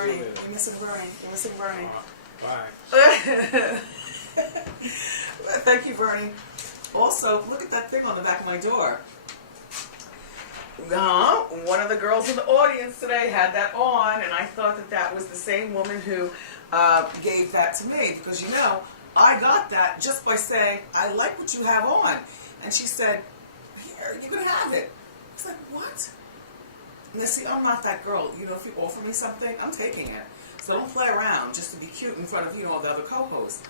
Bernie. You're missing Bernie. You're missing Bernie. Bye. Thank you, Bernie. Also, look at that thing on the back of my door. One of the girls in the audience today had that on, and I thought that that was the same woman who gave that to me, because, you know, I got that just by saying, I like what you have on. And she said, here, you can have it. I was like, what? Now, see, I'm not that girl. You know, if you offer me something, I'm taking it. So don't play around just to be cute in front of, you know, all the other co-hosts.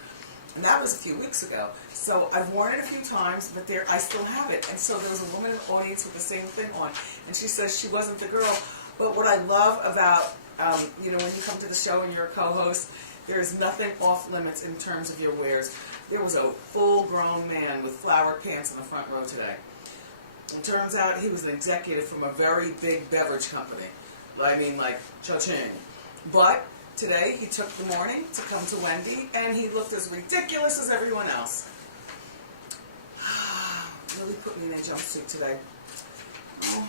And that was a few weeks ago. So I've worn it a few times, but I still have it. And so there was a woman in the audience with the same thing on. And she says she wasn't the girl. But what I love about, you know, when you come to the show and you're a co-host, there is nothing off limits in terms of your wares. There was a full-grown man with flowered pants in the front row today. It turns out he was an executive from a very big beverage company. I mean, like, cha-ching. But today he took the morning to come to Wendy, and he looked as ridiculous as everyone else. Really put me in a jumpsuit today. Oh,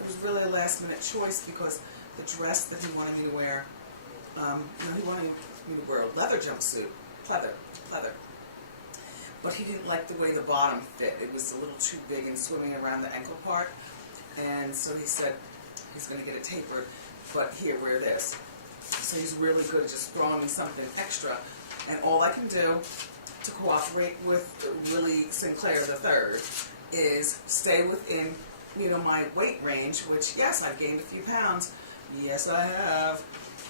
it was really a last-minute choice because the dress that he wanted me to wear, you know, he wanted me to wear a leather jumpsuit, pleather. But he didn't like the way the bottom fit. It was a little too big and swimming around the ankle part. And so he said he's going to get it tapered, but here, wear this. So he's really good at just throwing me something extra. And all I can do to cooperate with Willie Sinclair III is stay within, you know, my weight range, which, yes, I've gained a few pounds. Yes, I have.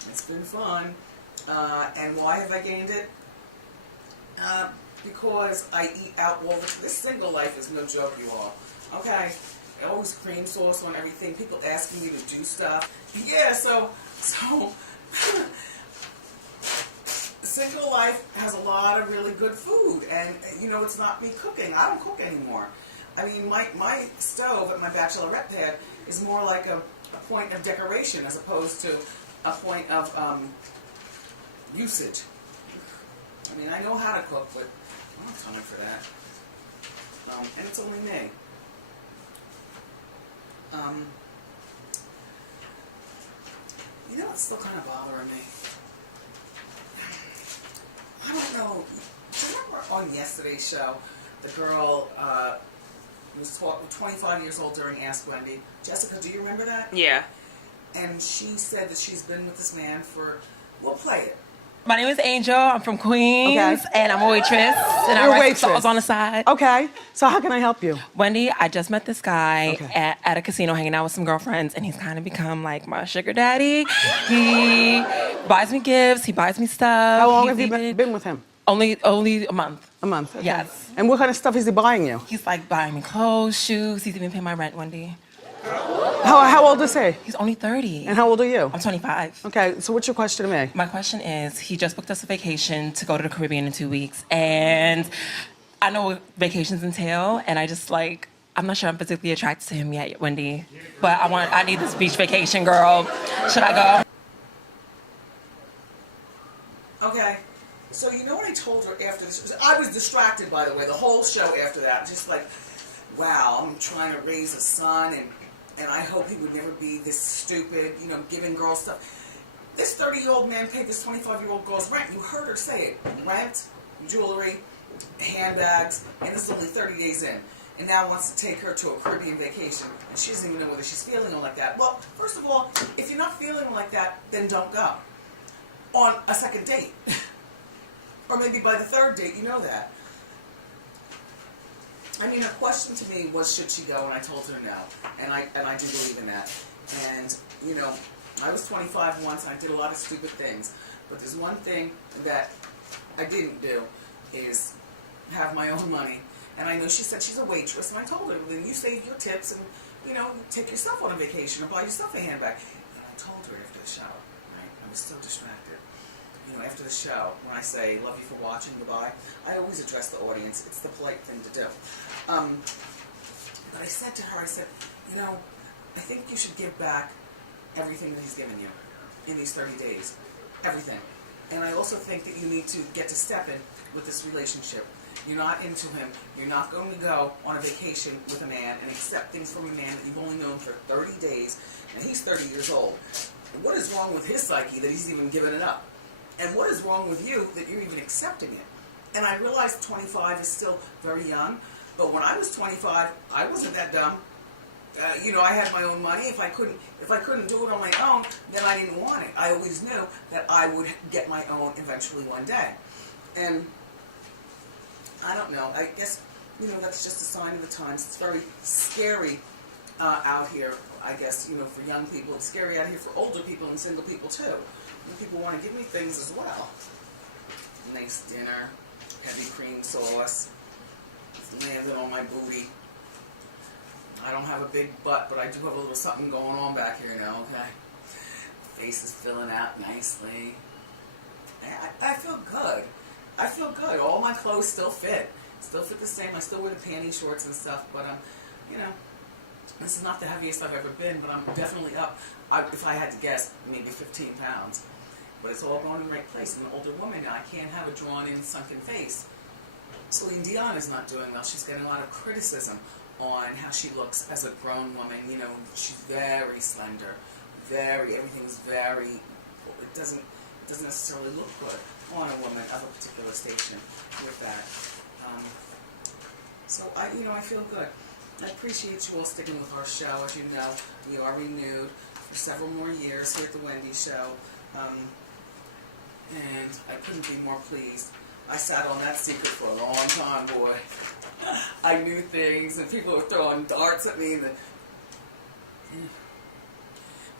It's been fun. And why have I gained it? Because I eat out all the time. This single life is no joke, you all. Okay? Always cream sauce on everything. People asking me to do stuff. Yeah, so single life has a lot of really good food. And, you know, it's not me cooking. I don't cook anymore. I mean, my stove at my bachelorette pad is more like a point of decoration as opposed to a point of usage. I mean, I know how to cook, but I don't have time for that. And it's only me. You know what's still kind of bothering me? I don't know. Do you remember on yesterday's show, the girl was 25 years old during Ask Wendy? Jessica, do you remember that? Yeah. And she said that she's been with this man for, we'll play it. My name is Angel. I'm from Queens, and I'm a waitress. And You're a I waitress. sauce on the side. Okay, so how can I help you? Wendy, I just met this guy at a casino hanging out with some girlfriends, and he's kind of become like my sugar daddy. He buys me gifts. He buys me stuff. How long have you been with him? Only a month. A month, okay. Yes. And what kind of stuff is he buying you? He's like buying me clothes, shoes. He's even paying my rent, Wendy. How old is he? He's only 30. And how old are you? I'm 25. Okay, so what's your question to me? My question is, he just booked us a vacation to go to the Caribbean in 2 weeks. And I know what vacations entail, and I just like, I'm not sure I'm particularly attracted to him yet, Wendy. But I need this beach vacation, girl. Should I go? Okay. So you know what I told her after this? I was distracted, by the way, the whole show after that. Just like, wow, I'm trying to raise a son, and I hope he would never be this stupid, you know, giving girls stuff. This 30-year-old man paid this 25-year-old girl's rent. You heard her say it. Rent, jewelry, handbags, and this is only 30 days in. And now wants to take her to a Caribbean vacation, and she doesn't even know whether she's feeling like that. Well, first of all, if you're not feeling like that, then don't go on a second date. Or maybe by the third date, you know that. I mean, her question to me was, should she go? And I told her no. And I do believe in that. And, you know, I was 25 once, and I did a lot of stupid things. But there's one thing that I didn't do, is have my own money. And I know she said she's a waitress, and I told her, then you save your tips and, you know, take yourself on a vacation or buy yourself a handbag. And I told her after the show, right? I was so distracted. You know, after the show, when I say, love you for watching, goodbye, I always address the audience. It's the polite thing to do. But I said to her, I said, you know, I think you should give back everything that he's given you in these 30 days. Everything. And I also think that you need to get to step in with this relationship. You're not into him. You're not going to go on a vacation with a man and accept things from a man that you've only known for 30 days, and he's 30 years old. what is wrong with his psyche that he's even giving it up? And what is wrong with you that you're even accepting it? And I realize 25 is still very young, but when I was 25, I wasn't that dumb. I had my own money. If I couldn't do it on my own, then I didn't want it. I always knew that I would get my own eventually one day. And I don't know. I guess, that's just a sign of the times. It's very scary out here, I guess, for young people. It's scary out here for older people and single people, too. And people want to give me things as well. Nice dinner, heavy cream sauce, landed on my booty. I don't have a big butt, but I do have a little something going on back here now, okay? Face is filling out nicely. I feel good. I feel good. All my clothes still fit. Still fit the same. I still wear the panty shorts and stuff, but, this is not the heaviest I've ever been, but I'm definitely up. If I had to guess, maybe 15 pounds. But it's all going in the right place. I'm an older woman now. I can't have a drawn-in, sunken face. Celine Dion is not doing well. She's getting a lot of criticism on how she looks as a grown woman. She's very slender, everything's very, it doesn't necessarily look good on a woman of a particular station with that. So I feel good. I appreciate you all sticking with our show. As you know, we are renewed for several more years here at the Wendy Show. And I couldn't be more pleased. I sat on that secret for a long time, boy. I knew things, and people were throwing darts at me.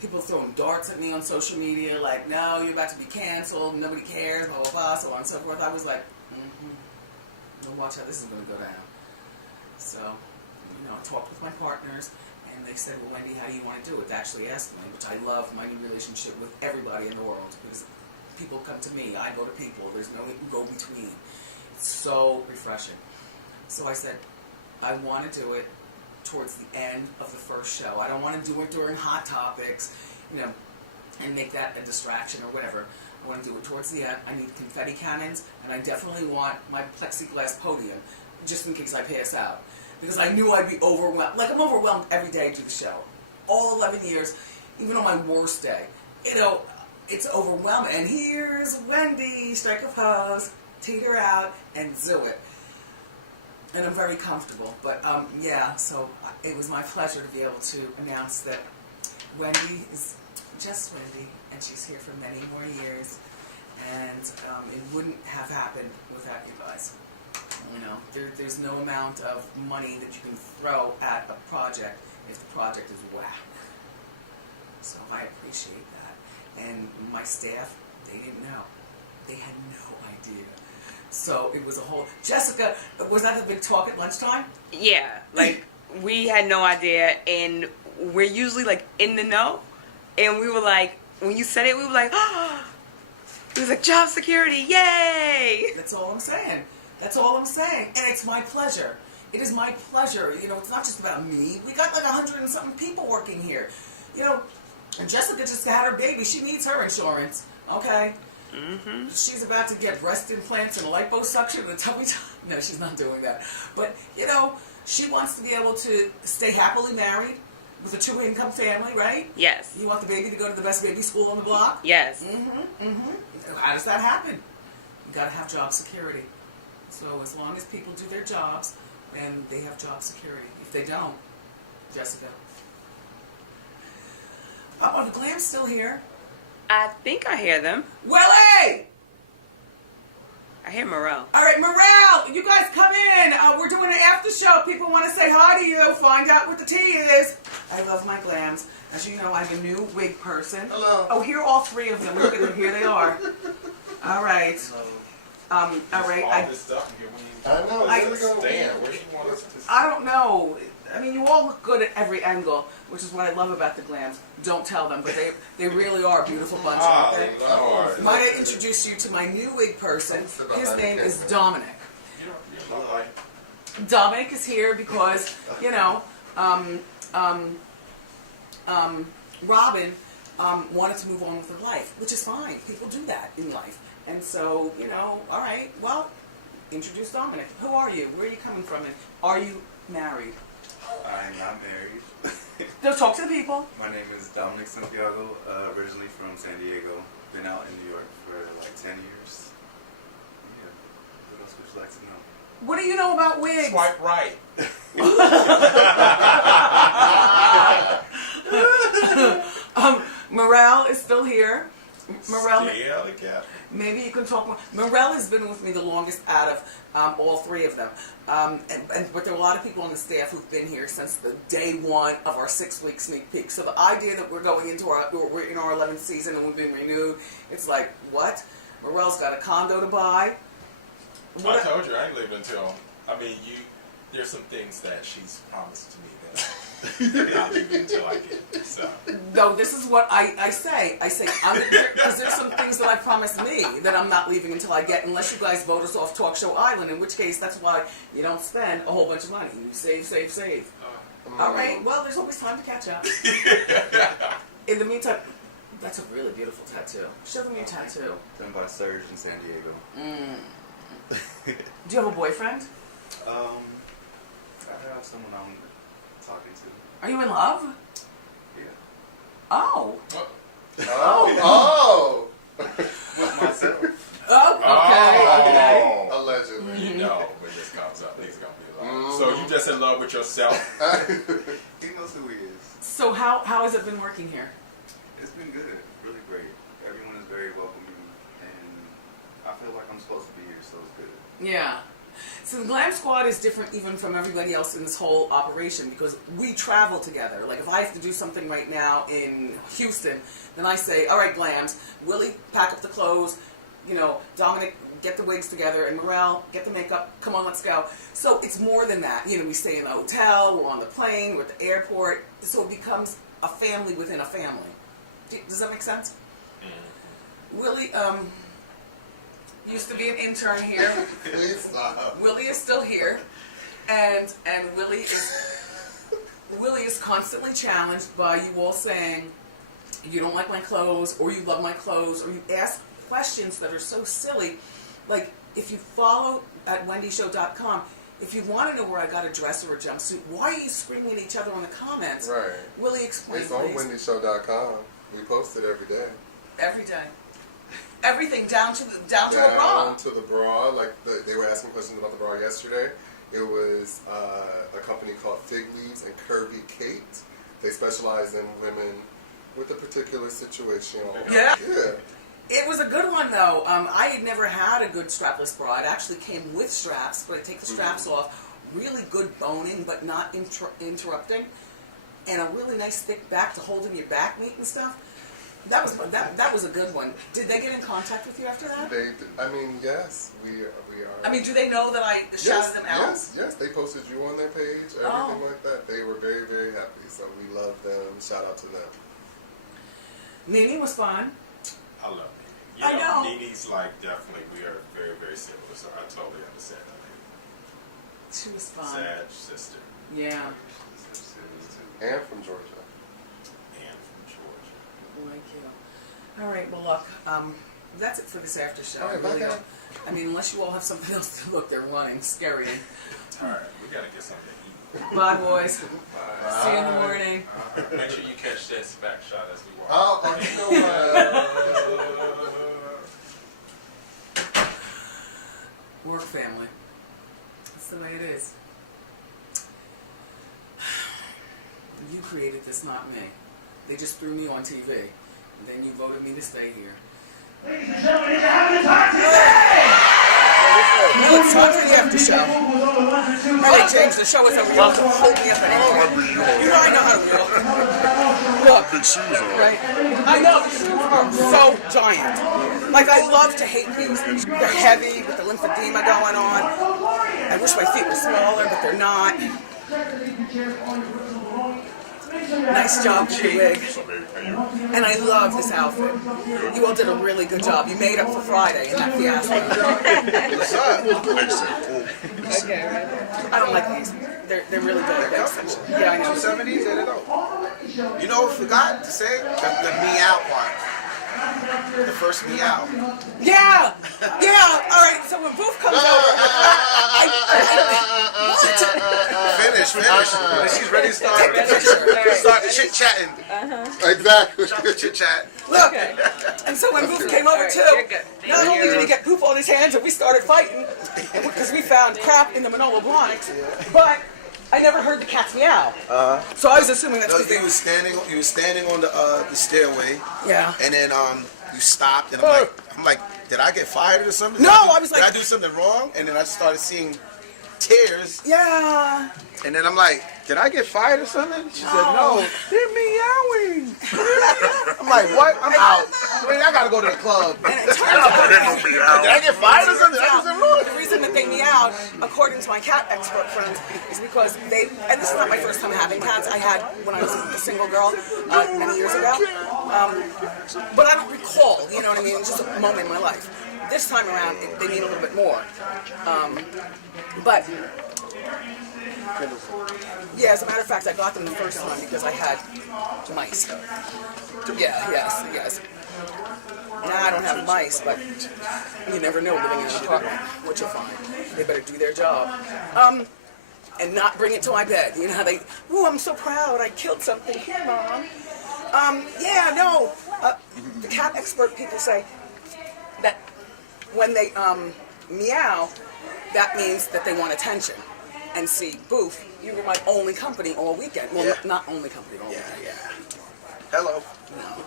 People throwing darts at me on social media, like, no, you're about to be canceled, nobody cares, blah, blah, blah, so on and so forth. I was like, watch how this is going to go down. So, I talked with my partners, and they said, well, Wendy, how do you want to do it? They actually asked me, which I love my new relationship with everybody in the world, because people come to me, I go to people, there's no go-between. It's so refreshing. So I said, I want to do it towards the end of the first show. I don't want to do it during Hot Topics, and make that a distraction or whatever. I want to do it towards the end. I need confetti cannons, and I definitely want my plexiglass podium, just in case I pass out. Because I knew I'd be overwhelmed. Like, I'm overwhelmed every day to the show. All 11 years, even on my worst day. It's overwhelming. And here's Wendy, strike a pose, teeter out, and do it. And I'm very comfortable. But, so it was my pleasure to be able to announce that Wendy is just Wendy, and she's here for many more years. And it wouldn't have happened without you guys. There's no amount of money that you can throw at a project if the project is whack. So I appreciate that. And my staff, they didn't know. They had no idea. So it was a whole... Jessica, was that the big talk at lunchtime? Yeah, we had no idea, and we're usually, in the know. And we were like, when you said it, we were like, oh! It was like, job security, yay! That's all I'm saying. That's all I'm saying. And it's my pleasure. It is my pleasure. It's not just about me. We got 100 and something people working here. And Jessica just had her baby. She needs her insurance. Okay? Mm-hmm. She's about to get breast implants and a liposuction and a tummy tuck. No, she's not doing that. But, she wants to be able to stay happily married with a 2-income family, right? Yes. You want the baby to go to the best baby school on the block? Yes. How does that happen? You got to have job security. So as long as people do their jobs, then they have job security. If they don't, Jessica. Are the Glams still here? I think I hear them. Willie! I hear Morel. All right, Morel, you guys come in. We're doing an after show. People want to say hi to you, find out what the tea is. I love my Glams. As you know, I'm a new wig person. Hello. Oh, here are all 3 of them. Look at them. Here they are. All right. All right. All this stuff here. I know. Where we go? Damn. Where do you want us to sit? I don't know. I mean, you all look good at every angle, which is what I love about the Glams. Don't tell them, but they really are a beautiful bunch. Okay? Lord. Might I introduce you to my new wig person? His name is Dominic. Dominic is here because, Robin wanted to move on with her life, which is fine. People do that in life. And so, all right, well, introduce Dominic. Who are you? Where are you coming from? And are you married? I'm not married. Go talk to the people. My name is Dominic Santiago, originally from San Diego. Been out in New York for like 10 years. Yeah. What else would you like to know? What do you know about wigs? Swipe right. Morel is still here. Morel, Yeah. maybe you can talk more. Morel has been with me the longest out of all three of them. But there are a lot of people on the staff who've been here since the day one of our 6-week sneak peek. So the idea that we're going into we're in our 11th season and we've been renewed, it's like, what? Morel's got a condo to buy. I told you I ain't leaving until. There's some things that she's promised to me that I'm not leaving until I get. So. No, this is what I say. I say, because there's some things that I promised me that I'm not leaving until I get, unless you guys vote us off Talk Show Island, in which case that's why you don't spend a whole bunch of money. You save, save, save. All right, well, there's always time to catch up. In the meantime, that's a really beautiful tattoo. Show them your tattoo. Done by Serge in San Diego. Do you have a boyfriend? I have someone I'm talking to. Are you in love? Yeah. Oh. Oh. With myself. Oh, okay. Allegedly. You know when this comes up, niggas gonna be like. So you just in love with yourself? He knows who he is. So how has it been working here? It's been good. Really great. Everyone is very welcoming. And I feel like I'm supposed to be here, so it's good. Yeah. So the Glam Squad is different even from everybody else in this whole operation because we travel together. Like if I have to do something right now in Houston, then I say, all right, Glams, Willie, pack up the clothes, Dominic, get the wigs together, and Morel, get the makeup, come on, let's go. So it's more than that. We stay in the hotel, we're on the plane, we're at the airport, so it becomes a family within a family. Does that make sense? Willie, used to be an intern here. Please stop. Willie is still here, and Willie is constantly challenged by you all saying you don't like my clothes, or you love my clothes, or you ask questions that are so silly. Like if you follow at wendyshow.com, if you want to know where I got a dress or a jumpsuit, why are you screaming at each other in the comments? Right. Willie, explain. It's on please. wendyshow.com. We post it every day. Every day. Everything down to a bra. Down to the bra. Like they were asking questions about the bra yesterday. It was a company called Fig Leaves and Curvy Kate. They specialize in women with a particular situation. Yeah. Yeah. It was a good one though. I had never had a good strapless bra. It actually came with straps, but I take the straps off. Really good boning, but not interrupting, and a really nice thick back to hold in your back meat and stuff. That was a good one. Did they get in contact with you after that? Yes, we are. Do they know that I shouted them out? Yes, they posted you on their page, everything like that. They were very, very happy, so we love them. Shout out to them. Nene was fun. I love Nene. I know. Nene's definitely, we are very, very similar, so I totally understand that. She was fun. Sag sister. Yeah. And from Georgia. Thank you. All right, well, look, that's it for this after show. All right, bye, guys. Unless you all have something else to look, they're running, scary. All right, we got to get something to eat. Bye, boys. Bye. See you in the morning. Make sure you catch this back shot as we walk. You know Work family. That's the way it is. You created this, not me. They just threw me on TV, and then you voted me to stay here. Ladies and gentlemen, it's having a time today! Now it's time for the after show. All right, James, the show is over. You have to hold me up anymore. You know I know how to walk. Look, Big shoes on. right? I know, the shoes are so giant. Like, I love to hate these. They're heavy with the lymphedema going on. I wish my feet were smaller, but they're not. Nice job with the wig. And I love this outfit. You all did a really good job. You made up for Friday in that fiasco. Okay, I don't like these. They're really good. Yeah, I know. 70s, they don't. You know, forgot to say the meow part. The first meow. Yeah! Yeah! Alright, so when Booth comes over, what? Finish. finished. She's ready to start chit chatting. Exactly. Chit chat. Look, and so when Boof came over too, not only did he get poop on his hands and we started fighting, because we found crap in the Manolo Blahniks, but I never heard the cats meow. So I was assuming that's because He was standing on the stairway. Yeah. And then you stopped, and I'm like, did I get fired or something? No, I was like, did I do something wrong? And then I started seeing tears. Yeah. And then I'm like, did I get fired or something? She said, no, they're meowing. I'm like, what? I'm out. Wait, I gotta go to the club. And it turns out, Did I get fired or something? Did I do something wrong? the reason that they meowed, according to my cat expert friends, is because they, and this is not my first time having cats. I had when I was a single girl many years ago. But I don't recall, you know what I mean? It's just a moment in my life. This time around, they need a little bit more. But yeah, as a matter of fact, I got them the first time because I had mice. Yeah, yes. Now I don't have mice, but you never know living in an apartment what you'll find. They better do their job. And not bring it to my bed. You know how they, ooh, I'm so proud, I killed something. Here, Mom. The cat expert people say that when they meow, that means that they want attention. And see, Boof, you were my only company all weekend. Well, not only company all weekend. Hello. No.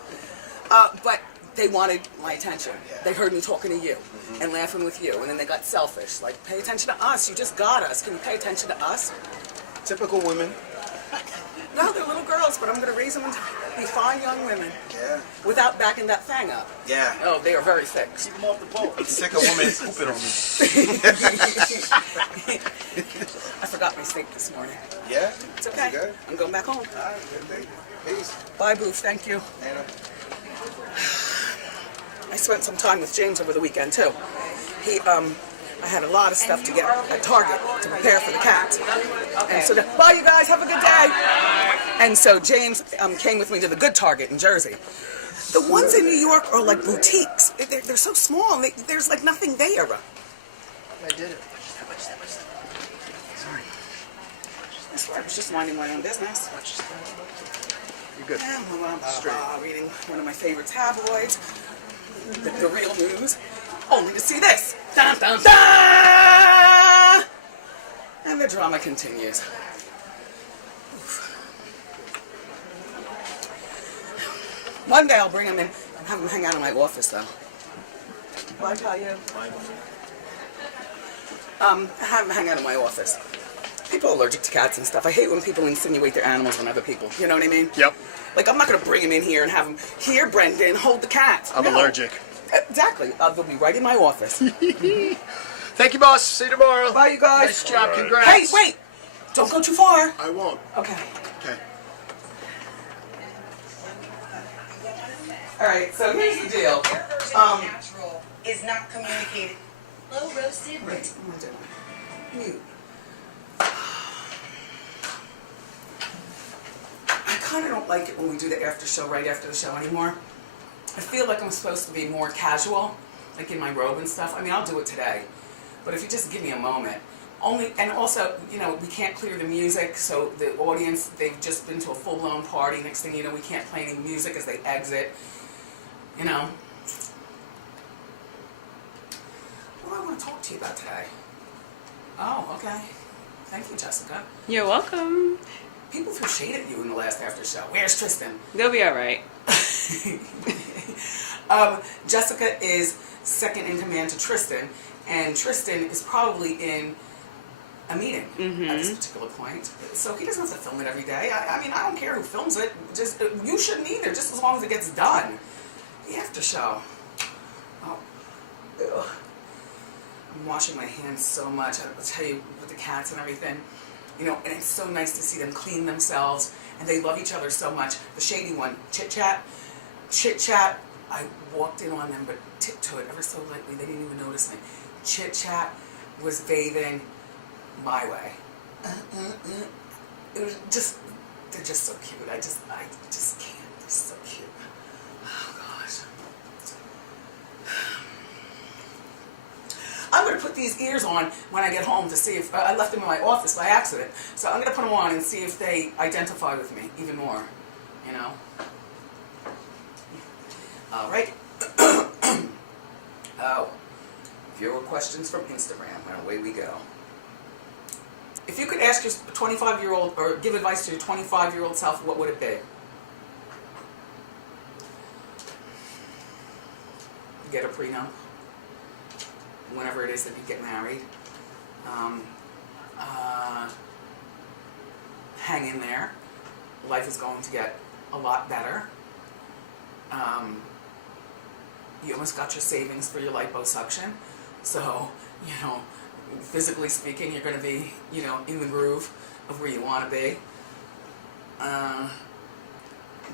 But they wanted my attention. They heard me talking to you and laughing with you, and then they got selfish. Like, pay attention to us. You just got us. Can you pay attention to us? Typical women. No, they're little girls, but I'm going to raise them to be fine young women. Yeah. Without backing that thing up. Yeah. Oh, they are very thick. Keep them off the pole. I'm sick of women pooping on me. I forgot my steak this morning. Yeah? It's okay. Good? I'm going back home. All right, good thing. Peace. Bye, Boof. Thank you. Anna. I spent some time with James over the weekend too. I had a lot of stuff to get at Target to prepare for the cats. And so, bye you guys, have a good day. And so James came with me to the good Target in Jersey. The ones in New York are like boutiques. They're so small, there's like nothing there. I did it. Sorry. I swear I was just minding my own business. You're good. Yeah, I'm reading one of my favorite tabloids, the Real News, only to see this. Dun, dun, dun! And the drama continues. Oof. One day I'll bring him in and have him hang out in my office, though. Will I tell you? Have him hang out in my office. People are allergic to cats and stuff. I hate when people insinuate their animals on other people. You know what I mean? Yep. Like, I'm not going to bring him in here and have him, here, Brendan, hold the cat. I'm allergic. Exactly. They'll be right in my office. Thank you, boss. See you tomorrow. Bye, you guys. Nice job. Congrats. Hey, wait. Don't go too far. I won't. Okay. Okay. All right, so here's the deal. Natural is not communicated. Low roasted. Wait, what am I doing? Mute. I kind of don't like it when we do the after show right after the show anymore. I feel like I'm supposed to be more casual, like in my robe and stuff. I mean, I'll do it today, but if you just give me a moment. And also, you know, we can't clear the music, so the audience, they've just been to a full-blown party. Next thing you know, we can't play any music as they exit, you know. What do I want to talk to you about today? Oh, okay. Thank you, Jessica. You're welcome. People threw shade at you in the last after show. Where's Tristan? They'll be all right. Jessica is second in command to Tristan, and Tristan is probably in a meeting at this particular point. So he doesn't have to film it every day. I mean, I don't care who films it. Just you shouldn't either, just as long as it gets done. The after show. Oh, ugh. I'm washing my hands so much. I'll tell you, with the cats and everything. You know, and it's so nice to see them clean themselves, and they love each other so much. The shady one, Chit Chat, I walked in on them, but tiptoed ever so lightly. They didn't even notice me. Chit Chat was bathing my way. It was just, they're just so cute. I just can't. They're so cute. Oh gosh. I'm going to put these ears on when I get home to see if I left them in my office by accident. So I'm going to put them on and see if they identify with me even more. You know. All right. Oh, fewer questions from Instagram, and away we go. If you could ask your 25-year-old or give advice to your 25-year-old self, what would it be? Get a prenup. Whenever it is that you get married. Hang in there. Life is going to get a lot better. You almost got your savings for your liposuction. So, you know, physically speaking, you're going to be, you know, in the groove of where you want to be.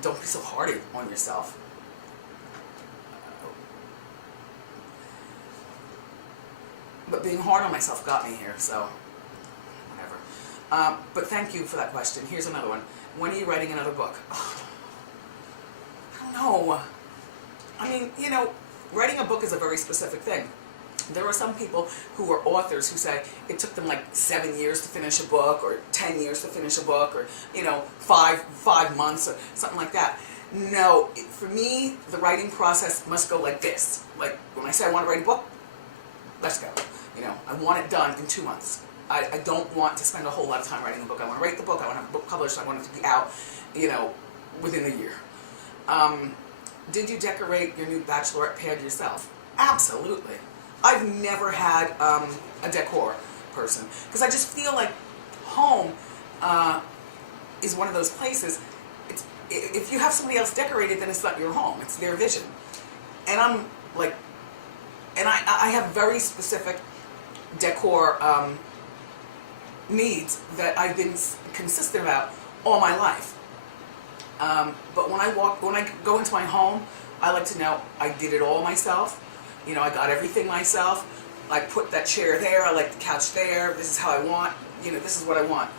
Don't be so hard on yourself. But being hard on myself got me here, so whatever. But thank you for that question. Here's another one. When are you writing another book? I don't know. I mean, you know, writing a book is a very specific thing. There are some people who are authors who say it took them like 7 years to finish a book, or 10 years to finish a book, or, you know, five months, or something like that. No, for me, the writing process must go like this. Like, when I say I want to write a book, let's go. You know, I want it done in 2 months. I don't want to spend a whole lot of time writing a book. I want to write the book, I want to have a book published, I want it to be out, you know, within a year. Did you decorate your new bachelorette pad yourself? Absolutely. I've never had a decor person, because I just feel like home is one of those places, if you have somebody else decorate it, then it's not your home, it's their vision. And I'm like, and I have very specific decor needs that I've been consistent about all my life. But when I go into my home, I like to know I did it all myself. You know, I got everything myself. I put that chair there, I like the couch there, this is how I want, you know, this is what I want.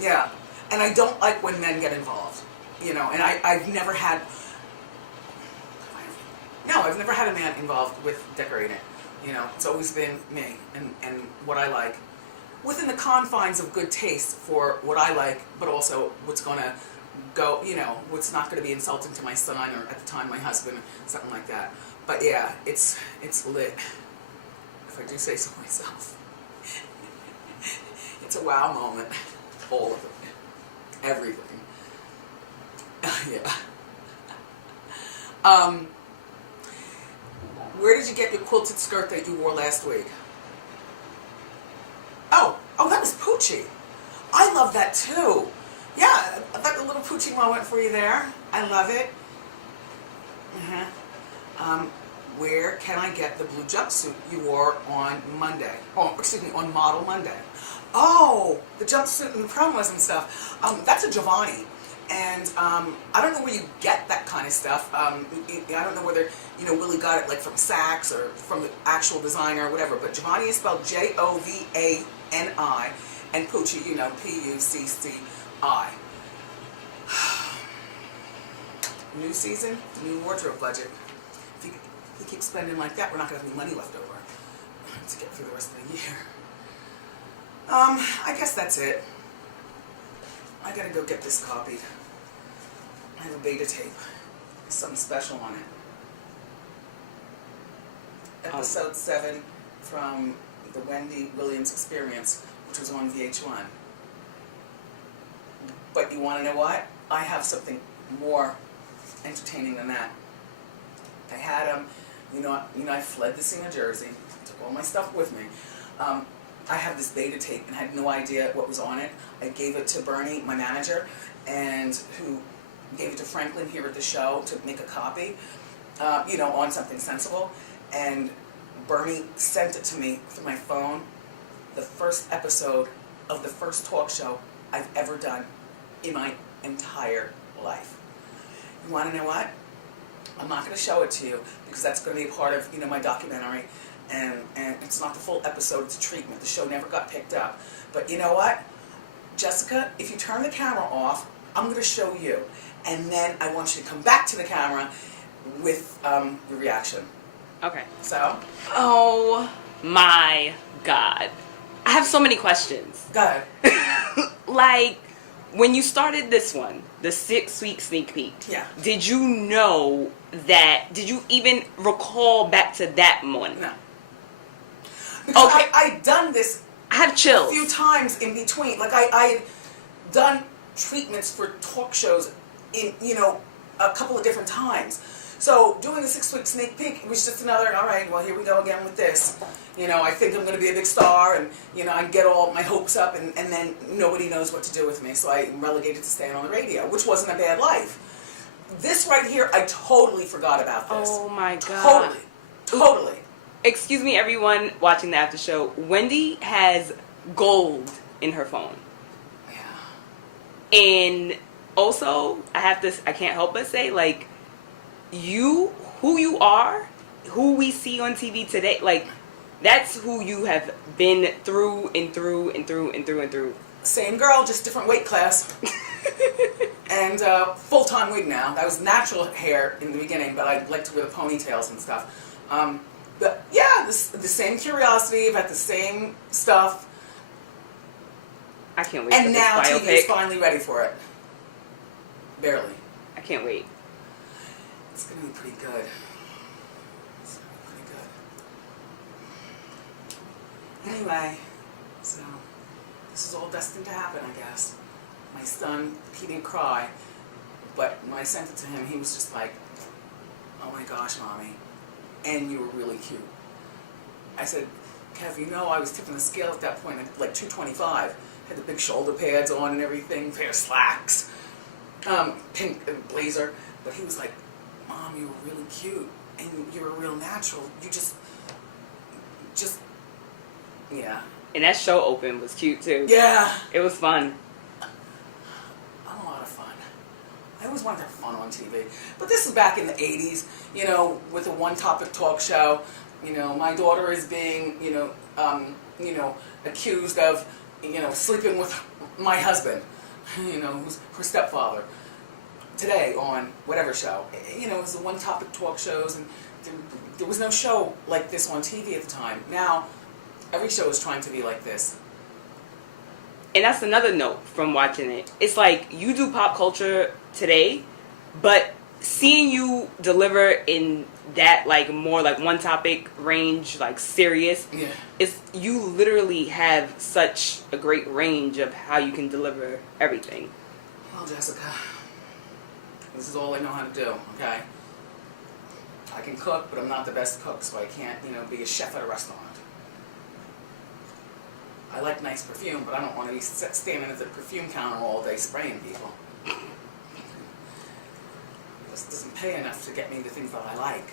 Yeah, and I don't like when men get involved, you know, and I've never had, I've never had a man involved with decorating. You know, it's always been me and what I like, within the confines of good taste for what I like, but also what's going to go, you know, what's not going to be insulting to my son, or at the time my husband, something like that. But yeah, it's lit, if I do say so myself. It's a wow moment, all of it, everything. Yeah. Where did you get your quilted skirt that you wore last week? Oh, that was Poochie. I love that too. Yeah, I got a little Poochie moment for you there. I love it. Where can I get the blue jumpsuit you wore on Monday? Oh, excuse me, on Model Monday. Oh, the jumpsuit and the promos and stuff. That's a Giovanni. And I don't know where you get that kind of stuff. I don't know whether, you know, Willie got it like from Saks or from the actual designer or whatever. But Giovanni is spelled Jovani, and Pucci, you know, Pucci. New season, new wardrobe budget. If he keeps spending like that, we're not going to have any money left over to get through the rest of the year. I guess that's it. I gotta go get this copied. I have a beta tape. There's something special on it. Episode 7 from the Wendy Williams Experience, which was on VH1. But you want to know what? I have something more entertaining than that. I had you know, I fled the scene of Jersey, took all my stuff with me. I have this beta tape and had no idea what was on it. I gave it to Bernie, my manager, and who gave it to Franklin here at the show to make a copy, you know, on something sensible. And Bernie sent it to me through my phone, the first episode of the first talk show I've ever done in my entire life. You want to know what? I'm not going to show it to you because that's going to be a part of, you know, my documentary. And it's not the full episode, it's a treatment. The show never got picked up. But you know what? Jessica, if you turn the camera off, I'm going to show you. And then I want you to come back to the camera with your reaction. Okay. So? Oh, my God. I have so many questions. Go ahead. Like, when you started this one, the 6-week sneak peek, Yeah. did you know that, did you even recall back to that one? No. Because Okay. I'd done this I have a chills. few times in between. Like I had done treatments for talk shows in, a couple of different times. So doing the 6-week sneak peek, it was just another, all right, well, here we go again with this. I think I'm going to be a big star, and, I get all my hopes up, and then nobody knows what to do with me. So I'm relegated to staying on the radio, which wasn't a bad life. This right here, I totally forgot about this. Oh my God. Totally. Excuse me, everyone watching the after show. Wendy has gold in her phone. Yeah. And also, I can't help but say, like, who you are, who we see on TV today, like, that's who you have been through and through and through and through and through. Same girl, just different weight class. And full-time wig now. That was natural hair in the beginning, but I like to wear the ponytails and stuff. But yeah, the same curiosity about the same stuff. I can't wait And for this now TV is biopic. finally ready for it. Barely. I can't wait. It's gonna be pretty good. It's gonna be pretty good. Anyway, so this is all destined to happen, I guess. My son, he didn't cry, but when I sent it to him, he was just like, "Oh my gosh, Mommy, and you were really cute." I said, "Kev, I was tipping the scale at that point at like 225. Had the big shoulder pads on and everything, pair of slacks, pink blazer." But he was like, "Mom, you were really cute, and you were real natural. You just, yeah." And that show open was cute too. Yeah. It was fun. I'm a lot of fun. I always wanted to have fun on TV. But this is back in the 80s, with a one-topic talk show. My daughter is being, accused of, sleeping with my husband, who's her stepfather. Today on whatever show. It was the one-topic talk shows, and there was no show like this on TV at the time. Now, every show is trying to be like this. And that's another note from watching it. It's like, you do pop culture today, but seeing you deliver in that, like, more like one topic range, like serious, Yeah. you literally have such a great range of how you can deliver everything. Well, Jessica, this is all I know how to do, okay? I can cook, but I'm not the best cook, so I can't, be a chef at a restaurant. I like nice perfume, but I don't want to be standing at the perfume counter all day spraying people. This doesn't pay enough to get me the things that I like.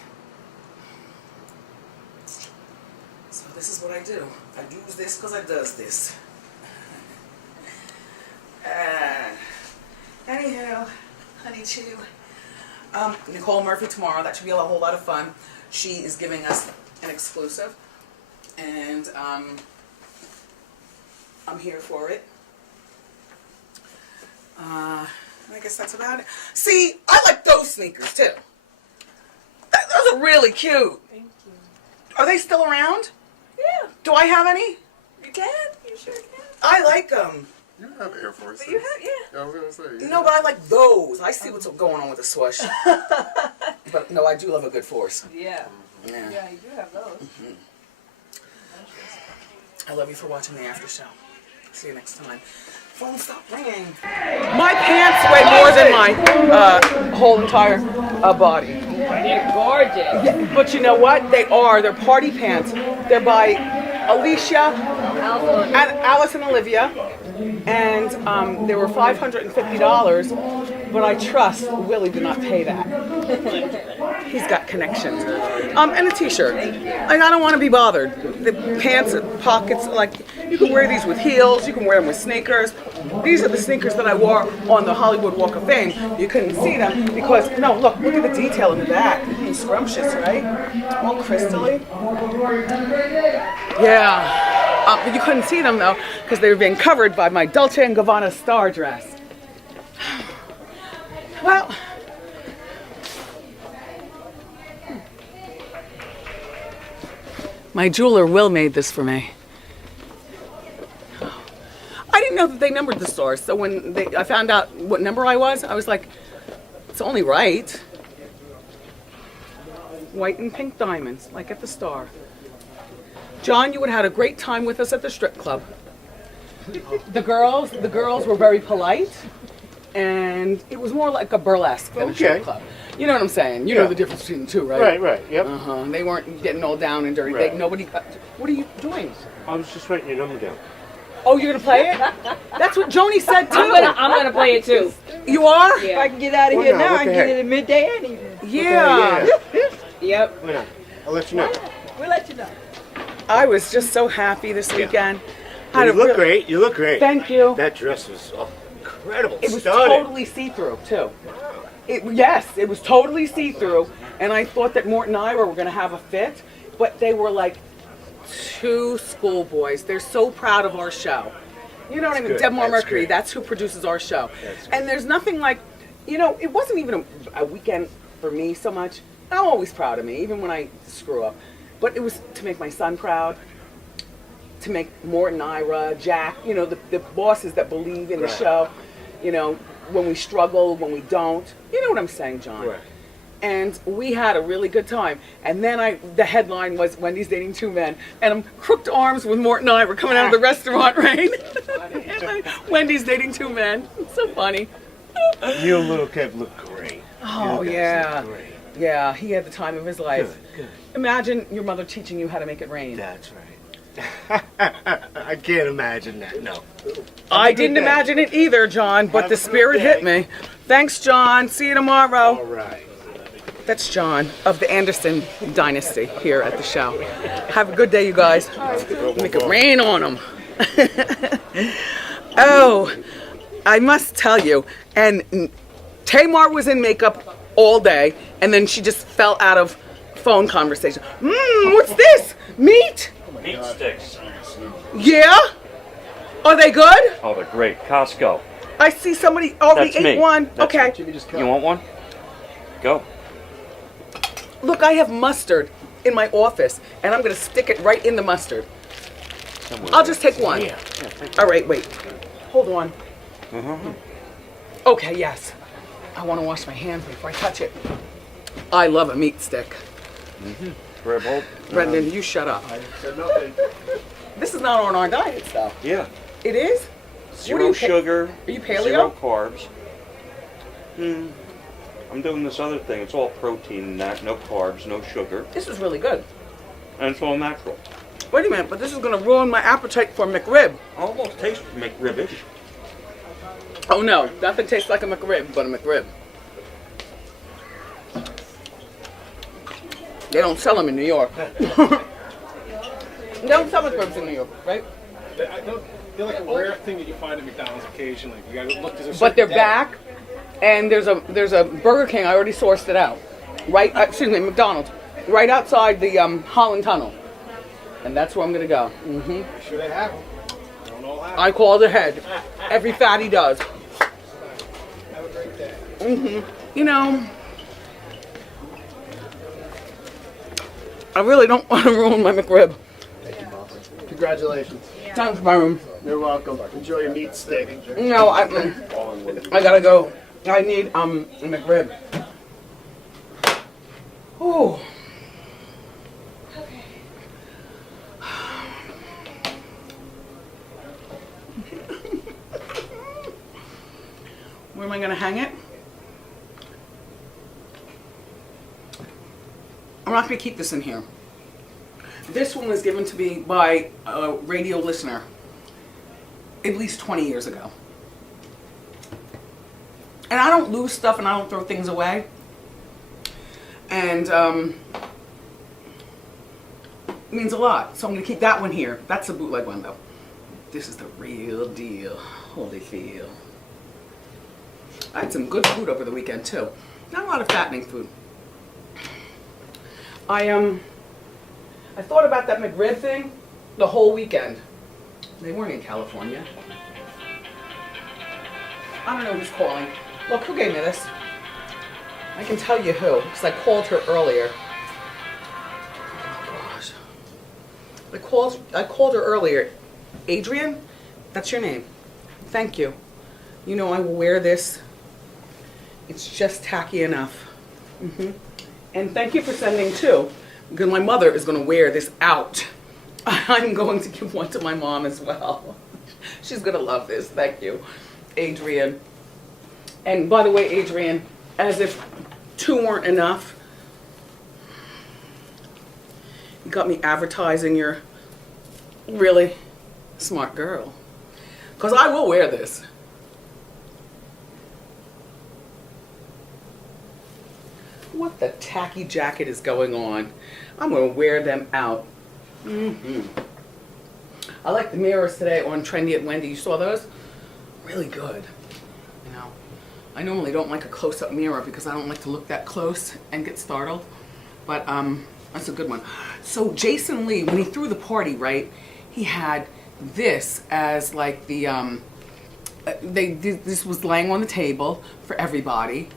So this is what I do. I do this because I does this. Anyhow, honey chew. Nicole Murphy tomorrow. That should be a whole lot of fun. She is giving us an exclusive, and I'm here for it. I guess that's about it. See, I like those sneakers too. Those are really cute. Thank you. Are they still around? Yeah, Do I have any? you can. You sure can. I like them. You have Air Force. But you have, yeah. Yeah, I was gonna say. No, but I like those. I see what's going on with the swoosh. But no, I do love a good force. Yeah. Yeah. Yeah, you do have those. I love you for watching the after show. See you next time. Phone stop ringing. My pants weigh more than my whole entire body. They're gorgeous. But you know what? They're party pants. They're by Alicia and Alice and Olivia. And they were $550, but I trust Willie did not pay that. He's got connections. And a t-shirt. Like, I don't want to be bothered. The pants, pockets, like, you can wear these with heels, you can wear them with sneakers. These are the sneakers that I wore on the Hollywood Walk of Fame. You couldn't see them because, no, look at the detail in the back. It's scrumptious, right? All crystally. Yeah. But you couldn't see them, though, because they were being covered by my Dolce & Gabbana star dress. Well, My jeweler Will made this for me. I didn't know that they numbered the stores, so when I found out what number I was like, it's only right. White and pink diamonds, like at the Star. John, you would have had a great time with us at the strip club. The girls were very polite, and it was more like a burlesque than a strip club. You know what I'm saying? You know the difference between the two, right? Right, yep. They weren't getting all down and dirty. Right. Nobody. What are you doing? I was just writing your number down. Oh, you're gonna play it? That's what Joni said too. I'm gonna play it too. You are? If I can get out of here now, I can get it at midday and evening. Yeah. Yep. Why not? I'll let you know. We'll let you know. I was just so happy this weekend. Well, you look great. You look great. Thank you. That dress was incredible. It was Stunning. totally see-through too. Yes, it was totally see-through, and I thought that Mort and I were going to have a fit, but they were like two schoolboys. They're so proud of our show. You know what I mean? good. Debmore That's Mercury, great. that's who produces our show. That's good. And there's nothing like, it wasn't even a weekend for me so much. I'm always proud of me, even when I screw up. But it was to make my son proud, to make Mort and Ira, Jack, the bosses that believe in the show, when we struggle, when we don't. You know what I'm saying, John? Right. And we had a really good time. And then the headline was Wendy's dating two men. And I'm crooked arms with Mort and I were coming out of the restaurant, right? Wendy's dating two men. It's so funny. You and little Kev look great. Oh, You guys yeah. look great. Yeah, he had the time of his life. Good. Imagine your mother teaching you how to make it rain. That's right. I can't imagine that, no. I didn't imagine it either, John, but Have the a good spirit day. hit me. Thanks, John. See you tomorrow. All right. That's John of the Anderson dynasty here at the show. Have a good day, you guys. Make it rain on them. Oh, I must tell you, and Tamar was in makeup all day, and then she just fell out of phone conversation. What's this? Meat? Meat sticks. Yeah? Are they good? Oh, they're great. Costco. I see somebody already That's ate me. one. That's Okay. You want one? Go. Look, I have mustard in my office, and I'm going to stick it right in the mustard. I'll just take one. All right, wait. Hold on. Okay, yes. I want to wash my hands before I touch it. I love a meat stick. Grab hold. Brendan, you shut up. I said nothing. This is not on our diet, though. Yeah. It is? Zero sugar. Are you paleo? Zero carbs. I'm doing this other thing. It's all protein and that. No carbs, no sugar. This is really good. And it's all natural. Wait a minute, but this is going to ruin my appetite for McRib. Almost tastes McRibbish. Oh no, nothing tastes like a McRib but a McRib. They don't sell them in New York. They don't sell McRibs in New York, right? They're like a rare thing that you find at McDonald's occasionally. You gotta look. But they're back, and there's a Burger King. I already sourced it out. Right, McDonald's, right outside the Holland Tunnel, and that's where I'm gonna go. Sure they have them. Don't all have them. I called ahead. Every fatty does. Have a great day. I really don't want to ruin my McRib. Congratulations. Thanks, Byron. You're welcome. Enjoy your meat stick. No, I gotta go. I need a McRib. Ooh. Where am I gonna hang it? I'm not gonna keep this in here. This one was given to me by a radio listener at least 20 years ago. And I don't lose stuff and I don't throw things away. And it means a lot. So I'm gonna keep that one here. That's the bootleg one though. This is the real deal. Holyfield. I had some good food over the weekend too. Not a lot of fattening food. I thought about that McRib thing the whole weekend. They weren't in California. I don't know who's calling. Look, who gave me this? I can tell you who, because I called her earlier. Oh gosh. called her earlier. Adrian, that's your name. Thank you. You know I will wear this. It's just tacky enough. And thank you for sending two, because my mother is going to wear this out. I'm going to give one to my mom as well. She's going to love this. Thank you, Adrian. And by the way, Adrian, as if two weren't enough, you got me advertising your really smart girl. Because I will wear this. What the tacky jacket is going on? I'm going to wear them out. I like the mirrors today on Trendy at Wendy. You saw those? Really good. You know, I normally don't like a close-up mirror because I don't like to look that close and get startled. But that's a good one. So Jason Lee, when he threw the party, right, he had this as like the, this was laying on the table for everybody.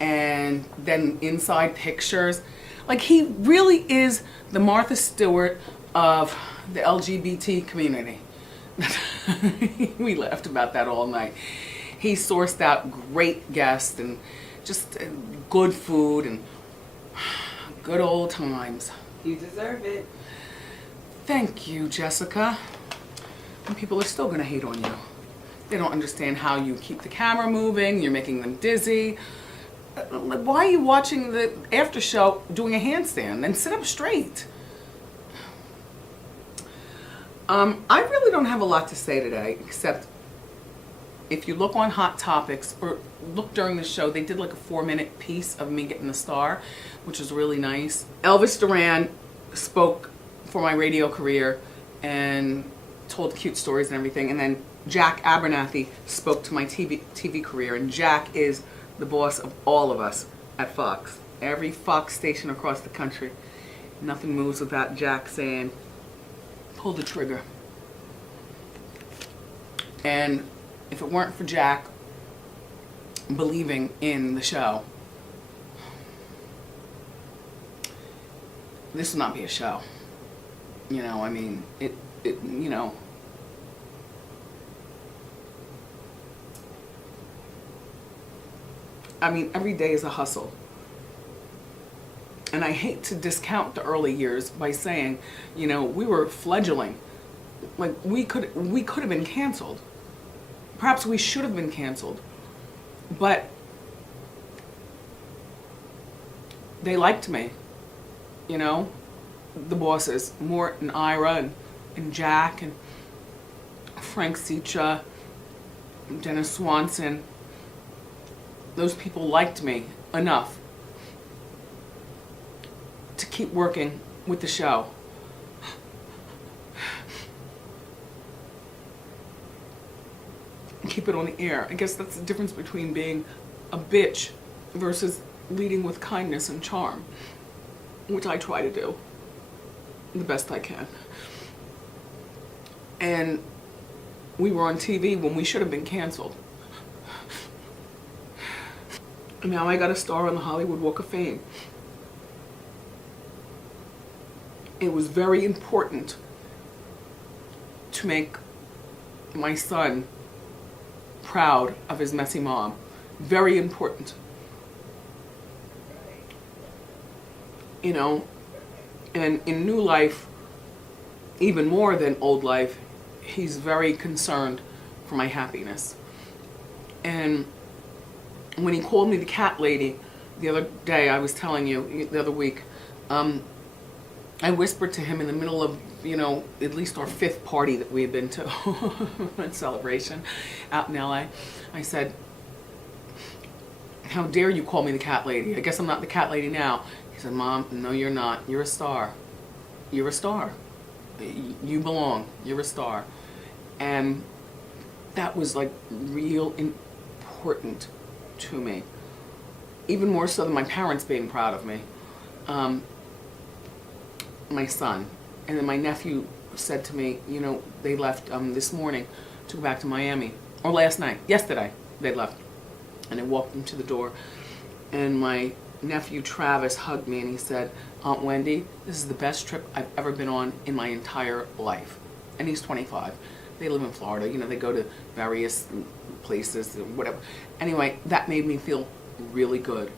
And then inside pictures. Like, he really is the Martha Stewart of the LGBT community. We laughed about that all night. He sourced out great guests and just good food and good old times. You deserve it. Thank you, Jessica. And people are still going to hate on you. They don't understand how you keep the camera moving. You're making them dizzy. Why are you watching the after show doing a handstand? Then sit up straight. I really don't have a lot to say today, except if you look on Hot Topics or look during the show, they did like a 4-minute piece of me getting the star, which was really nice. Elvis Duran spoke for my radio career and told cute stories and everything. And then Jack Abernathy spoke to my TV career. And Jack is the boss of all of us at Fox. Every Fox station across the country. Nothing moves without Jack saying, pull the trigger. And if it weren't for Jack believing in the show, this would not be a show. You know, I mean, it you know. I mean, every day is a hustle. And I hate to discount the early years by saying, you know, we were fledgling. Like, we could have been canceled. Perhaps we should have been canceled. But they liked me, you know, the bosses, Mort and Ira and Jack and Frank Sicha, Dennis Swanson. Those people liked me enough to keep working with the show. And keep it on the air. I guess that's the difference between being a bitch versus leading with kindness and charm, which I try to do the best I can. And we were on TV when we should have been canceled. Now I got a star on the Hollywood Walk of Fame. It was very important to make my son proud of his messy mom. Very important. You know, and in New Life, even more than Old Life, he's very concerned for my happiness. And when he called me the cat lady the other day, I was telling you, the other week, I whispered to him in the middle of, you know, at least our 5th party that we had been to, celebration out in LA. I said, how dare you call me the cat lady? I guess I'm not the cat lady now. He said, Mom, no you're not. You're a star. You're a star. You belong. You're a star. And that was like real important to me, even more so than my parents being proud of me. My son, and then my nephew said to me, you know, they left this morning to go back to Miami, or yesterday they left, and I walked them to the door, and my nephew Travis hugged me and he said, Aunt Wendy, this is the best trip I've ever been on in my entire life. And he's 25. They live in Florida. You know, they go to various places, whatever. Anyway, that made me feel really good.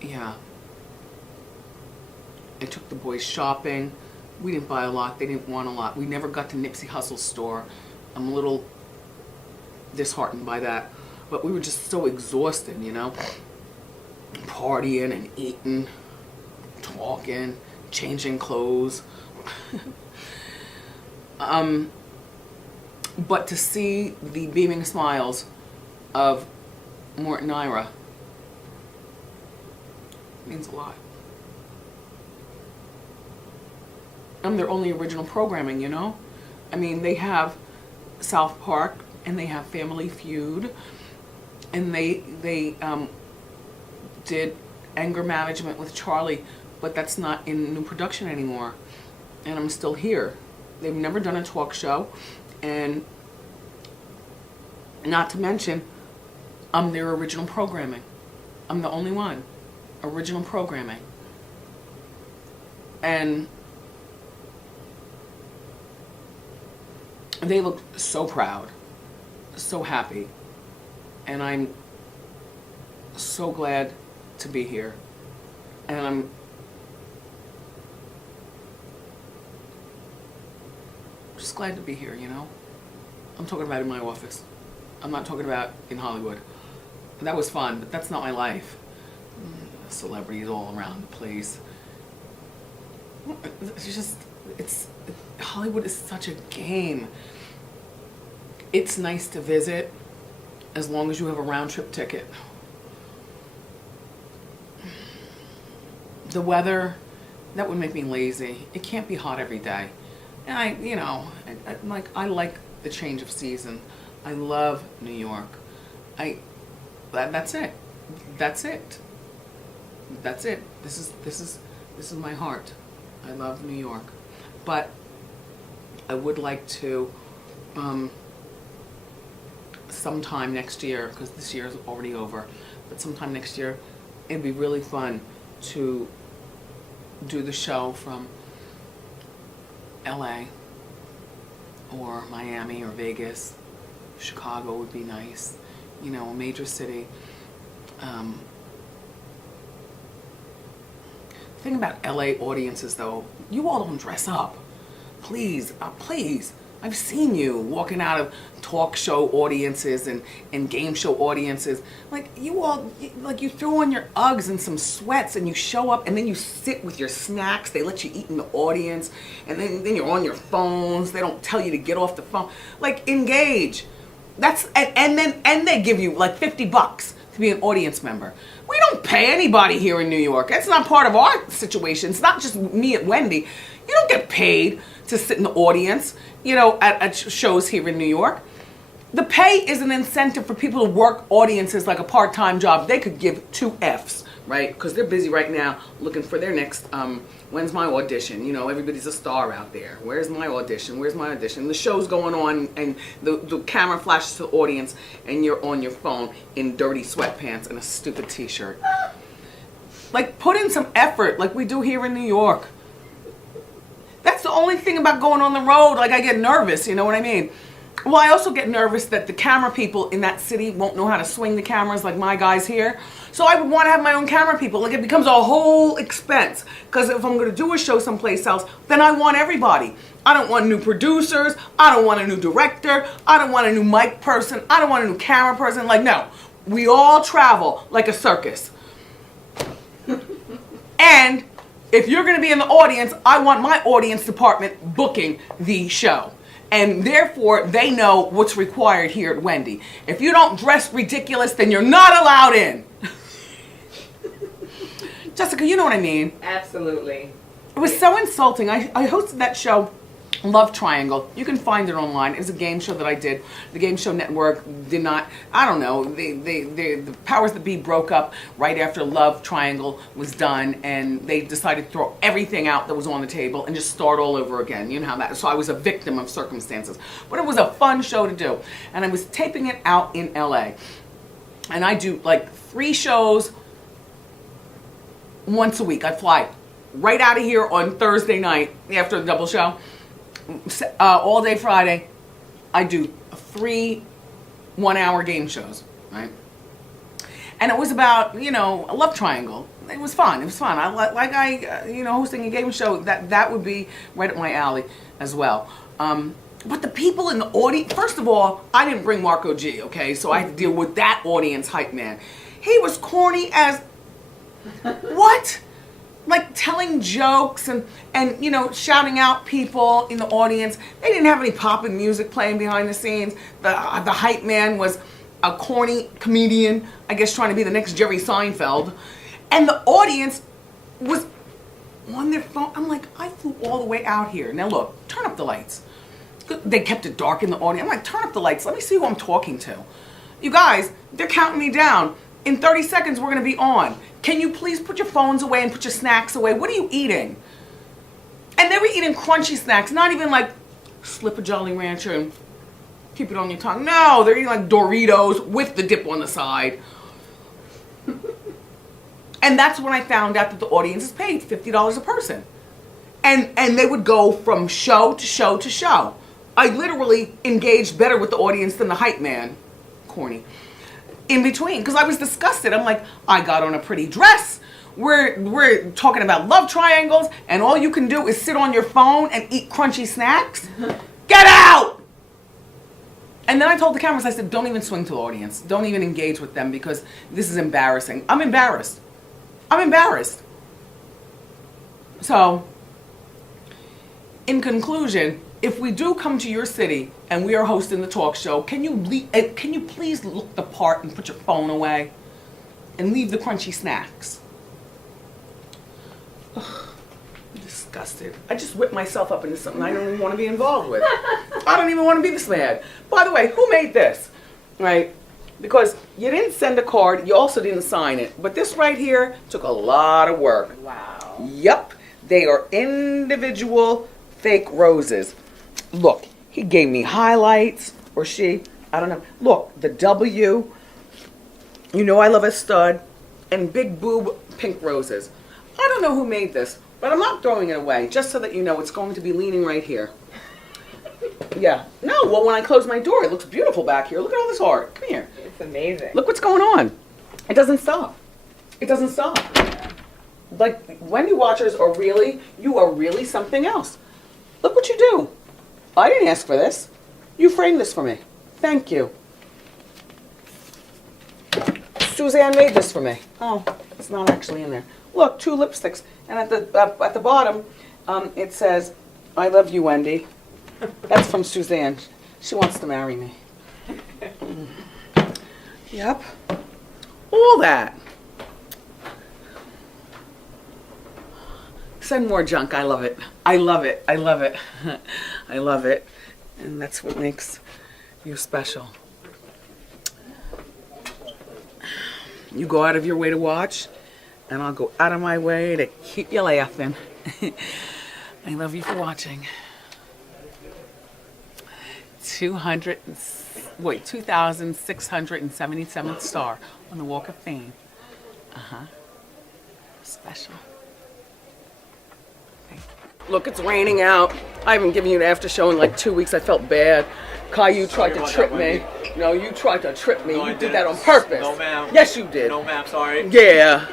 Yeah. I took the boys shopping. We didn't buy a lot. They didn't want a lot. We never got to Nipsey Hussle's store. I'm a little disheartened by that. But we were just so exhausted, you know? Partying and eating, talking, changing clothes. But to see the beaming smiles of Mort and Ira means a lot. I'm their only original programming, you know? I mean, they have South Park and they have Family Feud and they did Anger Management with Charlie, but that's not in new production anymore. And I'm still here. They've never done a talk show, and not to mention, I'm their original programming. I'm the only one. Original programming. And they look so proud, so happy, and I'm so glad to be here. And I'm just glad to be here, you know? I'm talking about in my office. I'm not talking about in Hollywood. That was fun, but that's not my life. Celebrities all around the place. It's just, Hollywood is such a game. It's nice to visit as long as you have a round trip ticket. The weather, that would make me lazy. It can't be hot every day. And I like the change of season. I love New York. That's it. That's it. That's it. This is my heart. I love New York. But I would like to sometime next year, because this year is already over, but sometime next year, it'd be really fun to do the show from LA or Miami or Vegas. Chicago would be nice, you know, a major city. The thing about LA audiences though, you all don't dress up. Please, please. I've seen you walking out of talk show audiences and game show audiences. Like you all, like you throw on your Uggs and some sweats and you show up and then you sit with your snacks. They let you eat in the audience and then you're on your phones. They don't tell you to get off the phone. Like engage. That's and they give you like $50 to be an audience member. We don't pay anybody here in New York. That's not part of our situation. It's not just me at Wendy. You don't get paid to sit in the audience, you know, at shows here in New York. The pay is an incentive for people to work audiences like a part-time job. They could give 2 Fs, right? Because they're busy right now looking for their next, when's my audition? You know, everybody's a star out there. Where's my audition? Where's my audition? The show's going on and the camera flashes to the audience and you're on your phone in dirty sweatpants and a stupid t-shirt. Like, put in some effort like we do here in New York. That's the only thing about going on the road. Like, I get nervous, you know what I mean? Well, I also get nervous that the camera people in that city won't know how to swing the cameras like my guys here. So I would want to have my own camera people. Like, it becomes a whole expense. Because if I'm going to do a show someplace else, then I want everybody. I don't want new producers. I don't want a new director. I don't want a new mic person. I don't want a new camera person. Like, no. We all travel like a circus. And if you're going to be in the audience, I want my audience department booking the show. And therefore, they know what's required here at Wendy. If you don't dress ridiculous, then you're not allowed in. Jessica, you know what I mean? Absolutely. It was so insulting. I hosted that show, Love Triangle. You can find it online. It was a game show that I did. The Game Show Network did not, I don't know, the powers that be broke up right after Love Triangle was done, and they decided to throw everything out that was on the table and just start all over again. You know how that, so I was a victim of circumstances. But it was a fun show to do. And I was taping it out in LA. And I do like 3 shows once a week. I fly right out of here on Thursday night after the double show. All day Friday, I do 3 one-hour game shows, right? And it was about, a love triangle. It was fun. Hosting a game show, that would be right up my alley as well. But the people in the audience, first of all, I didn't bring Marco G, okay? So I had to deal with that audience hype man. He was corny as, what? Like telling jokes and shouting out people in the audience. They didn't have any poppin' music playing behind the scenes. The hype man was a corny comedian, I guess trying to be the next Jerry Seinfeld. And the audience was on their phone. I'm like, I flew all the way out here. Now look, turn up the lights. They kept it dark in the audience. I'm like, turn up the lights. Let me see who I'm talking to. You guys, they're counting me down. In 30 seconds, we're going to be on. Can you please put your phones away and put your snacks away? What are you eating? And they were eating crunchy snacks, not even like slip a Jolly Rancher and keep it on your tongue. No, they're eating like Doritos with the dip on the side. And that's when I found out that the audience is paid $50 a person. And they would go from show to show to show. I literally engaged better with the audience than the hype man. Corny. In between, because I was disgusted. I'm like, I got on a pretty dress. We're talking about love triangles, and all you can do is sit on your phone and eat crunchy snacks? Get out! And then I told the cameras, I said, don't even swing to the audience. Don't even engage with them because this is embarrassing. I'm embarrassed. So, in conclusion, if we do come to your city and we are hosting the talk show, can you please look the part and put your phone away and leave the crunchy snacks? Ugh, I'm disgusted. I just whipped myself up into something I don't even want to be involved with. I don't even want to be this mad. By the way, who made this? Right? Because you didn't send a card, you also didn't sign it. But this right here took a lot of work. Wow. Yep, they are individual fake roses. Look, he gave me highlights, or she, I don't know. Look, the W, I love a stud, and big boob pink roses. I don't know who made this, but I'm not throwing it away, just so that you know it's going to be leaning right here. Yeah. No, well, when I close my door, it looks beautiful back here. Look at all this art. Come here. It's amazing. Look what's going on. It doesn't stop. It doesn't stop. Like, Wendy watchers you are really something else. Look what you do. I didn't ask for this. You framed this for me. Thank you. Suzanne made this for me. Oh, it's not actually in there. Look, 2 lipsticks. And at the bottom, it says, I love you, Wendy. That's from Suzanne. She wants to marry me. Yep. All that. Send more junk. I love it. I love it. I love it. I love it. And that's what makes you special. You go out of your way to watch, and I'll go out of my way to keep you laughing. I love you for watching. 2,677th star on the Walk of Fame. Special. Look, it's raining out. I haven't given you an after show in like 2 weeks. I felt bad. Caillou tried to trip me. No, you tried to trip me. You did that on purpose. No, ma'am. Yes, you did. No, ma'am. Sorry. Yeah.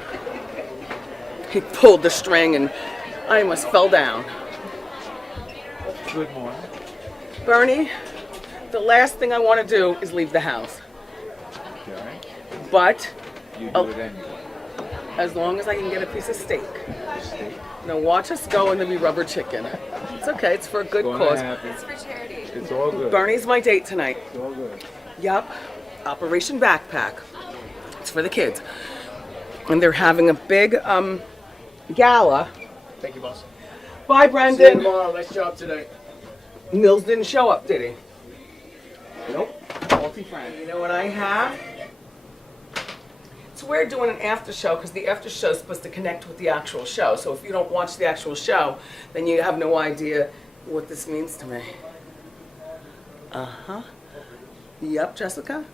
He pulled the string and I almost fell down. Good morning. Bernie, the last thing I want to do is leave the house. Okay. But You do it anyway. as long as I can get a piece of steak. Steak. Now watch us go and then we rubber chicken. It's okay, it's for a good Gonna cause. happen. It's for charity. It's all good. Bernie's my date tonight. It's all good. Yup. Operation Backpack. It's for the kids. And they're having a big gala. Thank you, boss. Bye, See you Brendan. tomorrow. Nice job today. Mills didn't show up, did he? Nope. Faulty friend. You know what I have? It's weird doing an after show because the after show is supposed to connect with the actual show. So if you don't watch the actual show, then you have no idea what this means to me. Yep, Jessica.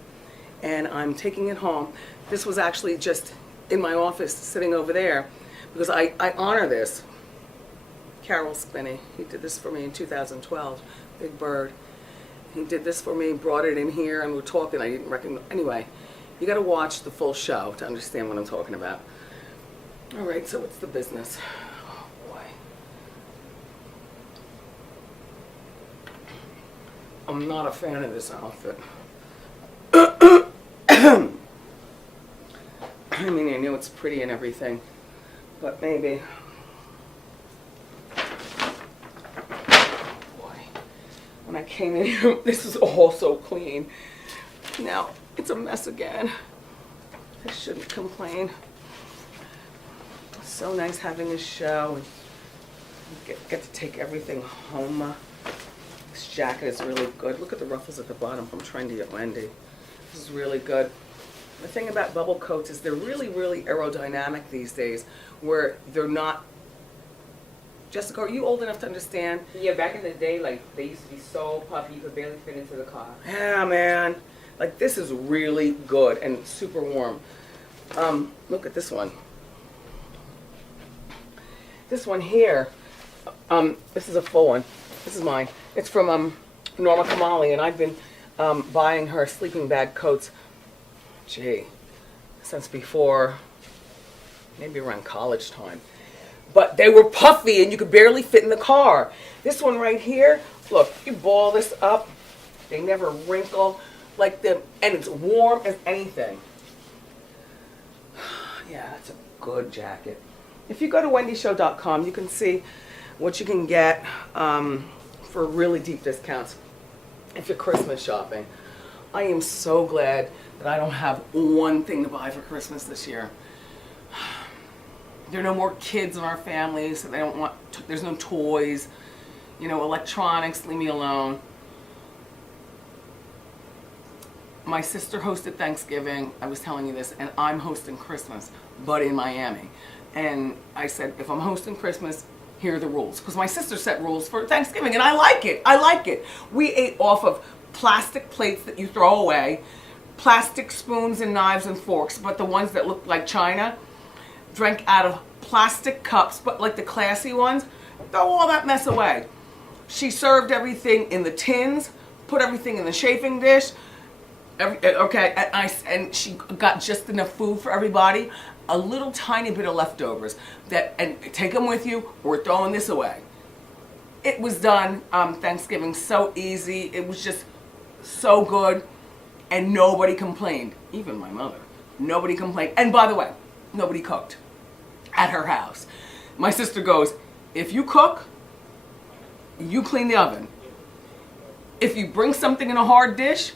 And I'm taking it home. This was actually just in my office sitting over there. because I honor this. Carol Spinney, he did this for me in 2012, Big Bird. He did this for me, brought it in here, and we're talking, I didn't recognize, anyway, you gotta watch the full show to understand what I'm talking about. All right, so what's the business? Oh boy. I'm not a fan of this outfit. I mean, I know it's pretty and everything, but maybe. Boy, when I came in here, this is all so clean. Now, it's a mess again. I shouldn't complain. It's so nice having a show and get to take everything home. This jacket is really good. Look at the ruffles at the bottom. I'm trying to get Wendy. This is really good. The thing about bubble coats is they're really, really aerodynamic these days, where they're not. Jessica, are you old enough to understand? Yeah, back in the day, like, they used to be so puffy, you could barely fit into the car. Yeah, man. Like, this is really good and super warm. Look at this one. This one here, this is a full one. This is mine. It's from Norma Kamali, and I've been buying her sleeping bag coats, gee, since before, maybe around college time. But they were puffy and you could barely fit in the car. This one right here, look, you ball this up, they never wrinkle like them, and it's warm as anything. Yeah, that's a good jacket. If you go to wendyshow.com, you can see what you can get for really deep discounts if you're Christmas shopping. I am so glad that I don't have one thing to buy for Christmas this year. There are no more kids in our family, so they don't want, there's no toys, you know, electronics, leave me alone. My sister hosted Thanksgiving, I was telling you this, and I'm hosting Christmas, but in Miami. And I said, if I'm hosting Christmas, here are the rules. Because my sister set rules for Thanksgiving, and I like it, I like it. We ate off of plastic plates that you throw away, plastic spoons and knives and forks, but the ones that look like china, drank out of plastic cups, but like the classy ones, throw all that mess away. She served everything in the tins, put everything in the chafing dish, and she got just enough food for everybody, a little tiny bit of leftovers, and take them with you, we're throwing this away. It was done Thanksgiving so easy, it was just so good, and nobody complained, even my mother. Nobody complained, and by the way, nobody cooked at her house. My sister goes, if you cook, you clean the oven. If you bring something in a hard dish,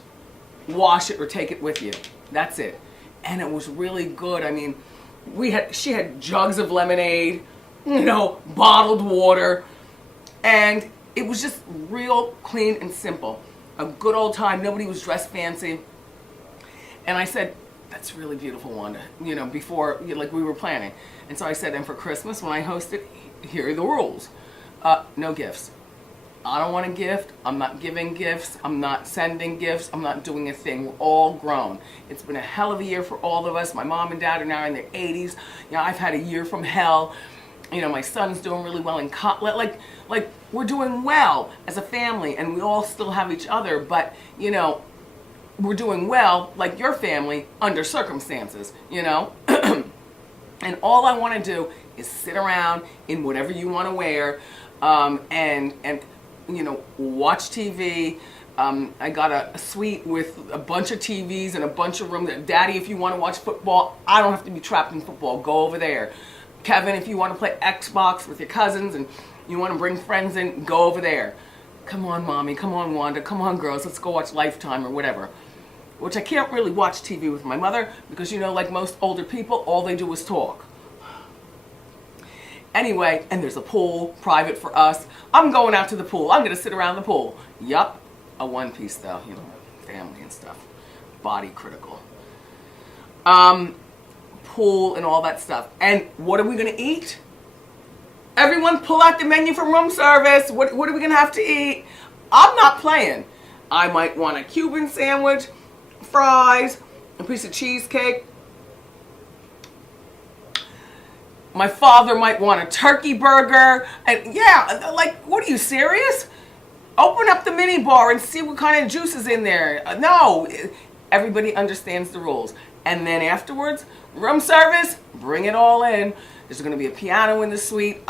wash it or take it with you. That's it. And it was really good. I mean, she had jugs of lemonade, you know, bottled water, and it was just real clean and simple. A good old time. Nobody was dressed fancy. And I said, that's really beautiful, Wanda, you know, before, like we were planning. And so I said, and for Christmas, when I host it, here are the rules. No gifts. I don't want a gift. I'm not giving gifts. I'm not sending gifts. I'm not doing a thing. We're all grown. It's been a hell of a year for all of us. My mom and dad are now in their 80s. You know, I've had a year from hell. You know, my son's doing really well in college. Like we're doing well as a family, and we all still have each other. But, you know, we're doing well, like your family, under circumstances, you know? And all I want to do is sit around in whatever you want to wear, and you know, watch TV. I got a suite with a bunch of TVs and a bunch of rooms. Daddy, if you want to watch football, I don't have to be trapped in football. Go over there. Kevin, if you want to play Xbox with your cousins and you want to bring friends in, go over there. Come on, Mommy. Come on, Wanda. Come on, girls. Let's go watch Lifetime or whatever. Which I can't really watch TV with my mother because, you know, like most older people, all they do is talk. Anyway, and there's a pool, private for us. I'm going out to the pool. I'm going to sit around the pool. Yup. A one piece though, you know, family and stuff. Body critical. Pool and all that stuff. And what are we going to eat? Everyone pull out the menu from room service. What are we going to have to eat? I'm not playing. I might want a Cuban sandwich, fries, a piece of cheesecake. My father might want a turkey burger. And yeah, like, what are you, serious? Open up the mini bar and see what kind of juice is in there. No, everybody understands the rules. And then afterwards, room service, bring it all in. There's going to be a piano in the suite.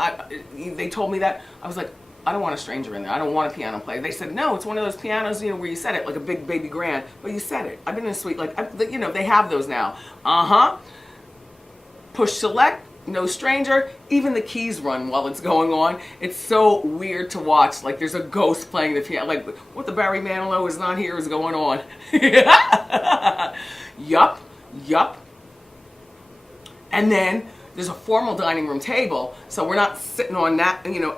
They told me that. I was like, I don't want a stranger in there. I don't want a piano player. They said, no, it's one of those pianos, you know, where you set it, like a big baby grand. But you set it. I've been in a suite, like, you know, they have those now. Push select, no stranger. Even the keys run while it's going on. It's so weird to watch. Like, there's a ghost playing the piano. Like, what the Barry Manilow is not here is going on. Yup. And then there's a formal dining room table, so we're not sitting on that, you know,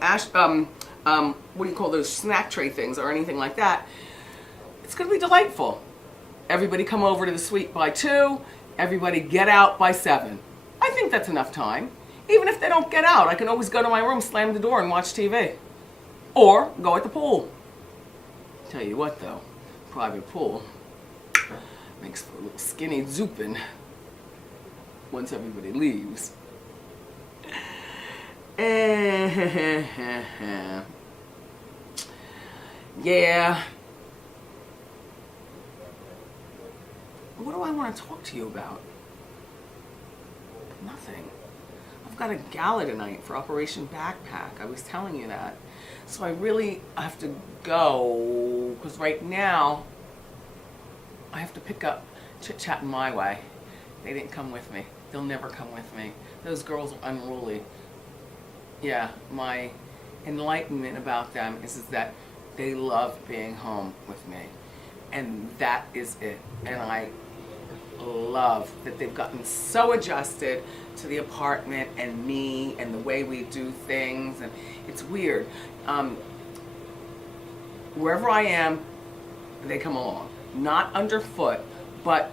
what do you call those snack tray things or anything like that. It's going to be delightful. Everybody come over to the suite by 2. Everybody get out by 7. I think that's enough time. Even if they don't get out, I can always go to my room, slam the door, and watch TV. Or go at the pool. Tell you what, though, private pool makes for a little skinny zooping once everybody leaves. Yeah. What do I want to talk to you about? Nothing. I've got a gala tonight for Operation Backpack. I was telling you that. So I really have to go, because right now I have to pick up Chit Chat My Way. They didn't come with me. They'll never come with me. Those girls are unruly. Yeah, my enlightenment about them is that they love being home with me. And that is it. And I love that they've gotten so adjusted to the apartment and me and the way we do things. And it's weird. Wherever I am, they come along. Not underfoot, but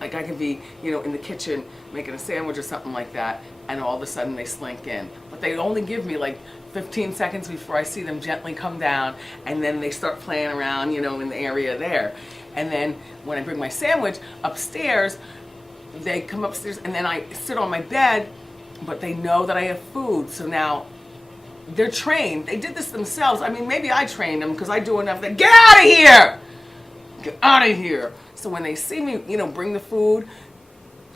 like I could be, you know, in the kitchen making a sandwich or something like that, and all of a sudden they slink in. But they only give me like 15 seconds before I see them gently come down, and then they start playing around, you know, in the area there. And then when I bring my sandwich upstairs, they come upstairs, and then I sit on my bed, but they know that I have food, so now they're trained. They did this themselves. I mean, maybe I trained them because I do enough that, get out of here! Get out of here! So when they see me, you know, bring the food,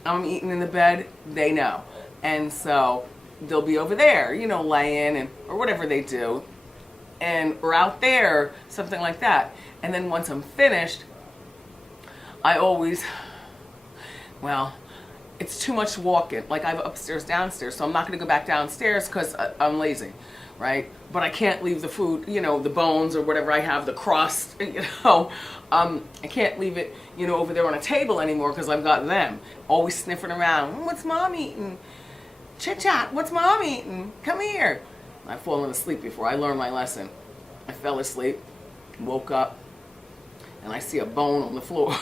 I'm eating in the bed, they know. And so they'll be over there, you know, laying or whatever they do, or out there, something like that. And then once I'm finished, I always, well, it's too much walking. Like I have upstairs, downstairs, so I'm not going to go back downstairs because I'm lazy, right? But I can't leave the food, you know, the bones or whatever I have, the crust, you know. I can't leave it, you know, over there on a table anymore because I've got them always sniffing around. What's mom eating? Chit Chat, what's mom eating? Come here. I've fallen asleep before. I learned my lesson. I fell asleep, woke up, and I see a bone on the floor.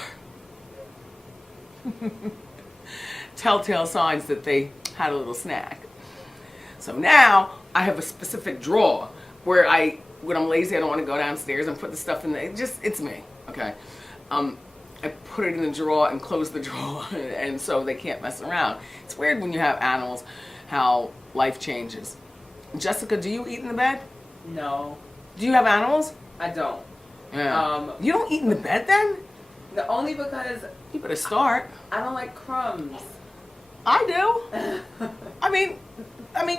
Telltale signs that they had a little snack. So now I have a specific drawer where when I'm lazy, I don't want to go downstairs and put the stuff in there. It's me, okay? I put it in the drawer and close the drawer, and so they can't mess around. It's weird when you have animals, how life changes. Jessica, do you eat in the bed? No. Do you have animals? I don't. Yeah. You don't eat in the bed then? Only because you better start. I don't like crumbs. I do. I mean,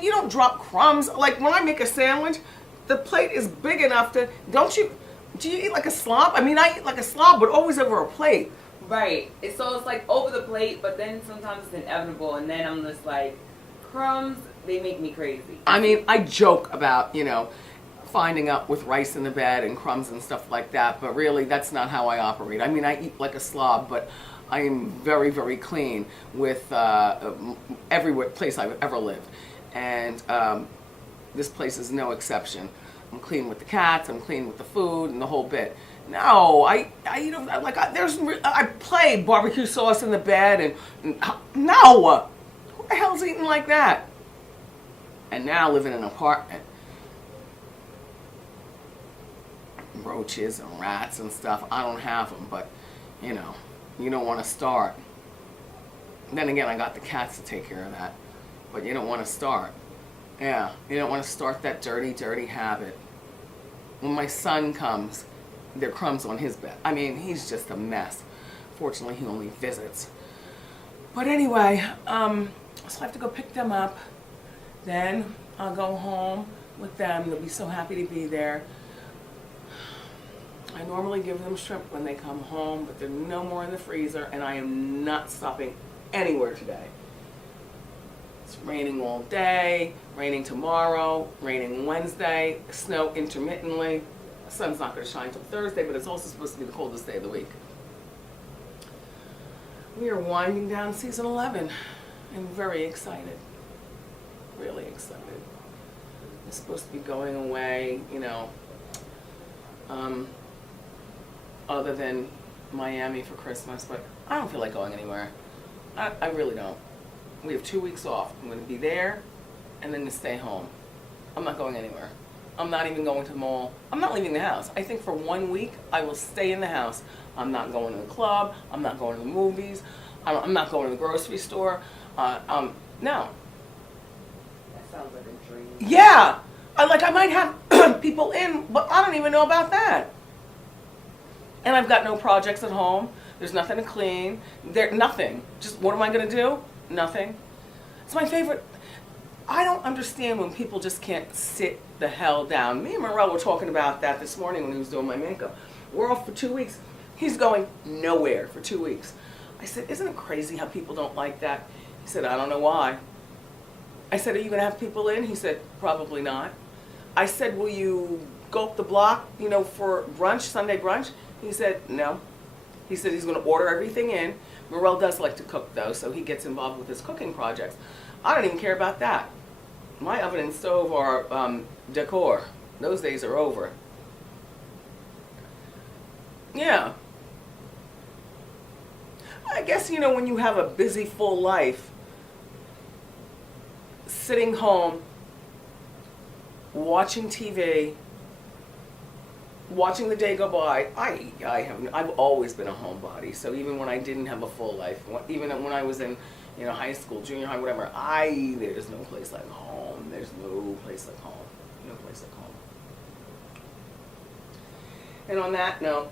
you don't drop crumbs. Like when I make a sandwich, the plate is big enough to. Do you eat like a slob? I mean, I eat like a slob, but always over a plate. Right. So it's like over the plate, but then sometimes it's inevitable, and then I'm just like, crumbs, they make me crazy. I mean, I joke about, you know, finding out with rice in the bed and crumbs and stuff like that, but really that's not how I operate. I mean, I eat like a slob, but I am very, very clean with every place I've ever lived. And this place is no exception. I'm clean with the cats, I'm clean with the food and the whole bit. No, I play barbecue sauce in the bed and no! Who the hell's eating like that? And now I live in an apartment. Roaches and rats and stuff, I don't have them, but you know, you don't want to start. Then again, I got the cats to take care of that. but you don't want to start. Yeah, you don't want to start that dirty, dirty habit. When my son comes, there are crumbs on his bed. I mean, he's just a mess. Fortunately, he only visits. But anyway, so I have to go pick them up. Then I'll go home with them. They'll be so happy to be there. I normally give them shrimp when they come home, but they're no more in the freezer, and I am not stopping anywhere today. It's raining all day, raining tomorrow, raining Wednesday, snow intermittently. The sun's not going to shine until Thursday, but it's also supposed to be the coldest day of the week. We are winding down season 11. I'm very excited. Really excited. It's supposed to be going away, you know, other than Miami for Christmas, but I don't feel like going anywhere. I really don't. We have 2 weeks off. I'm going to be there and then to stay home. I'm not going anywhere. I'm not even going to the mall. I'm not leaving the house. I think for 1 week, I will stay in the house. I'm not going to the club. I'm not going to the movies. I'm not going to the grocery store. No. That sounds like a dream. Yeah. I might have people in, but I don't even know about that. And I've got no projects at home. There's nothing to clean. Nothing. Just what am I going to do? Nothing. It's my favorite. I don't understand when people just can't sit the hell down. Me and Morel were talking about that this morning when he was doing my makeup. We're off for 2 weeks. He's going nowhere for 2 weeks. I said, isn't it crazy how people don't like that? He said, I don't know why. I said, are you going to have people in? He said, probably not. I said, will you go up the block, you know, for brunch, Sunday brunch? He said, no. He said he's going to order everything in. Morel does like to cook, though, so he gets involved with his cooking projects. I don't even care about that. My oven and stove are decor. Those days are over. Yeah. I guess, you know, when you have a busy, full life, sitting home, watching TV, watching the day go by, I've always been a homebody. So even when I didn't have a full life, even when I was in, you know, high school, junior high, whatever, there's no place like home. There's no place like home. No place like home. And on that note,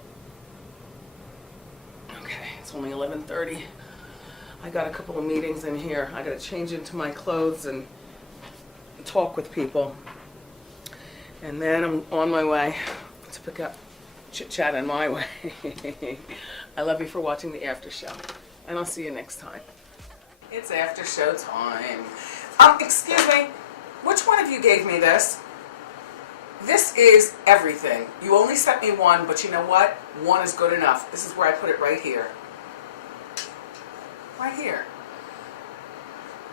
okay, it's only 11:30. I got a couple of meetings in here. I got to change into my clothes and talk with people. And then I'm on my way to pick up Chit Chat on my way. I love you for watching the after show, and I'll see you next time. It's after show time. Excuse me, which one of you gave me this? This is everything. You only sent me one, but you know what? One is good enough. This is where I put it right here. Right here.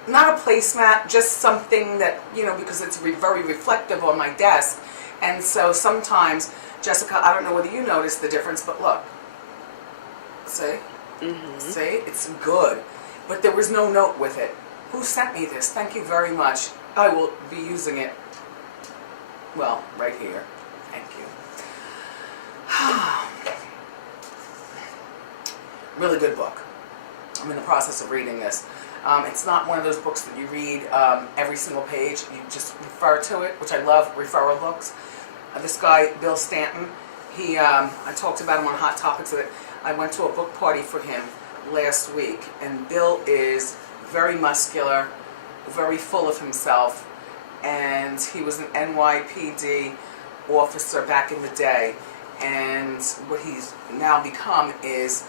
Not a placemat, just something that, you know, because it's very reflective on my desk. And so sometimes, Jessica, I don't know whether you noticed the difference, but look. See? Mm-hmm. See? It's good. But there was no note with it. Who sent me this? Thank you very much. I will be using it. Well, right here. Thank you. Really good book. I'm in the process of reading this. It's not one of those books that you read every single page. You just refer to it, which I love, referral books. This guy, Bill Stanton, I talked about him on Hot Topics. I went to a book party for him last week, and Bill is very muscular, very full of himself, and he was an NYPD officer back in the day, and what he's now become is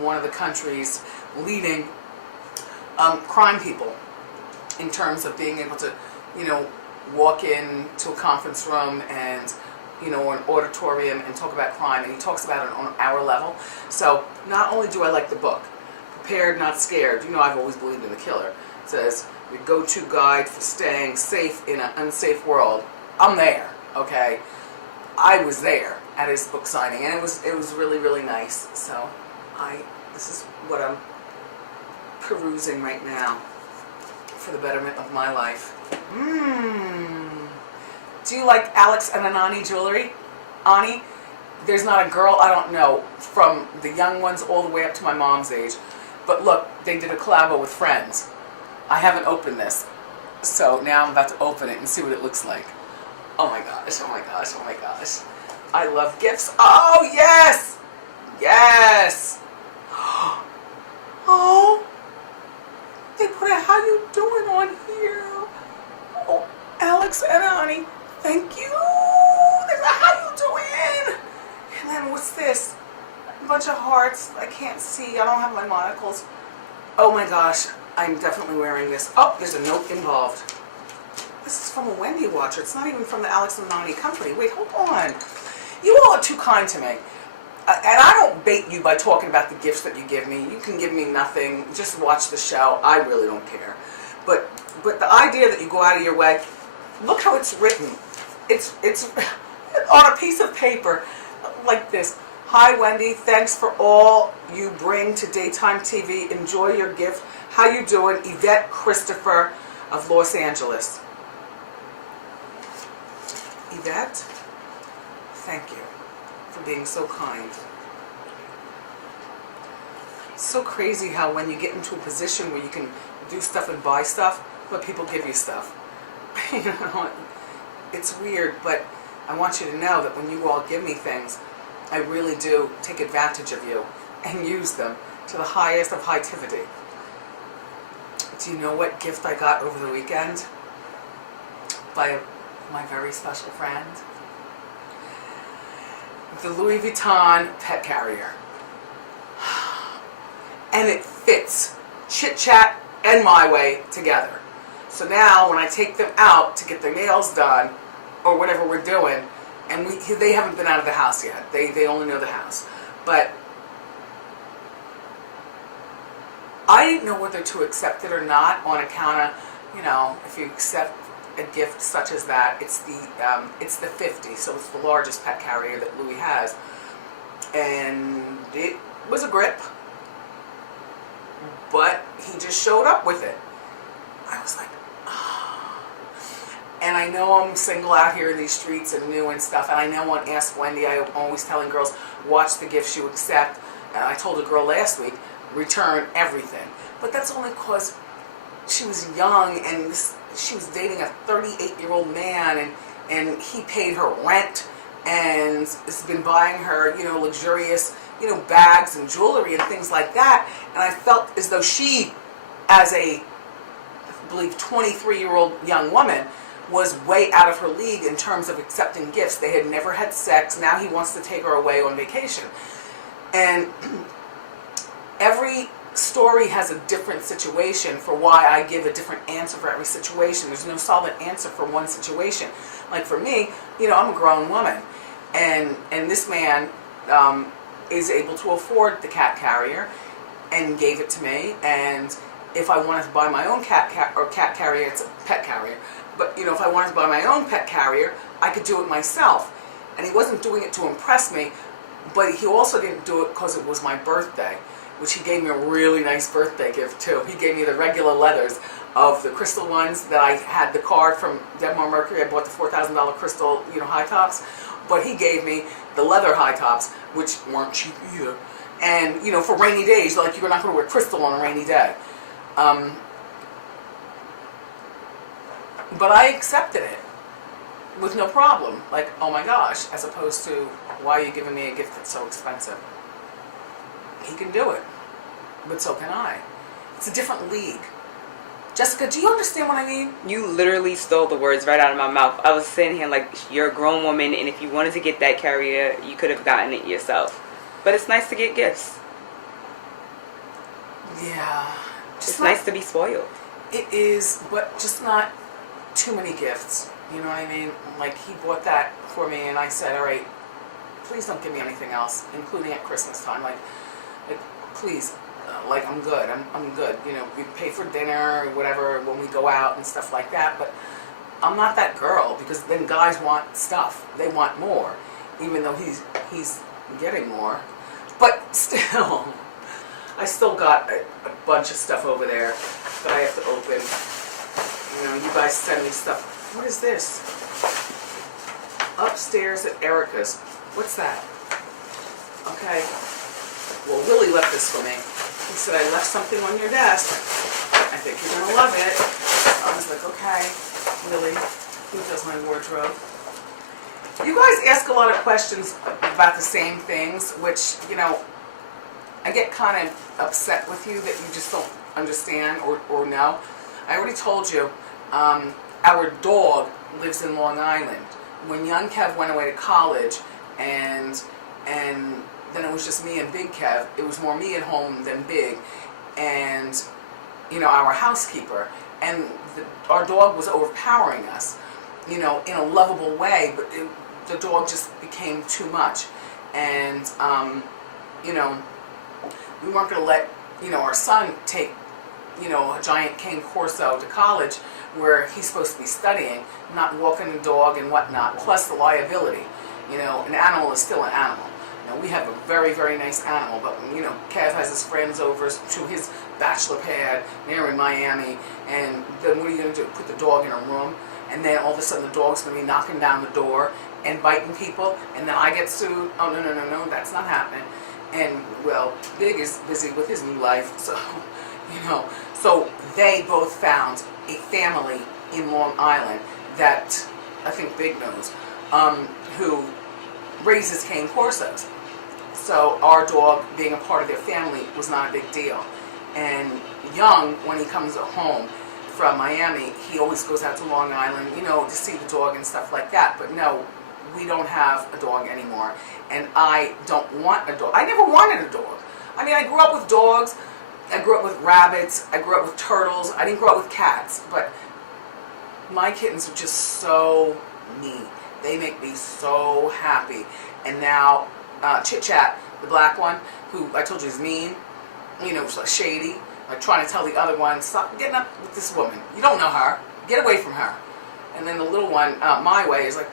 one of the country's leading crime people in terms of being able to, you know, walk into a conference room and, you know, or an auditorium and talk about crime, and he talks about it on our level. So not only do I like the book, Prepared Not Scared, you know I've always believed in the killer. It says, the go-to guide for staying safe in an unsafe world. I'm there, okay? I was there at his book signing, and it was really, really nice. So this is what I'm perusing right now for the betterment of my life. Do you like Alex and Anani jewelry? Ani? There's not a girl I don't know, from the young ones all the way up to my mom's age. But look, they did a collabo with Friends. I haven't opened this. So now I'm about to open it and see what it looks like. Oh my gosh, oh my gosh, oh my gosh. I love gifts. Oh, yes! Yes! Oh, they put a how you doing on here. Oh, Alex and Annie, thank you. There's a how you doing. And then what's this? A bunch of hearts. I can't see. I don't have my monocles. Oh my gosh, I'm definitely wearing this. Oh, there's a note involved. This is from a Wendy watcher. It's not even from the Alex and Annie company. Wait, hold on. You all are too kind to me. And I don't bait you by talking about the gifts that you give me. You can give me nothing. Just watch the show. I really don't care. But the idea that you go out of your way, look how it's written. It's on a piece of paper like this. Hi, Wendy. Thanks for all you bring to daytime TV. Enjoy your gift. How you doing? Yvette Christopher of Los Angeles. Yvette, thank you for being so kind. It's so crazy how when you get into a position where you can do stuff and buy stuff, but people give you stuff. You know, it's weird, but I want you to know that when you all give me things, I really do take advantage of you and use them to the highest of hightivity. Do you know what gift I got over the weekend? By my very special friend? The Louis Vuitton pet carrier. And it fits Chit Chat and My Way together. So now when I take them out to get their nails done or whatever we're doing, and they haven't been out of the house yet. They only know the house. But I didn't know whether to accept it or not on account of, you know, if you accept a gift such as that, it's the 50, so it's the largest pet carrier that Louis has. And it was a grip, but he just showed up with it. I was like, and I know I'm single out here in these streets and new and stuff, and I know on Ask Wendy, I'm always telling girls, watch the gifts you accept. And I told a girl last week, return everything. But that's only because she was young and she was dating a 38-year-old man, and he paid her rent and has been buying her, you know, luxurious, you know, bags and jewelry and things like that. And I felt as though she, as a, I believe, 23-year-old young woman, was way out of her league in terms of accepting gifts. They had never had sex. Now he wants to take her away on vacation. And every story has a different situation for why I give a different answer for every situation. There's no solid answer for one situation. Like for me, you know, I'm a grown woman, and this man is able to afford the cat carrier and gave it to me. And if I wanted to buy my own cat carrier, it's a pet carrier. But you know, if I wanted to buy my own pet carrier, I could do it myself. And he wasn't doing it to impress me, but he also didn't do it because it was my birthday, which he gave me a really nice birthday gift too. He gave me the regular leathers of the crystal ones that I had the card from Debmar Mercury. I bought the $4,000 crystal, you know, high tops, but he gave me the leather high tops, which weren't cheap either. And you know, for rainy days, like you're not going to wear crystal on a rainy day. But I accepted it with no problem. Like, oh my gosh, as opposed to, why are you giving me a gift that's so expensive? He can do it, but so can I. It's a different league. Jessica, do you understand what I mean? You literally stole the words right out of my mouth. I was sitting here like, you're a grown woman, and if you wanted to get that carrier, you could have gotten it yourself. But it's nice to get gifts. Yeah. It's nice to be spoiled. It is, but just not too many gifts. You know what I mean? Like, he bought that for me, and I said, all right, please don't give me anything else, including at Christmas time. Like please, like, I'm good. I'm good. You know, we pay for dinner or whatever when we go out and stuff like that, but I'm not that girl, because then guys want stuff. They want more, even though he's getting more. But still, I still got a bunch of stuff over there that I have to open. You know, you guys send me stuff. What is this? Upstairs at Erica's. What's that? Okay. Well, Willie left this for me. He said, I left something on your desk. I think you're gonna love it. I was like, okay, really? Who does my wardrobe? You guys ask a lot of questions about the same things, which, you know, I get kind of upset with you that you just don't understand or know. I already told you, our dog lives in Long Island. When young Kev went away to college and then it was just me and Big Kev, it was more me at home than Big, and, you know, our housekeeper. And our dog was overpowering us, you know, in a lovable way, but the dog just became too much. And, you know, we weren't going to let, you know, our son take, you know, a giant cane corso to college where he's supposed to be studying, not walking the dog and whatnot, plus the liability. You know, an animal is still an animal. You know, we have a very, very nice animal, but, you know, Kev has his friends over to his bachelor pad. They're in Miami, and then what are you going to do? Put the dog in a room, and then all of a sudden the dog's going to be knocking down the door and biting people, and then I get sued? Oh, no, that's not happening. And, well, Big is busy with his new life, so, you know. So they both found a family in Long Island that I think Big knows, who raises cane corsos. So our dog being a part of their family was not a big deal. And Young, when he comes home from Miami, he always goes out to Long Island, you know, to see the dog and stuff like that. But no, we don't have a dog anymore. And I don't want a dog. I never wanted a dog. I mean, I grew up with dogs. I grew up with rabbits. I grew up with turtles. I didn't grow up with cats. But my kittens are just so neat. They make me so happy. And now, Chit Chat, the black one, who I told you is mean, you know, like shady, like trying to tell the other one, stop getting up with this woman. You don't know her. Get away from her. And then the little one, My Way, is like,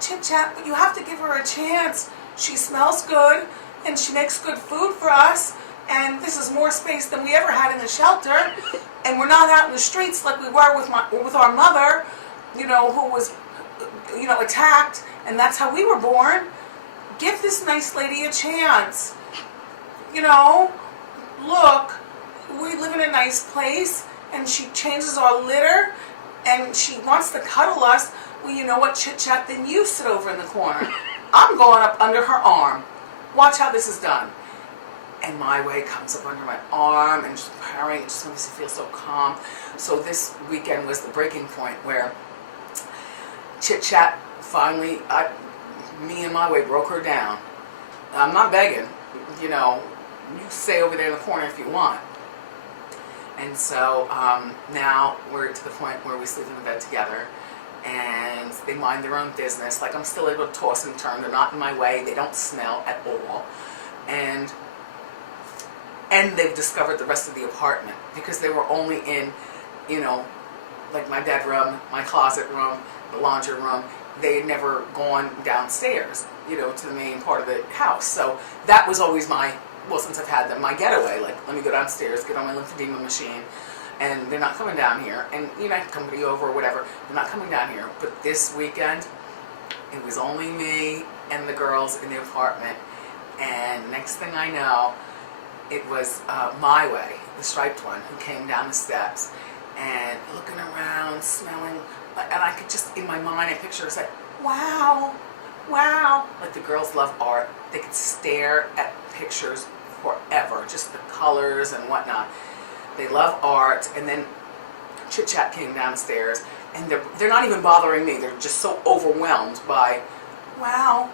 Chit Chat, but you have to give her a chance. She smells good, and she makes good food for us, and this is more space than we ever had in the shelter, and we're not out in the streets like we were with our mother, you know, who was, you know, attacked, and that's how we were born. Give this nice lady a chance. You know, look, we live in a nice place, and she changes our litter, and she wants to cuddle us. Well, you know what, Chit Chat, then you sit over in the corner. I'm going up under her arm. Watch how this is done. And My Way comes up under my arm and just purring. It just makes me feel so calm. So this weekend was the breaking point where Chit Chat finally, me and My Way broke her down. I'm not begging, you know, you stay over there in the corner if you want. And so now we're to the point where we sleep in the bed together, and they mind their own business. Like, I'm still able to toss and turn. They're not in my way. They don't smell at all. And they've discovered the rest of the apartment, because they were only in, you know, like my bedroom, my closet room, the laundry room. They had never gone downstairs, you know, to the main part of the house. So that was always my, well, since I've had them, my getaway. Like, let me go downstairs, get on my lymphedema machine, and they're not coming down here. And, you know, I have company over or whatever. They're not coming down here. But this weekend, it was only me and the girls in the apartment. And next thing I know, it was My Way, the striped one, who came down the steps and looking around, smelling. And I could just, in my mind, I picture her say, wow, wow. Like, the girls love art. They could stare at pictures forever, just the colors and whatnot. They love art. And then Chit Chat came downstairs, and they're not even bothering me. They're just so overwhelmed by, wow,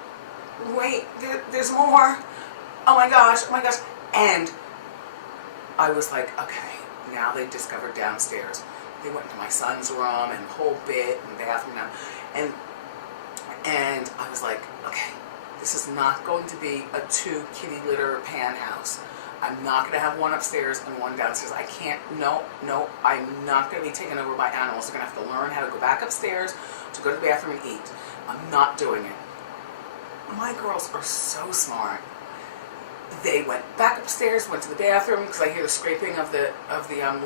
wait, there's more. Oh my gosh, oh my gosh. And I was like, okay, now they discovered downstairs. They went to my son's room and the whole bit and bathroom now. And I was like, okay, this is not going to be a 2 kitty litter pan house. I'm not going to have one upstairs and one downstairs. I can't, no, I'm not going to be taken over by animals. They're going to have to learn how to go back upstairs, to go to the bathroom and eat. I'm not doing it. My girls are so smart. They went back upstairs, went to the bathroom, because I hear the scraping of the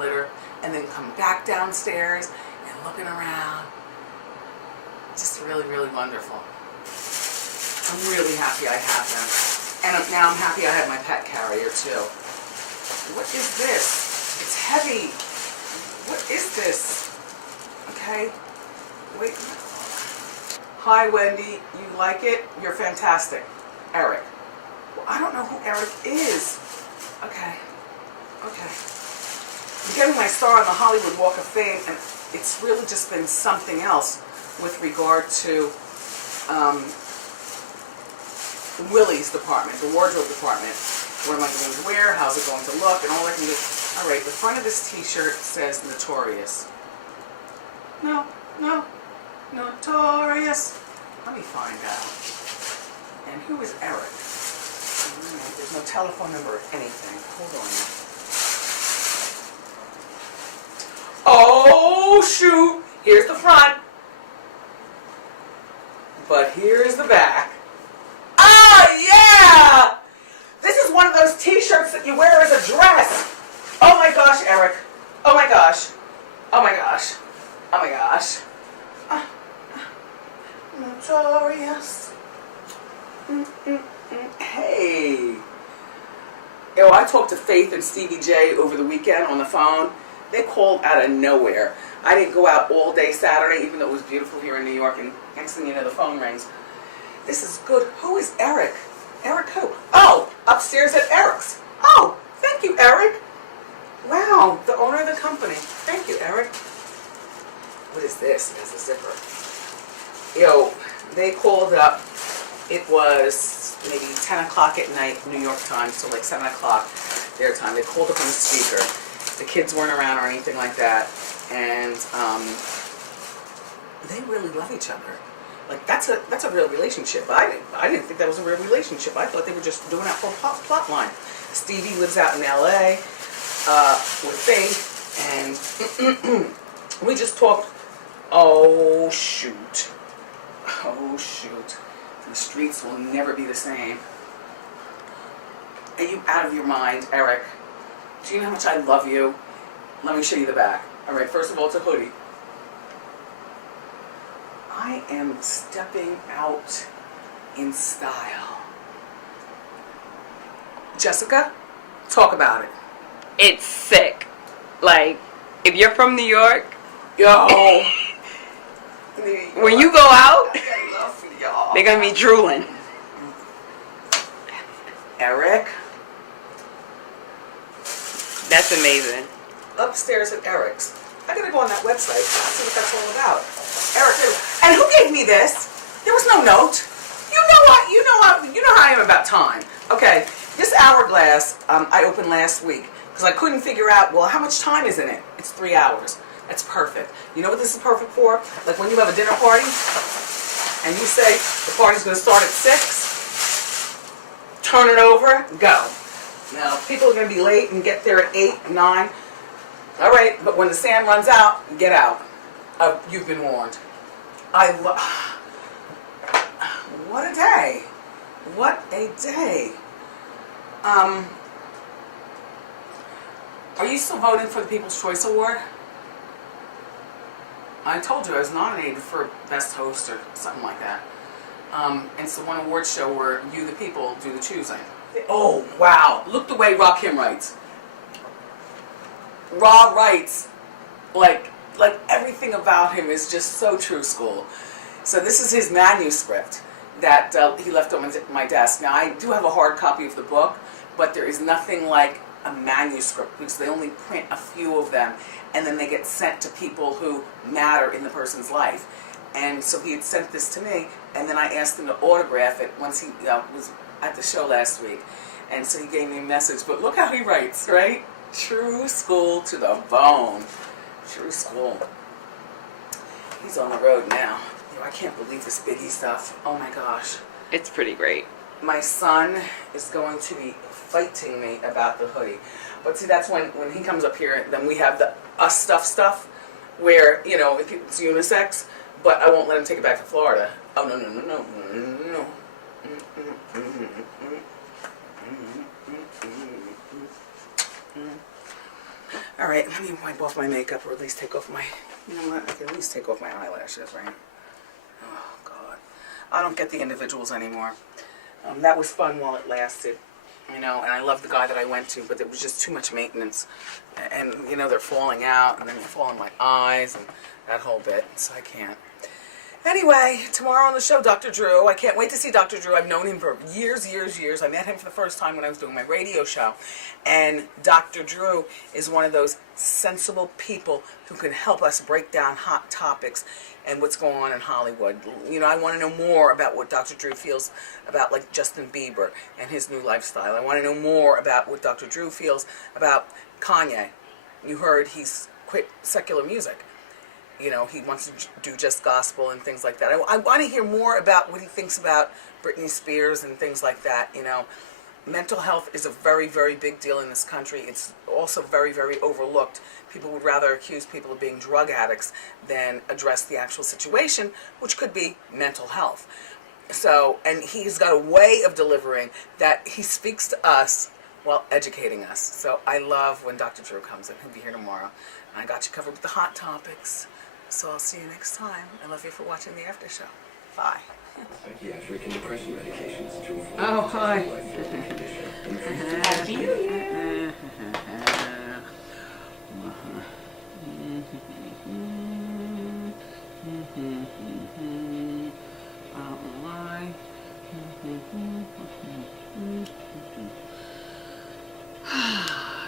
litter, and then come back downstairs and looking around. Just really, really wonderful. I'm really happy I have them. And now I'm happy I have my pet carrier too. What is this? It's heavy. What is this? Okay. Wait. Hi, Wendy. You like it? You're fantastic. Eric. Well, I don't know who Eric is. Okay. Okay. I'm getting my star on the Hollywood Walk of Fame, and it's really just been something else with regard to Willie's department, the wardrobe department. What am I going to wear? How's it going to look? And all I can do. All right, the front of this T-shirt says Notorious. No, no, Notorious. Let me find out. And who is Eric? There's no telephone number or anything. Hold on. Oh, shoot. Here's the front. But here's the back. Oh, yeah! This is one of those T-shirts that you wear as a dress. Oh, my gosh, Eric. Oh, my gosh. Oh, my gosh. Oh, my gosh. Notorious. Hey. Yo, I talked to Faith and Stevie J over the weekend on the phone. They called out of nowhere. I didn't go out all day Saturday, even though it was beautiful here in New York, and next thing you know, the phone rings. This is good. Who is Eric? Eric who? Oh, upstairs at Eric's. Oh, thank you, Eric. Wow, the owner of the company. Thank you, Eric. What is this? It has a zipper. Yo, they called up. It was maybe 10 o'clock at night, New York time, so like 7 o'clock their time. They called up on the speaker. The kids weren't around or anything like that. And they really love each other. Like, that's a real relationship. I didn't think that was a real relationship. I thought they were just doing that for a plot line. Stevie lives out in L.A. With Faith, and we just talked. Oh, shoot. Oh, shoot. The streets will never be the same. Are you out of your mind, Eric? Do you know how much I love you? Let me show you the back. All right, first of all, it's a hoodie. I am stepping out in style. Jessica, talk about it. It's sick. Like, if you're from New York, yo, when you go out, they're gonna be drooling. Eric, that's amazing. Upstairs at Eric's. I gotta go on that website. See what that's all about. Eric, and who gave me this? There was no note. You know how I am about time. Okay, this hourglass I opened last week because I couldn't figure out. Well, how much time is in it? It's 3 hours. That's perfect. You know what this is perfect for? Like when you have a dinner party and you say the party's going to start at 6. Turn it over. Go. Now people are going to be late and get there at 8, 9. All right, but when the sand runs out, get out. You've been warned. What a day. What a day. Are you still voting for the People's Choice Award? I told you I was nominated for Best Host or something like that. It's the one award show where you, the people, do the choosing. Oh, wow. Look the way Rakim writes. Ra writes like everything about him is just so true school. So this is his manuscript that he left on my desk. Now I do have a hard copy of the book, but there is nothing like a manuscript because they only print a few of them and then they get sent to people who matter in the person's life. And so he had sent this to me, and then I asked him to autograph it once he was at the show last week. And so he gave me a message, but look how he writes, right? True school to the bone. True school. He's on the road now. I can't believe this Biggie stuff. Oh my gosh. It's pretty great. My son is going to be fighting me about the hoodie. But see, that's when he comes up here, then we have the us stuff, where, you know, it's unisex, but I won't let him take it back to Florida. Oh, no. All right, let me wipe off my makeup, or at least take off my, you know what, I can at least take off my eyelashes, right? Oh, God. I don't get the individuals anymore. That was fun while it lasted. you know, and I love the guy that I went to, but it was just too much maintenance. And, you know, they're falling out, and then they fall in my eyes, and that whole bit, so I can't. Anyway, tomorrow on the show, Dr. Drew. I can't wait to see Dr. Drew. I've known him for years. I met him for the first time when I was doing my radio show. And Dr. Drew is one of those sensible people who can help us break down hot topics and what's going on in Hollywood. You know, I want to know more about what Dr. Drew feels about, like, Justin Bieber and his new lifestyle. I want to know more about what Dr. Drew feels about Kanye. You heard he's quit secular music. You know, he wants to do just gospel and things like that. I want to hear more about what he thinks about Britney Spears and things like that. You know, mental health is a very, very big deal in this country. It's also very, very overlooked. People would rather accuse people of being drug addicts than address the actual situation, which could be mental health. So, and he's got a way of delivering that he speaks to us while educating us. So I love when Dr. Drew comes in. He'll be here tomorrow. And I got you covered with the hot topics. So I'll see you next time. I love you for watching the after show. Bye. Psychiatric and depression medications to avoid Oh, hi.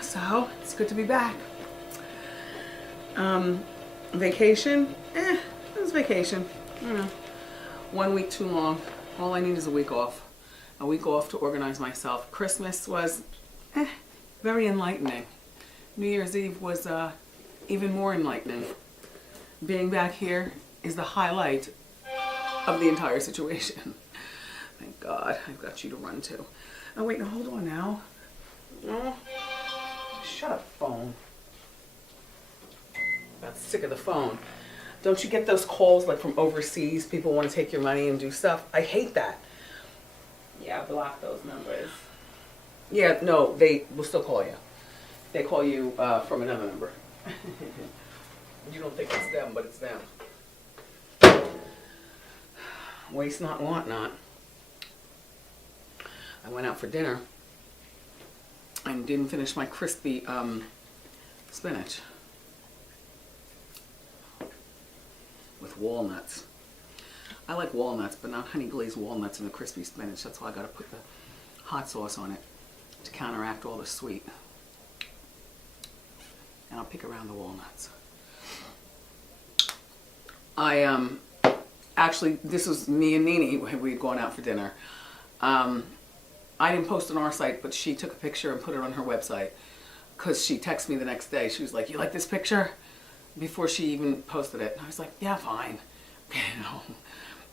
So, it's good to be back. Vacation? It was vacation. You know, 1 week too long. All I need is a week off. A week off to organize myself. Christmas was very enlightening. New Year's Eve was even more enlightening. Being back here is the highlight of the entire situation. Thank God I've got you to run to. Oh wait, no, hold on now. No. Shut up, phone. I'm sick of the phone. Don't you get those calls like from overseas? People want to take your money and do stuff. I hate that. Yeah, block those numbers. Yeah, no, they will still call you. They call you from another number. You don't think it's them, but it's them. Waste not, want not. I went out for dinner and didn't finish my crispy spinach with walnuts. I like walnuts, but not honey glazed walnuts in the crispy spinach. That's why I gotta put the hot sauce on it to counteract all the sweet. And I'll pick around the walnuts. Actually, this was me and Nene when we had gone out for dinner. I didn't post on our site, but she took a picture and put it on her website because she texted me the next day. She was like, "You like this picture?" Before she even posted it. And I was like, "Yeah, fine." You know,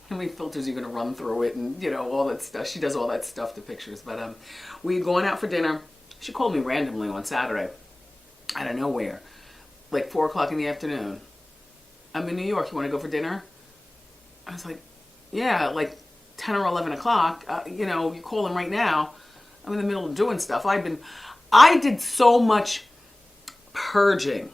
how many filters are you going to run through it and, you know, all that stuff. She does all that stuff to pictures. But we had gone out for dinner. She called me randomly on Saturday out of nowhere, like 4 o'clock in the afternoon. "I'm in New York. You want to go for dinner?" I was like, "Yeah, like 10 or 11 o'clock. You know, you're calling right now. I'm in the middle of doing stuff." I did so much purging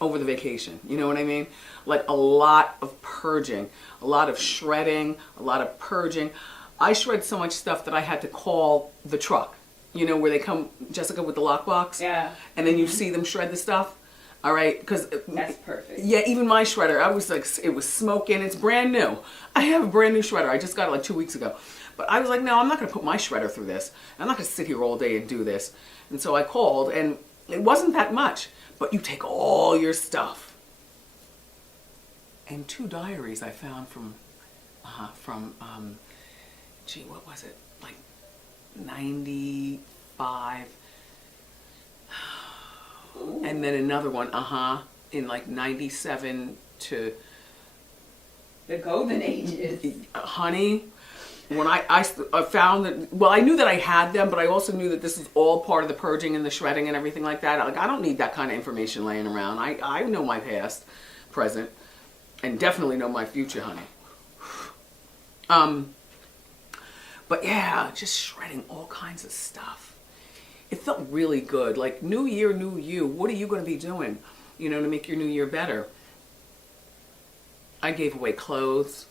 over the vacation. You know what I mean? Like a lot of purging, a lot of shredding, a lot of purging. I shred so much stuff that I had to call the truck. You know, where they come, Jessica, with the lockbox? Yeah. And then you see them shred the stuff? All right, because that's perfect. Yeah, even my shredder, I was like, it was smoking. It's brand new. I have a brand new shredder. I just got it like 2 weeks ago. But I was like, no, I'm not going to put my shredder through this. I'm not going to sit here all day and do this. And so I called, and it wasn't that much. But you take all your stuff. And 2 diaries I found from gee, what was it? Like 95. Ooh. And then another one, in like 97 to... The golden ages. Honey, when I found that, well, I knew that I had them, but I also knew that this is all part of the purging and the shredding and everything like that. Like, I don't need that kind of information laying around. I know my past, present, and definitely know my future, honey. But yeah, just shredding all kinds of stuff. It felt really good. Like, new year, new you. What are you going to be doing, you know, to make your new year better? I gave away clothes.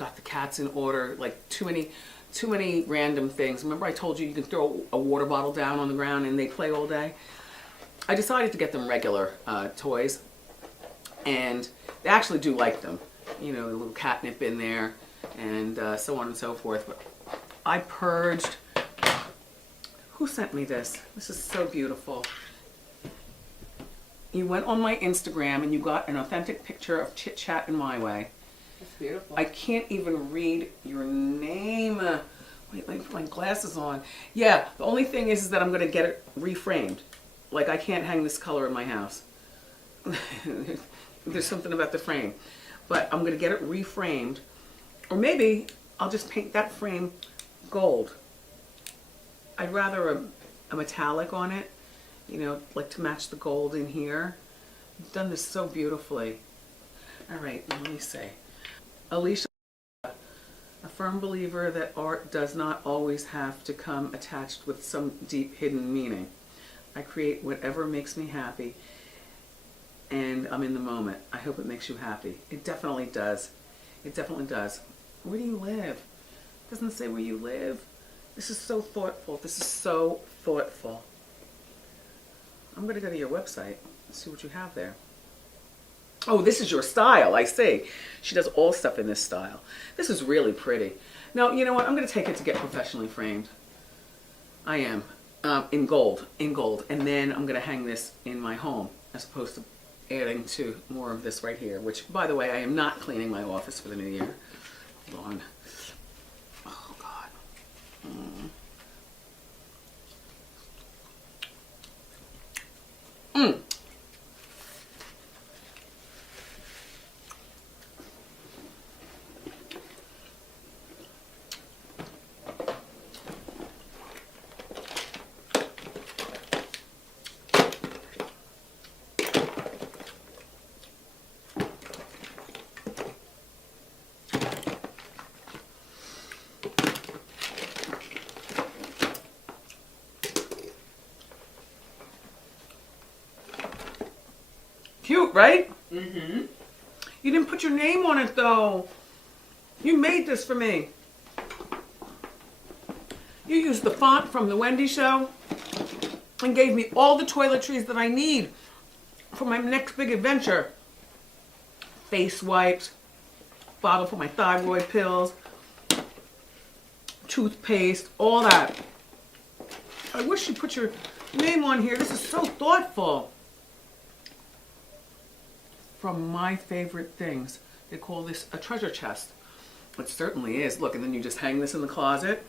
got the cats in order, like too many random things. Remember I told you can throw a water bottle down on the ground and they play all day? I decided to get them regular toys, and they actually do like them. You know, a little catnip in there, and so on and so forth. But I purged. Who sent me this? This is so beautiful. You went on my Instagram and you got an authentic picture of Chit Chat in My Way. It's beautiful. I can't even read your name. Wait, let me put my glasses on. Yeah, the only thing is that I'm going to get it reframed. Like, I can't hang this color in my house. There's something about the frame. But I'm going to get it reframed. Or maybe I'll just paint that frame gold. I'd rather a metallic on it, you know, like to match the gold in here. You've done this so beautifully. All right, let me see. Alicia, a firm believer that art does not always have to come attached with some deep hidden meaning. I create whatever makes me happy, and I'm in the moment. I hope it makes you happy. It definitely does. It definitely does. Where do you live? It doesn't say where you live. This is so thoughtful. This is so thoughtful. I'm going to go to your website and see what you have there. Oh, this is your style. I see. She does all stuff in this style. This is really pretty. Now, you know what? I'm going to take it to get professionally framed. I am. In gold. In gold. And then I'm going to hang this in my home as opposed to adding to more of this right here, which, by the way, I am not cleaning my office for the new year. Hold on. Oh, God. Cute, right? Mm-hmm. You didn't put your name on it, though. You made this for me. You used the font from the Wendy show and gave me all the toiletries that I need for my next big adventure. Face wipes, bottle for my thyroid pills, toothpaste, all that. I wish you put your name on here. This is so thoughtful. From my favorite things. They call this a treasure chest. It certainly is. Look, and then you just hang this in the closet.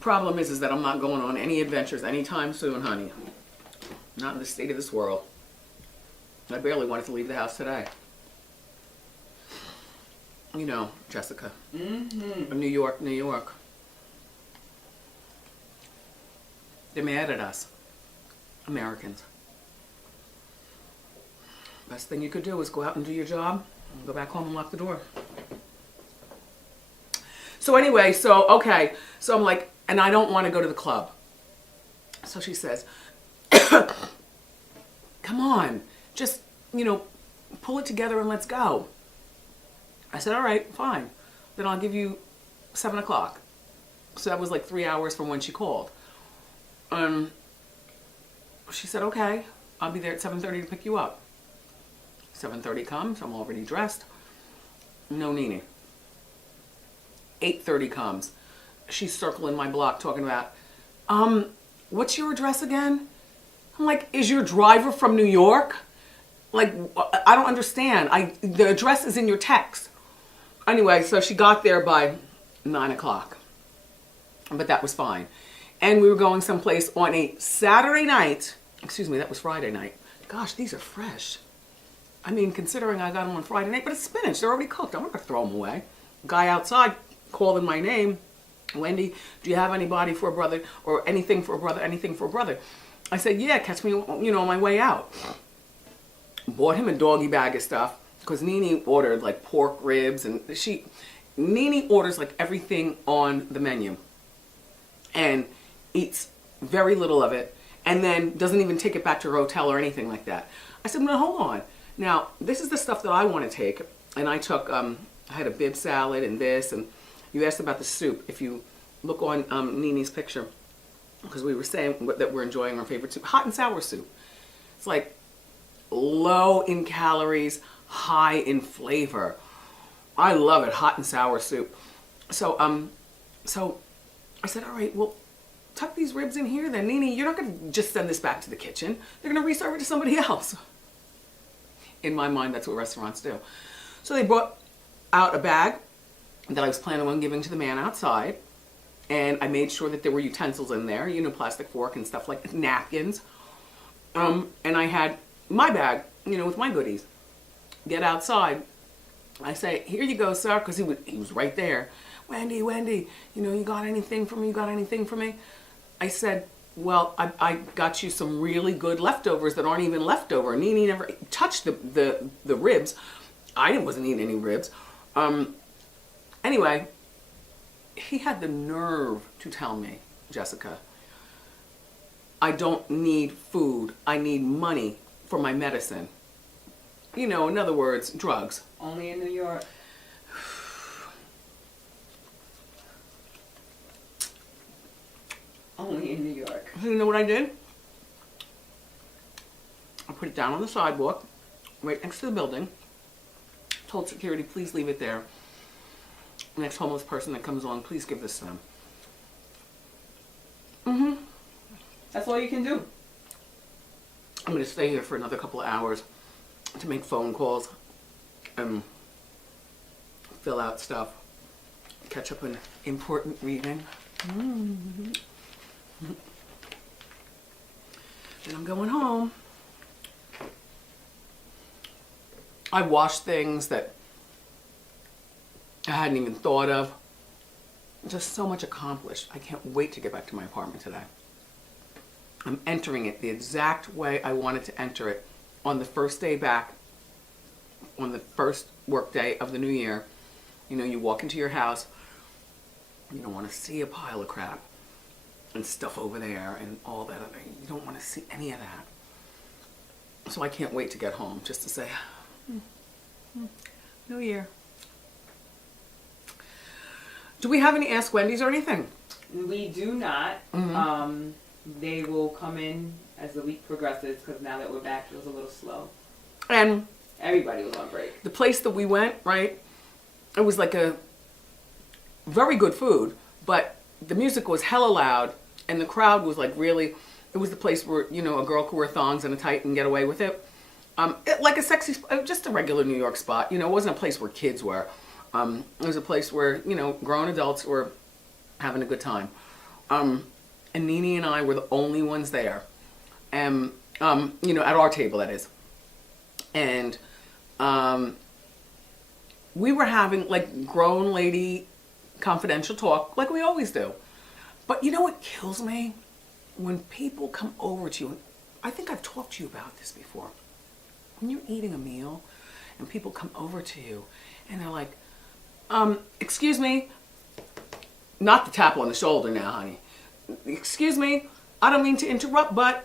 Problem is that I'm not going on any adventures anytime soon, honey. Not in the state of this world. I barely wanted to leave the house today. You know, Jessica. Mm-hmm. New York, New York. They're mad at us. Americans. Best thing you could do is go out and do your job and go back home and lock the door. So anyway, okay. So I'm like, and I don't want to go to the club. So she says, come on, just, you know, pull it together and let's go. I said, all right, fine. Then I'll give you 7 o'clock. So that was like 3 hours from when she called. She said, okay, I'll be there at 7:30 to pick you up. 7:30 comes, I'm already dressed. No Nene. 8:30 comes. She's circling my block talking about, what's your address again? I'm like, is your driver from New York? Like, I don't understand. The address is in your text. Anyway, so she got there by 9 o'clock. But that was fine. And we were going someplace on a Saturday night. Excuse me, that was Friday night. Gosh, these are fresh. I mean, considering I got them on Friday night, but it's spinach. They're already cooked. I'm not going to throw them away. Guy outside calling my name. Wendy, do you have anybody for a brother or anything for a brother, anything for a brother? I said, yeah, catch me, you know, on my way out. Bought him a doggy bag of stuff because Nene ordered like pork ribs and Nene orders like everything on the menu and eats very little of it and then doesn't even take it back to her hotel or anything like that. I said, no, hold on. Now, this is the stuff that I want to take. And I took I had a bib salad and this, and you asked about the soup. If you look on Nini's picture, because we were saying that we're enjoying our favorite soup, hot and sour soup. It's like low in calories, high in flavor. I love it, hot and sour soup. So I said, all right, well, tuck these ribs in here then. Nini, you're not going to just send this back to the kitchen. They're going to reserve it to somebody else. In my mind, that's what restaurants do. So they brought out a bag that I was planning on giving to the man outside. And I made sure that there were utensils in there, you know, plastic fork and stuff like napkins. And I had my bag, you know, with my goodies. Get outside. I say, here you go, sir, because he was right there. Wendy, you know, you got anything for me? You got anything for me? I said, well, I got you some really good leftovers that aren't even leftover. Nini never touched the ribs. I wasn't eating any ribs. Anyway, he had the nerve to tell me, Jessica, I don't need food. I need money for my medicine. You know, in other words, drugs. Only in New York. Only in New York. You know what I did? I put it down on the sidewalk, right next to the building. Told security, please leave it there. The next homeless person that comes on, please give this to them. That's all you can do. I'm going to stay here for another couple of hours to make phone calls and fill out stuff, catch up on important reading. Then I'm going home. I washed things that I hadn't even thought of. Just so much accomplished. I can't wait to get back to my apartment today. I'm entering it the exact way I wanted to enter it on the first day back, on the first work day of the new year. You know, you walk into your house, you don't want to see a pile of crap and stuff over there and all that. You don't want to see any of that. So I can't wait to get home just to say, New Year. Do we have any Ask Wendy's or anything? We do not. They will come in as the week progresses because now that we're back, it was a little slow. And everybody was on break. The place that we went, right, it was like a very good food, but the music was hella loud and the crowd was like really, it was the place where, you know, a girl could wear thongs and a tight and get away with it. Like a sexy, just a regular New York spot. You know, it wasn't a place where kids were. It was a place where, you know, grown adults were having a good time. And Nini and I were the only ones there. You know, at our table, that is. And we were having like grown lady confidential talk like we always do. But you know what kills me? When people come over to you, I think I've talked to you about this before. When you're eating a meal and people come over to you and they're like, excuse me, not the tap on the shoulder now, honey. Excuse me, I don't mean to interrupt, but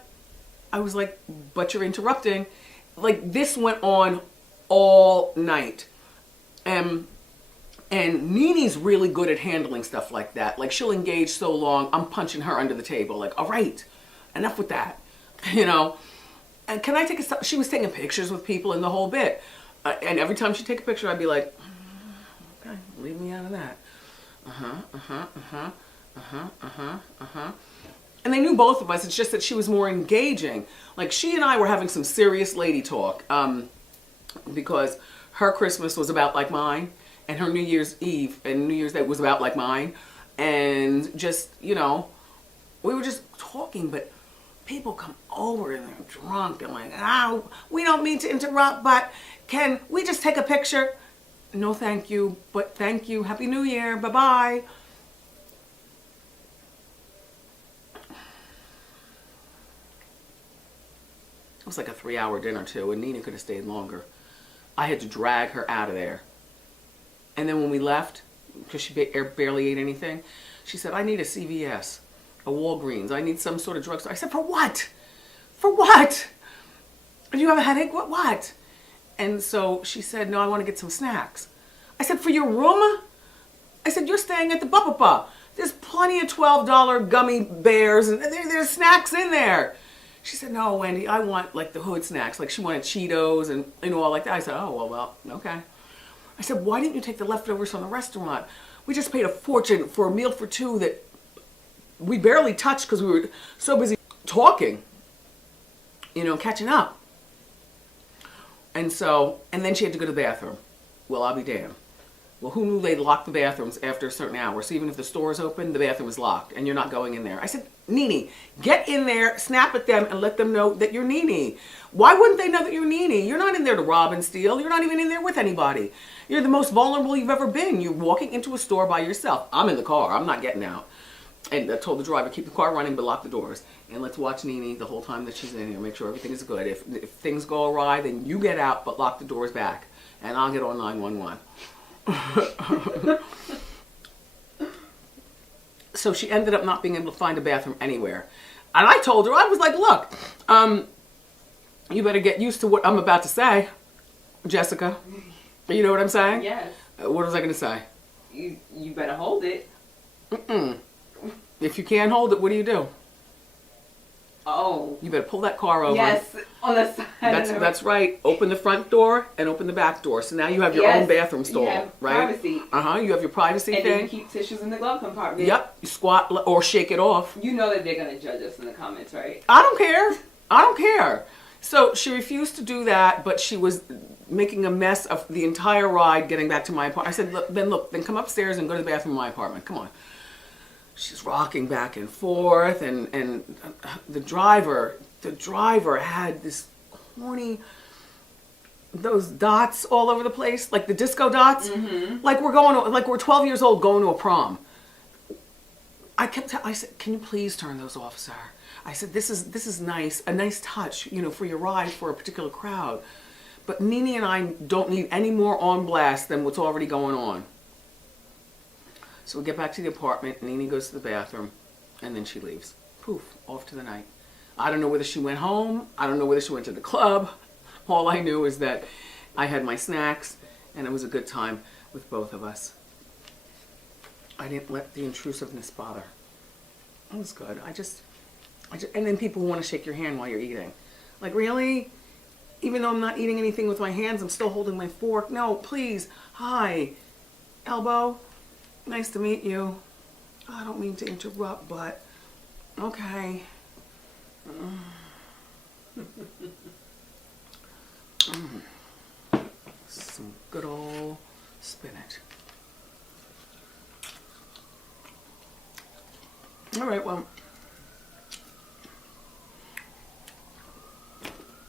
I was like, but you're interrupting. Like this went on all night. And Nini's really good at handling stuff like that. Like she'll engage so long, I'm punching her under the table. Like, all right, enough with that, you know? And can I take a, she was taking pictures with people and the whole bit. And every time she'd take a picture, I'd be like, okay, leave me out of that. And they knew both of us. It's just that she was more engaging. Like she and I were having some serious lady talk because her Christmas was about like mine and her New Year's Eve and New Year's Day was about like mine. And just, you know, we were just talking, but people come over and they're drunk and like, we don't mean to interrupt, but can we just take a picture? No, thank you, but thank you. Happy New Year. Bye-bye. It was like a 3-hour dinner too, and Nina could have stayed longer. I had to drag her out of there. And then when we left, because she barely ate anything, she said, I need a CVS, a Walgreens. I need some sort of drugstore. I said, for what? For what? Do you have a headache? What? And so she said, no, I want to get some snacks. I said, for your room? I said, you're staying at the Bupapa. There's plenty of $12 gummy bears and there's snacks in there. She said, no, Wendy, I want like the hood snacks. Like she wanted Cheetos and all like that. I said, oh, well, okay. I said, why didn't you take the leftovers from the restaurant? We just paid a fortune for a meal for two that we barely touched because we were so busy talking, catching up. And then she had to go to the bathroom. Well, I'll be damned. Well, who knew they'd lock the bathrooms after a certain hour? So even if the store is open, the bathroom is locked and you're not going in there. I said, Nene, get in there, snap at them and let them know that you're Nene. Why wouldn't they know that you're Nene? You're not in there to rob and steal. You're not even in there with anybody. You're the most vulnerable you've ever been. You're walking into a store by yourself. I'm in the car. I'm not getting out. And I told the driver, keep the car running, but lock the doors. And let's watch Nene the whole time that she's in here. Make sure everything is good. If things go awry, then you get out, but lock the doors back. And I'll get on 911. So she ended up not being able to find a bathroom anywhere. And I told her, I was like, look, you better get used to what I'm about to say, Jessica. You know what I'm saying? Yes. What was I going to say? You better hold it. Mm-mm. If you can't hold it, what do you do? Oh. You better pull that car over. Yes, on the side. That's right. Open the front door and open the back door. So now you have your own bathroom stall, right? Privacy. You have your privacy and thing. And then you keep tissues in the glove compartment. Yep. You squat or shake it off. You know that they're gonna judge us in the comments, right? I don't care. So she refused to do that, but she was making a mess of the entire ride getting back to my apartment. I said, then come upstairs and go to the bathroom in my apartment. Come on. She's rocking back and forth, and the driver had this corny, those dots all over the place, like the disco dots, like we're 12 years old going to a prom. I said, can you please turn those off, sir? I said, this is nice, a nice touch, for your ride for a particular crowd, but Nene and I don't need any more on blast than what's already going on. So we get back to the apartment, Nene goes to the bathroom, and then she leaves. Poof, off to the night. I don't know whether she went home. I don't know whether she went to the club. All I knew is that I had my snacks, and it was a good time with both of us. I didn't let the intrusiveness bother. It was good. And then people who want to shake your hand while you're eating. Like, really? Even though I'm not eating anything with my hands, I'm still holding my fork. No, please. Hi. Elbow. Nice to meet you. I don't mean to interrupt, but okay. Some good old spinach. All right, well,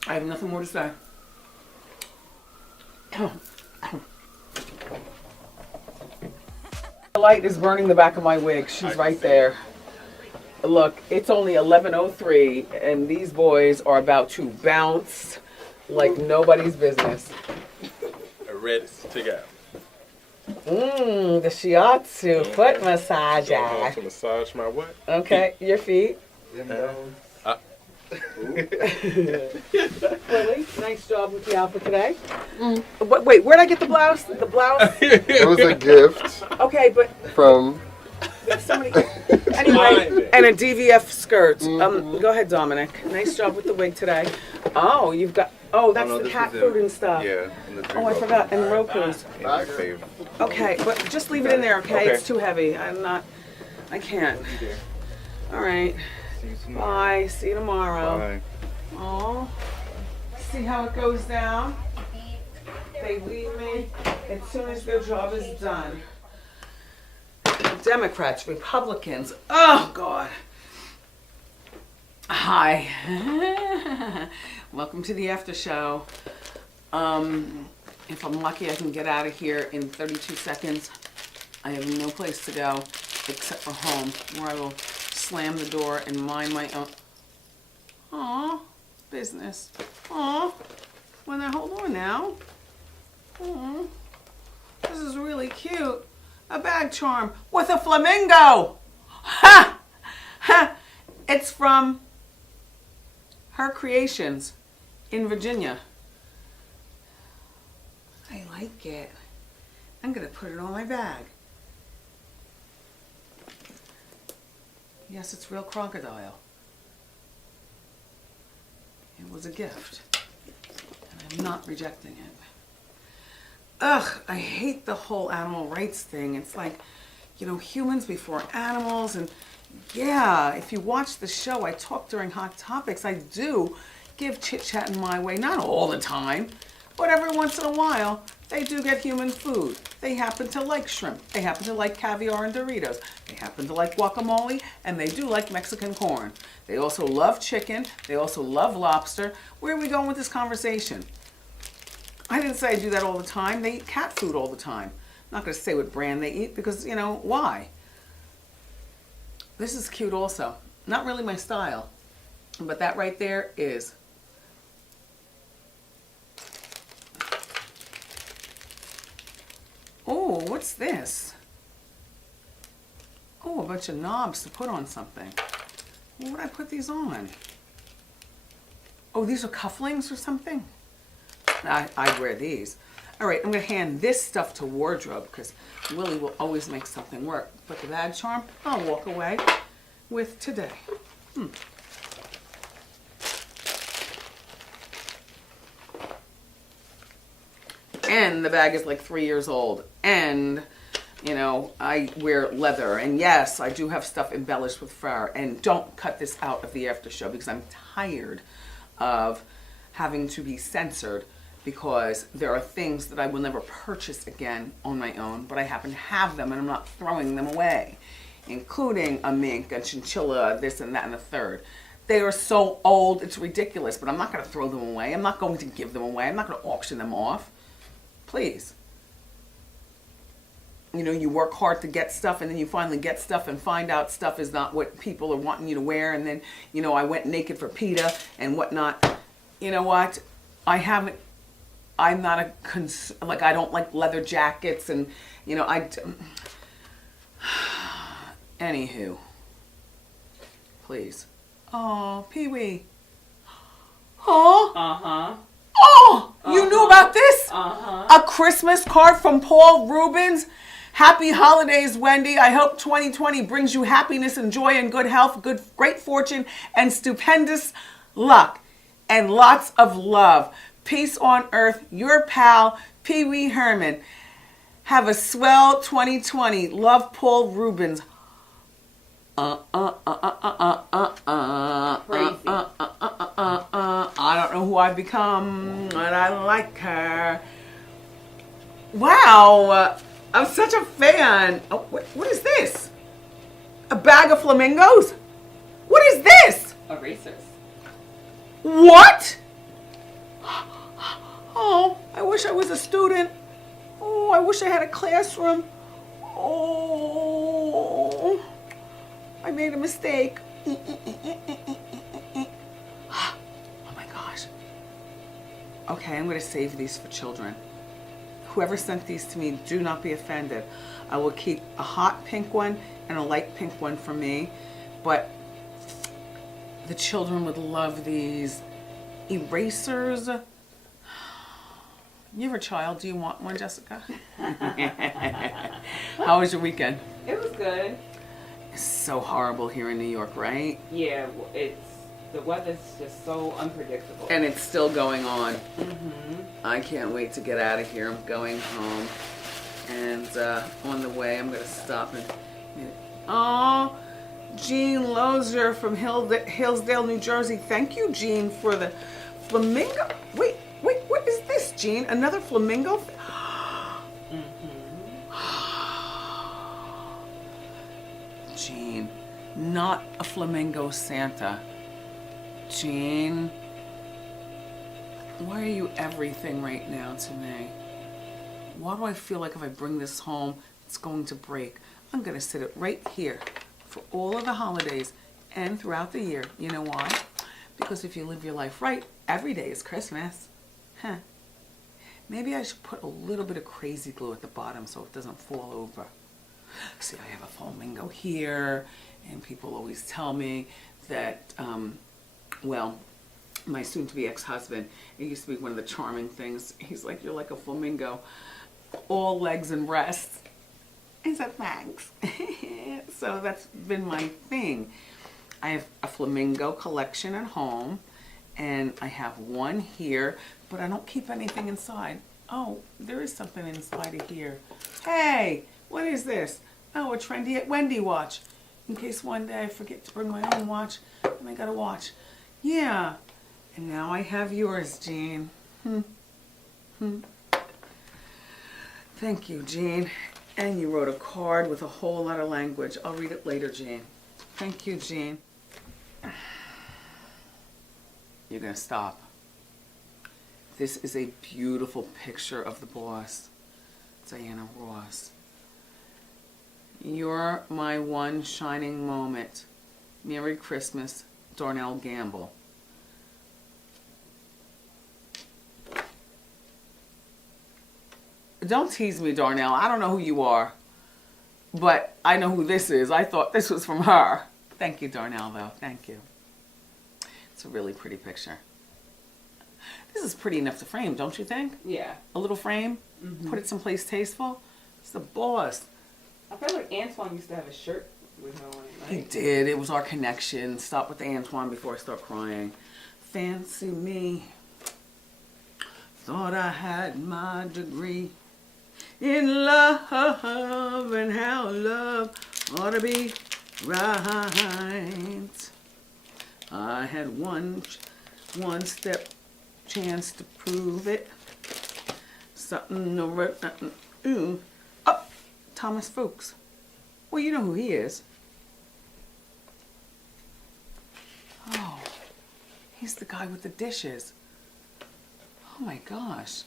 I have nothing more to say. The light is burning the back of my wig. She's right there. Look, it's only 11:03 and these boys are about to bounce like nobody's business. Ready to go. The shiatsu foot massager. Going to massage my what? Okay, your feet. Lily, nice job with the outfit today. Wait, where'd I get the blouse? The blouse? It was a gift. Okay, but from somebody. Anyway, and a DVF skirt. Go ahead, Dominic. Nice job with the wig today. Oh, you've got. Oh, that's the cat food and stuff. Yeah. Oh, I forgot. And the Roku's. My favorite. Okay, but just leave it in there, okay? It's too heavy. I can't. All right. Bye. See you tomorrow. Bye. Oh, see how it goes down? They leave me as soon as their job is done. Democrats, Republicans. Oh, God. Hi. Welcome to the Aftershow. If I'm lucky, I can get out of here in 32 seconds. I have no place to go except for home, where I will slam the door and mind my own. Aw, business. Aw. Well, now hold on now. Aw. This is really cute. A bag charm with a flamingo. Ha! Ha! It's from Her Creations in Virginia. I like it. I'm going to put it on my bag. Yes, it's real crocodile. It was a gift. And I'm not rejecting it. Ugh, I hate the whole animal rights thing. It's like, you know, humans before animals. And yeah, if you watch the show, I talk during Hot Topics. I do give chit-chat in my way. Not all the time, but every once in a while, they do get human food. They happen to like shrimp. They happen to like caviar and Doritos. They happen to like guacamole, and they do like Mexican corn. They also love chicken. They also love lobster. Where are we going with this conversation? I didn't say I do that all the time. They eat cat food all the time. I'm not going to say what brand they eat because, you know, why? This is cute also. Not really my style, but that right there is. Oh, what's this? Oh, a bunch of knobs to put on something. What would I put these on? Oh, these are cufflinks or something? I'd wear these. All right, I'm going to hand this stuff to wardrobe because Willie will always make something work. But the bag charm, I'll walk away with today. And the bag is like 3 years old. And, you know, I wear leather. And yes, I do have stuff embellished with fur. And don't cut this out of the after show because I'm tired of having to be censored because there are things that I will never purchase again on my own, but I happen to have them and I'm not throwing them away, including a mink, a chinchilla, this and that and the third. They are so old, it's ridiculous, but I'm not going to throw them away. I'm not going to give them away. I'm not going to auction them off. Please. You know, you work hard to get stuff and then you finally get stuff and find out stuff is not what people are wanting you to wear. And then, you know, I went naked for PETA and whatnot. You know what? I'm not I don't like leather jackets and, you know, anywho. Please. Oh, Pee-wee. Oh. Uh-huh. Oh, you knew about this? Uh-huh. A Christmas card from Paul Rubens. Happy holidays, Wendy. I hope 2020 brings you happiness and joy and good health, great fortune, and stupendous luck. And lots of love. Peace on earth. Your pal, Pee Wee Herman. Have a swell 2020. Love, Paul Rubens. Crazy. I don't know who I've become, but I like her. Wow. I'm such a fan. Oh, what is this? A bag of flamingos? What is this? Erasers. What? Oh, I wish I was a student. Oh, I wish I had a classroom. Oh, I made a mistake. Oh my gosh. Okay, I'm going to save these for children. Whoever sent these to me, do not be offended. I will keep a hot pink one and a light pink one for me, but the children would love these erasers. You have a child. Do you want one, Jessica? How was your weekend? It was good. It's so horrible here in New York, right? Yeah, the weather's just so unpredictable. And it's still going on. Mm-hmm. I can't wait to get out of here. I'm going home. And on the way, I'm going to stop and... Oh, Jean Lozier from Hillsdale, New Jersey. Thank you, Jean, for the flamingo. Wait, what is this, Jean? Another flamingo? Jean, not a flamingo Santa. Jean, why are you everything right now to me? Why do I feel like if I bring this home, it's going to break? I'm going to sit it right here for all of the holidays and throughout the year. You know why? Because if you live your life right, every day is Christmas. Huh. Maybe I should put a little bit of crazy glue at the bottom so it doesn't fall over. See, I have a flamingo here, and people always tell me that, well, my soon-to-be ex-husband, it used to be one of the charming things. He's like, you're like a flamingo. all legs and breasts. I said, thanks. So that's been my thing. I have a flamingo collection at home, and I have one here, but I don't keep anything inside. Oh, there is something inside of here. Hey, what is this? Oh, a trendy Wendy watch. In case one day I forget to bring my own watch, and I got a watch. Yeah. And now I have yours, Jean. Thank you, Jean. And you wrote a card with a whole lot of language. I'll read it later, Jean. Thank you, Jean. You're gonna stop. This is a beautiful picture of the boss, Diana Ross. You're my one shining moment. Merry Christmas, Darnell Gamble. Don't tease me, Darnell. I don't know who you are, but I know who this is. I thought this was from her. Thank you, Darnell, though. Thank you. It's a really pretty picture. This is pretty enough to frame, don't you think? Yeah. A little frame, put it someplace tasteful. It's the boss. I feel like Antoine used to have a shirt with her on it, right? He did. It was our connection. Stop with Antoine before I start crying. Fancy me. Thought I had my degree in love and how love ought to be right. I had one step chance to prove it. Something over. Oh, Thomas Fuchs. Well, you know who he is. Oh, he's the guy with the dishes. Oh my gosh.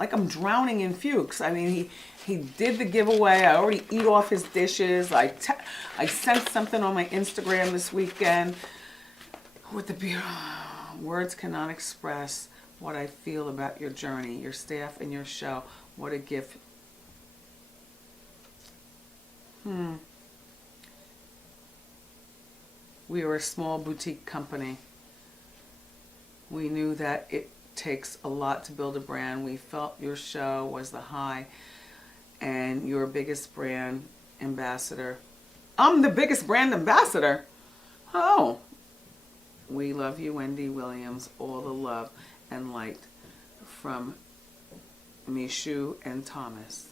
Like I'm drowning in Fuchs. I mean, he did the giveaway. I already eat off his dishes. I sent something on my Instagram this weekend with the words cannot express what I feel about your journey, your staff, and your show. What a gift. We were a small boutique company. We knew that it takes a lot to build a brand. We felt your show was the high and your biggest brand ambassador. I'm the biggest brand ambassador? Oh. We love you, Wendy Williams. All the love and light from Mishu and Thomas.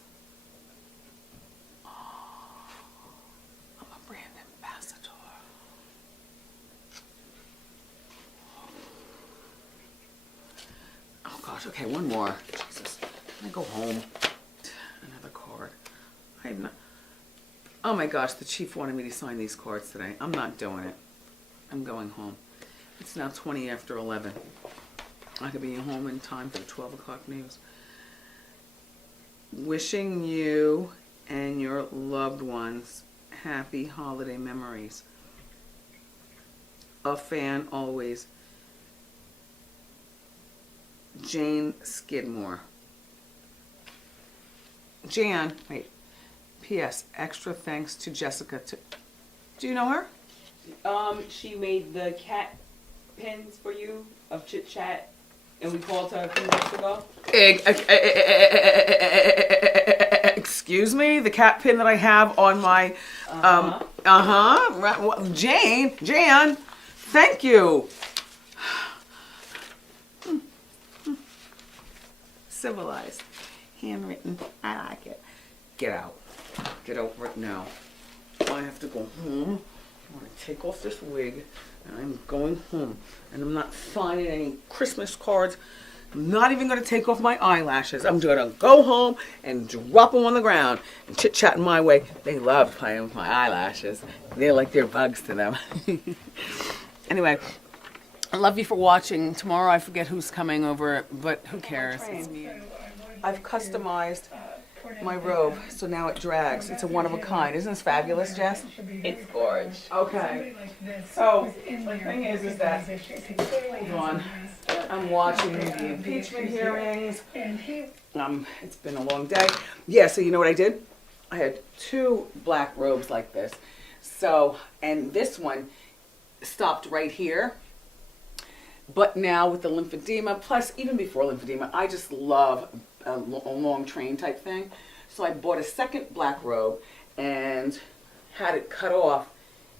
Oh, I'm a brand ambassador. Oh gosh, okay, one more. Jesus, I'm gonna go home. Another card. I'm not. Oh my gosh, the chief wanted me to sign these cards today. I'm not doing it. I'm going home. It's now 20 after 11. I could be home in time for the 12 o'clock news. Wishing you and your loved ones happy holiday memories. A fan always. Jane Skidmore. Jan, wait. P.S. Extra thanks to Jessica. Do you know her? She made the cat pins for you of Chit Chat, and we called her a few weeks ago. Excuse me? The cat pin that I have on my... Jan, thank you. Civilized. Handwritten. I like it. Get out. Get out right now. I have to go home. I'm going to take off this wig, and I'm going home. And I'm not signing any Christmas cards. I'm not even going to take off my eyelashes. I'm going to go home and drop them on the ground and chit-chatting my way. They love playing with my eyelashes. They're like they're bugs to them. Anyway, I love you for watching. Tomorrow I forget who's coming over, but who cares? It's me. I've customized my robe, so now it drags. It's a one of a kind. Isn't this fabulous, Jess? It's gorgeous. Okay. So, the thing is that, hold on, I'm watching the impeachment hearings. It's been a long day. Yeah, so you know what I did? I had 2 black robes like this. So, and this one stopped right here. But now with the lymphedema, plus even before lymphedema, I just love a long train type thing. So I bought a second black robe and had it cut off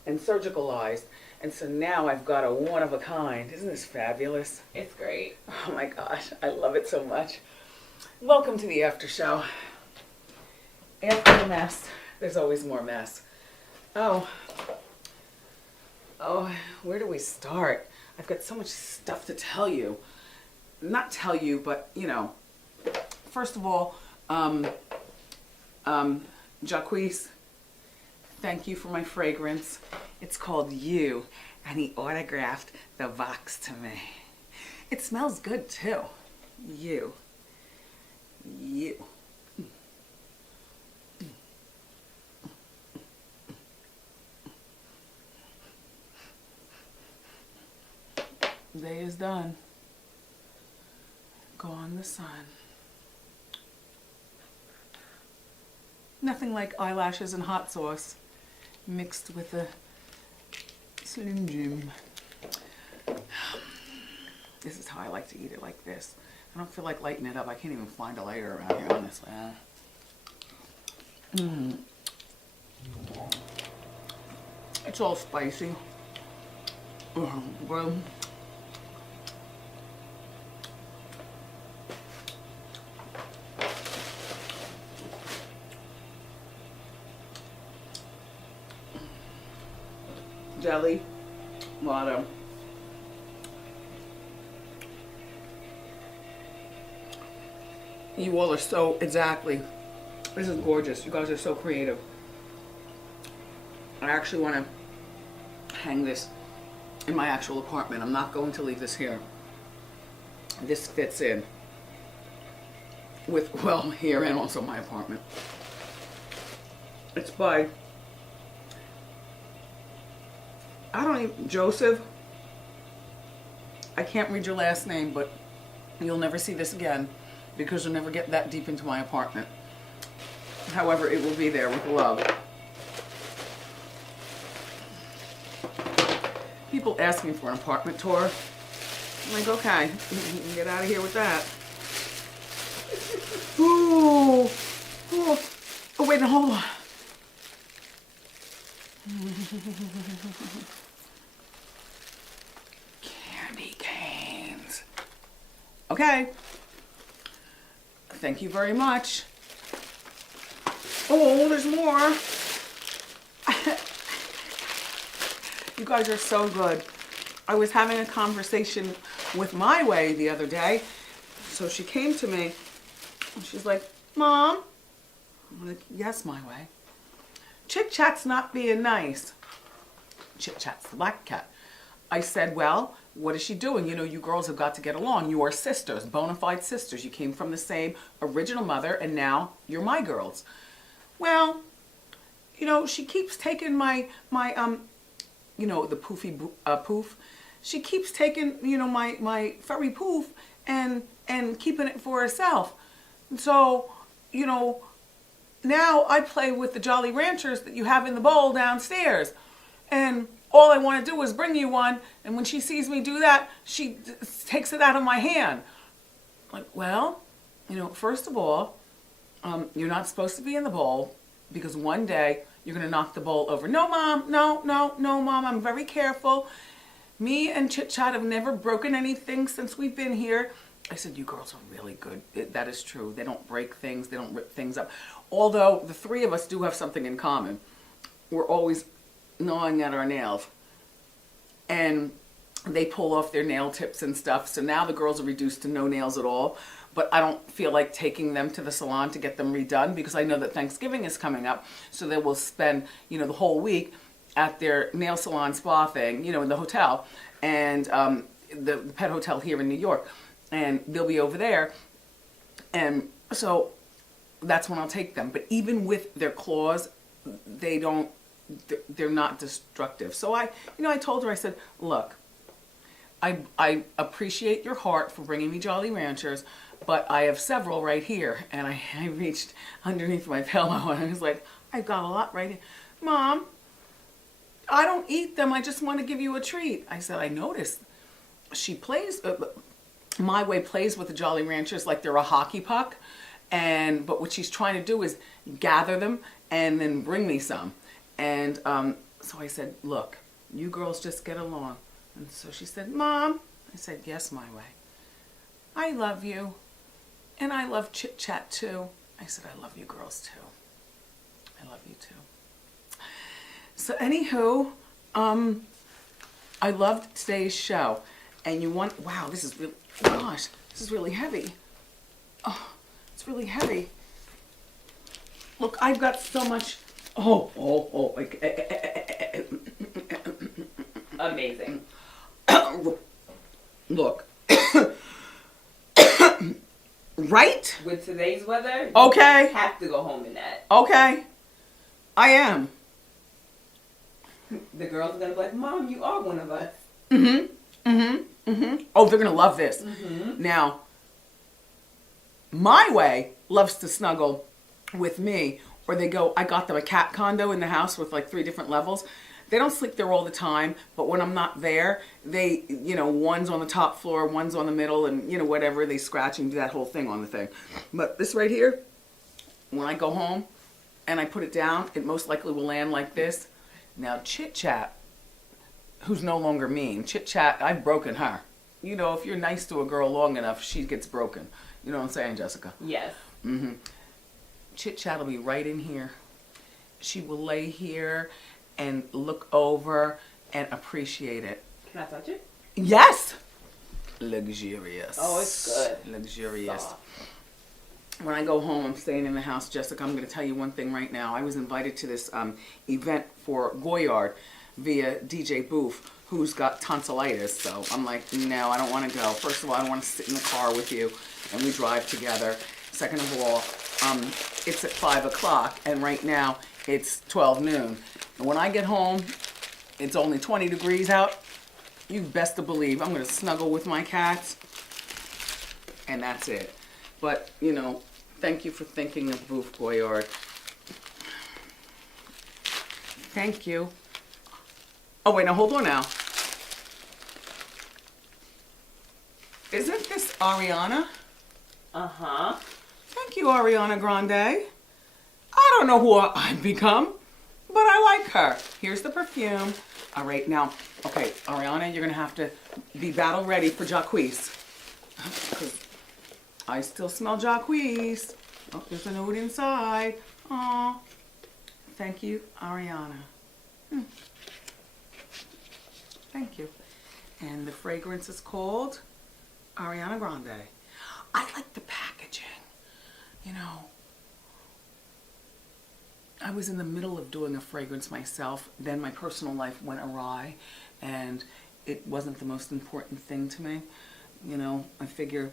and surgicalized. And so now I've got a one of a kind. Isn't this fabulous? It's great. Oh my gosh, I love it so much. Welcome to the after show. After the mess, there's always more mess. Oh, where do we start? I've got so much stuff to tell you. Not tell you, but you know. First of all, Jacquees, thank you for my fragrance. It's called You, and he autographed the box to me. It smells good too. You. Day is done. Gone the sun. Nothing like eyelashes and hot sauce mixed with a Slim Jim. This is how I like to eat it, like this. I don't feel like lighting it up. I can't even find a lighter around here, honestly. It's all spicy. Well, jelly, water. You all are so, exactly. This is gorgeous. You guys are so creative. I actually want to hang this in my actual apartment. I'm not going to leave this here. This fits in with, well, here and also my apartment. It's by, I don't even, Joseph. I can't read your last name, but you'll never see this again because you'll never get that deep into my apartment. However, it will be there with love. People ask me for an apartment tour. I'm like, okay, you can get out of here with that. Ooh. Ooh. Oh, wait, no, hold on. Candy canes. Okay. Thank you very much. Oh, there's more. You guys are so good. I was having a conversation with My Way the other day. So she came to me and she's like, Mom. I'm like, yes, My Way. Chit Chat's not being nice. Chit Chat's the black cat. I said, well, what is she doing? You know, you girls have got to get along. You are sisters, bona fide sisters. You came from the same original mother and now you're my girls. Well, you know, she keeps taking my you know, the poofy poof. She keeps taking, you know, my furry poof and keeping it for herself. So, you know, now I play with the Jolly Ranchers that you have in the bowl downstairs. And all I want to do is bring you one. And when she sees me do that, she takes it out of my hand. Like, well, you know, first of all, you're not supposed to be in the bowl because one day you're going to knock the bowl over. No, Mom. No, Mom. I'm very careful. Me and Chit Chat have never broken anything since we've been here. I said, you girls are really good. That is true. They don't break things. They don't rip things up. Although the three of us do have something in common. We're always gnawing at our nails. And they pull off their nail tips and stuff. So now the girls are reduced to no nails at all. But I don't feel like taking them to the salon to get them redone because I know that Thanksgiving is coming up. So they will spend, you know, the whole week at their nail salon spa thing, you know, in the hotel. And the pet hotel here in New York. And they'll be over there. And so that's when I'll take them. But even with their claws, they're not destructive. So I told her, I said, look, I appreciate your heart for bringing me Jolly Ranchers, but I have several right here. And I reached underneath my pillow and I was like, I've got a lot right here. Mom, I don't eat them. I just want to give you a treat. I said, I noticed she plays, My Way plays with the Jolly Ranchers like they're a hockey puck. but what she's trying to do is gather them and then bring me some. And so I said, look, you girls just get along. And so she said, Mom. I said, yes, my way. I love you. And I love chit chat too. I said, I love you girls too. I love you too. So anywho, I loved today's show. And you want, wow, this is really, gosh, this is really heavy. Oh, it's really heavy. Look, I've got so much, Amazing. Look. Right? With today's weather, Okay. you have to go home in that. Okay. I am. The girls are gonna be like, Mom, you are one of us. Oh, they're gonna love this. Now, my way loves to snuggle with me, or they go, I got them a cat condo in the house with like 3 different levels. They don't sleep there all the time, but when I'm not there, they, one's on the top floor, one's on the middle, and, whatever, they scratch and do that whole thing on the thing. But this right here, when I go home and I put it down, it most likely will land like this. Now, Chit Chat, who's no longer mean, Chit Chat, I've broken her. If you're nice to a girl long enough, she gets broken. You know what I'm saying, Jessica? Yes. Chit Chat will be right in here. She will lay here and look over and appreciate it. Can I touch it? Yes! Luxurious. Oh, it's good. Luxurious. Soft. When I go home, I'm staying in the house. Jessica, I'm going to tell you one thing right now. I was invited to this event for Goyard via DJ Booth, who's got tonsillitis. So I'm like, no, I don't want to go. First of all, I don't want to sit in the car with you and we drive together. Second of all, it's at 5 o'clock and right now it's 12 noon. And when I get home, it's only 20 degrees out. You best to believe I'm going to snuggle with my cats. And that's it. But, thank you for thinking of Booth Goyard. Thank you. Oh, wait, now hold on now. Isn't this Ariana? Uh-huh. Thank you, Ariana Grande. I don't know who I've become, but I like her. Here's the perfume. All right, now, okay, Ariana, you're going to have to be battle ready for Jacquees. Because I still smell Jacquees. Oh, there's a note inside. Aw. Thank you, Ariana. Thank you. And the fragrance is called Ariana Grande. I like the packaging. I was in the middle of doing a fragrance myself. Then my personal life went awry and it wasn't the most important thing to me. I figure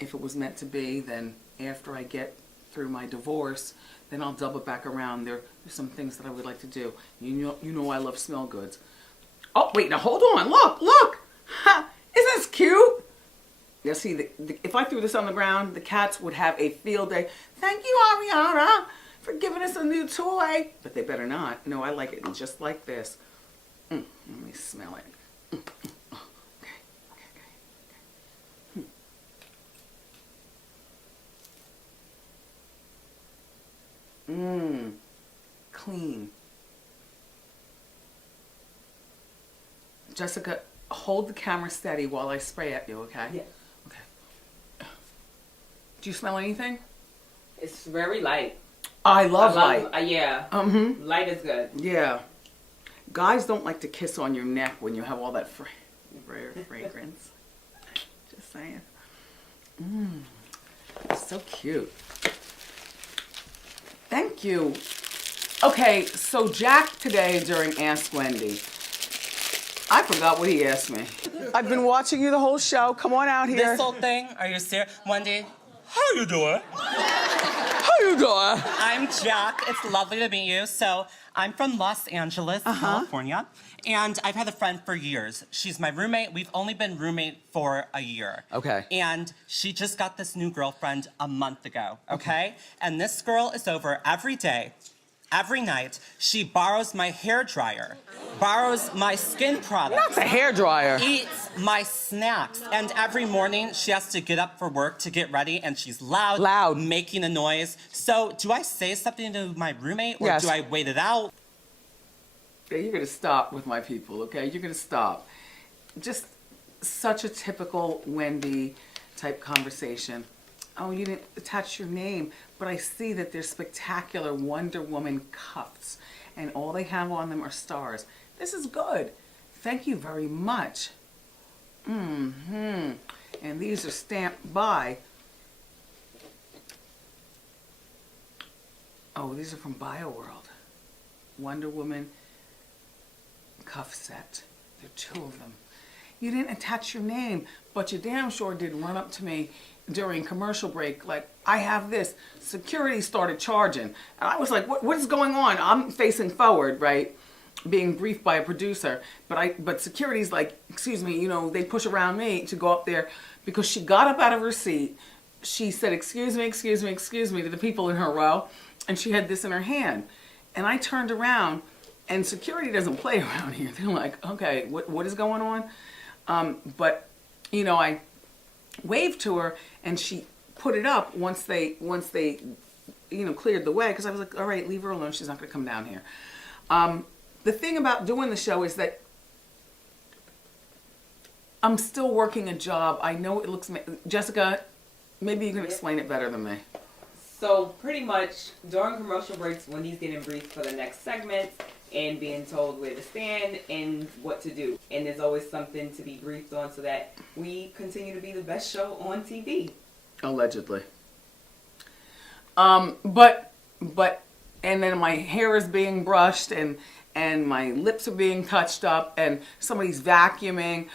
if it was meant to be, then after I get through my divorce, then I'll double back around. There's some things that I would like to do. You know I love smell goods. Oh, wait, now hold on. Look. Ha, isn't this cute? Now see, if I threw this on the ground, the cats would have a field day. Thank you, Ariana, for giving us a new toy. But they better not. No, I like it just like this. Let me smell it. Clean. Jessica, hold the camera steady while I spray at you, okay? Yeah. Okay. Do you smell anything? It's very light. I love light. Yeah. Light is good. Yeah. Guys don't like to kiss on your neck when you have all that rare fragrance. Just saying. So cute. Thank you. Okay, so Jack today during Ask Wendy, I forgot what he asked me. I've been watching you the whole show. Come on out here. This whole thing? Are you serious? Wendy, how you doing? How you doing? I'm Jack. It's lovely to meet you. So I'm from Los Angeles, California, and I've had a friend for years. She's my roommate. We've only been roommate for a year. Okay. And she just got this new girlfriend a month ago, okay? And this girl is over every day, Every night, she borrows my hair dryer, borrows my skin products. Not the hair dryer. Eats my snacks. And every morning, she has to get up for work to get ready, and she's loud. Making a noise. So, do I say something to my roommate, or do I wait it out? Okay, you're gonna stop with my people, okay? You're gonna stop. Just such a typical Wendy type conversation. Oh, you didn't attach your name, but I see that they're spectacular Wonder Woman cuffs, and all they have on them are stars. This is good. Thank you very much. And these are stamped by. Oh, these are from BioWorld. Wonder Woman cuff set. There are 2 of them. You didn't attach your name, but you damn sure did run up to me during commercial break like, I have this. Security started charging. And I was like, what is going on? I'm facing forward, right? Being briefed by a producer. But security's like, excuse me, you know, they push around me to go up there because she got up out of her seat. She said, excuse me, excuse me, excuse me to the people in her row. And she had this in her hand. And I turned around, and security doesn't play around here. They're like, okay, what is going on? But, you know, I waved to her, and she put it up once they you know, cleared the way, because I was like, all right, leave her alone. She's not going to come down here. The thing about doing the show is that I'm still working a job. I know it looks... Jessica, maybe you can explain it better than me. So pretty much during commercial breaks, Wendy's getting briefed for the next segment and being told where to stand and what to do. And there's always something to be briefed on so that we continue to be the best show on TV. Allegedly. But and then my hair is being brushed and my lips are being touched up and somebody's vacuuming.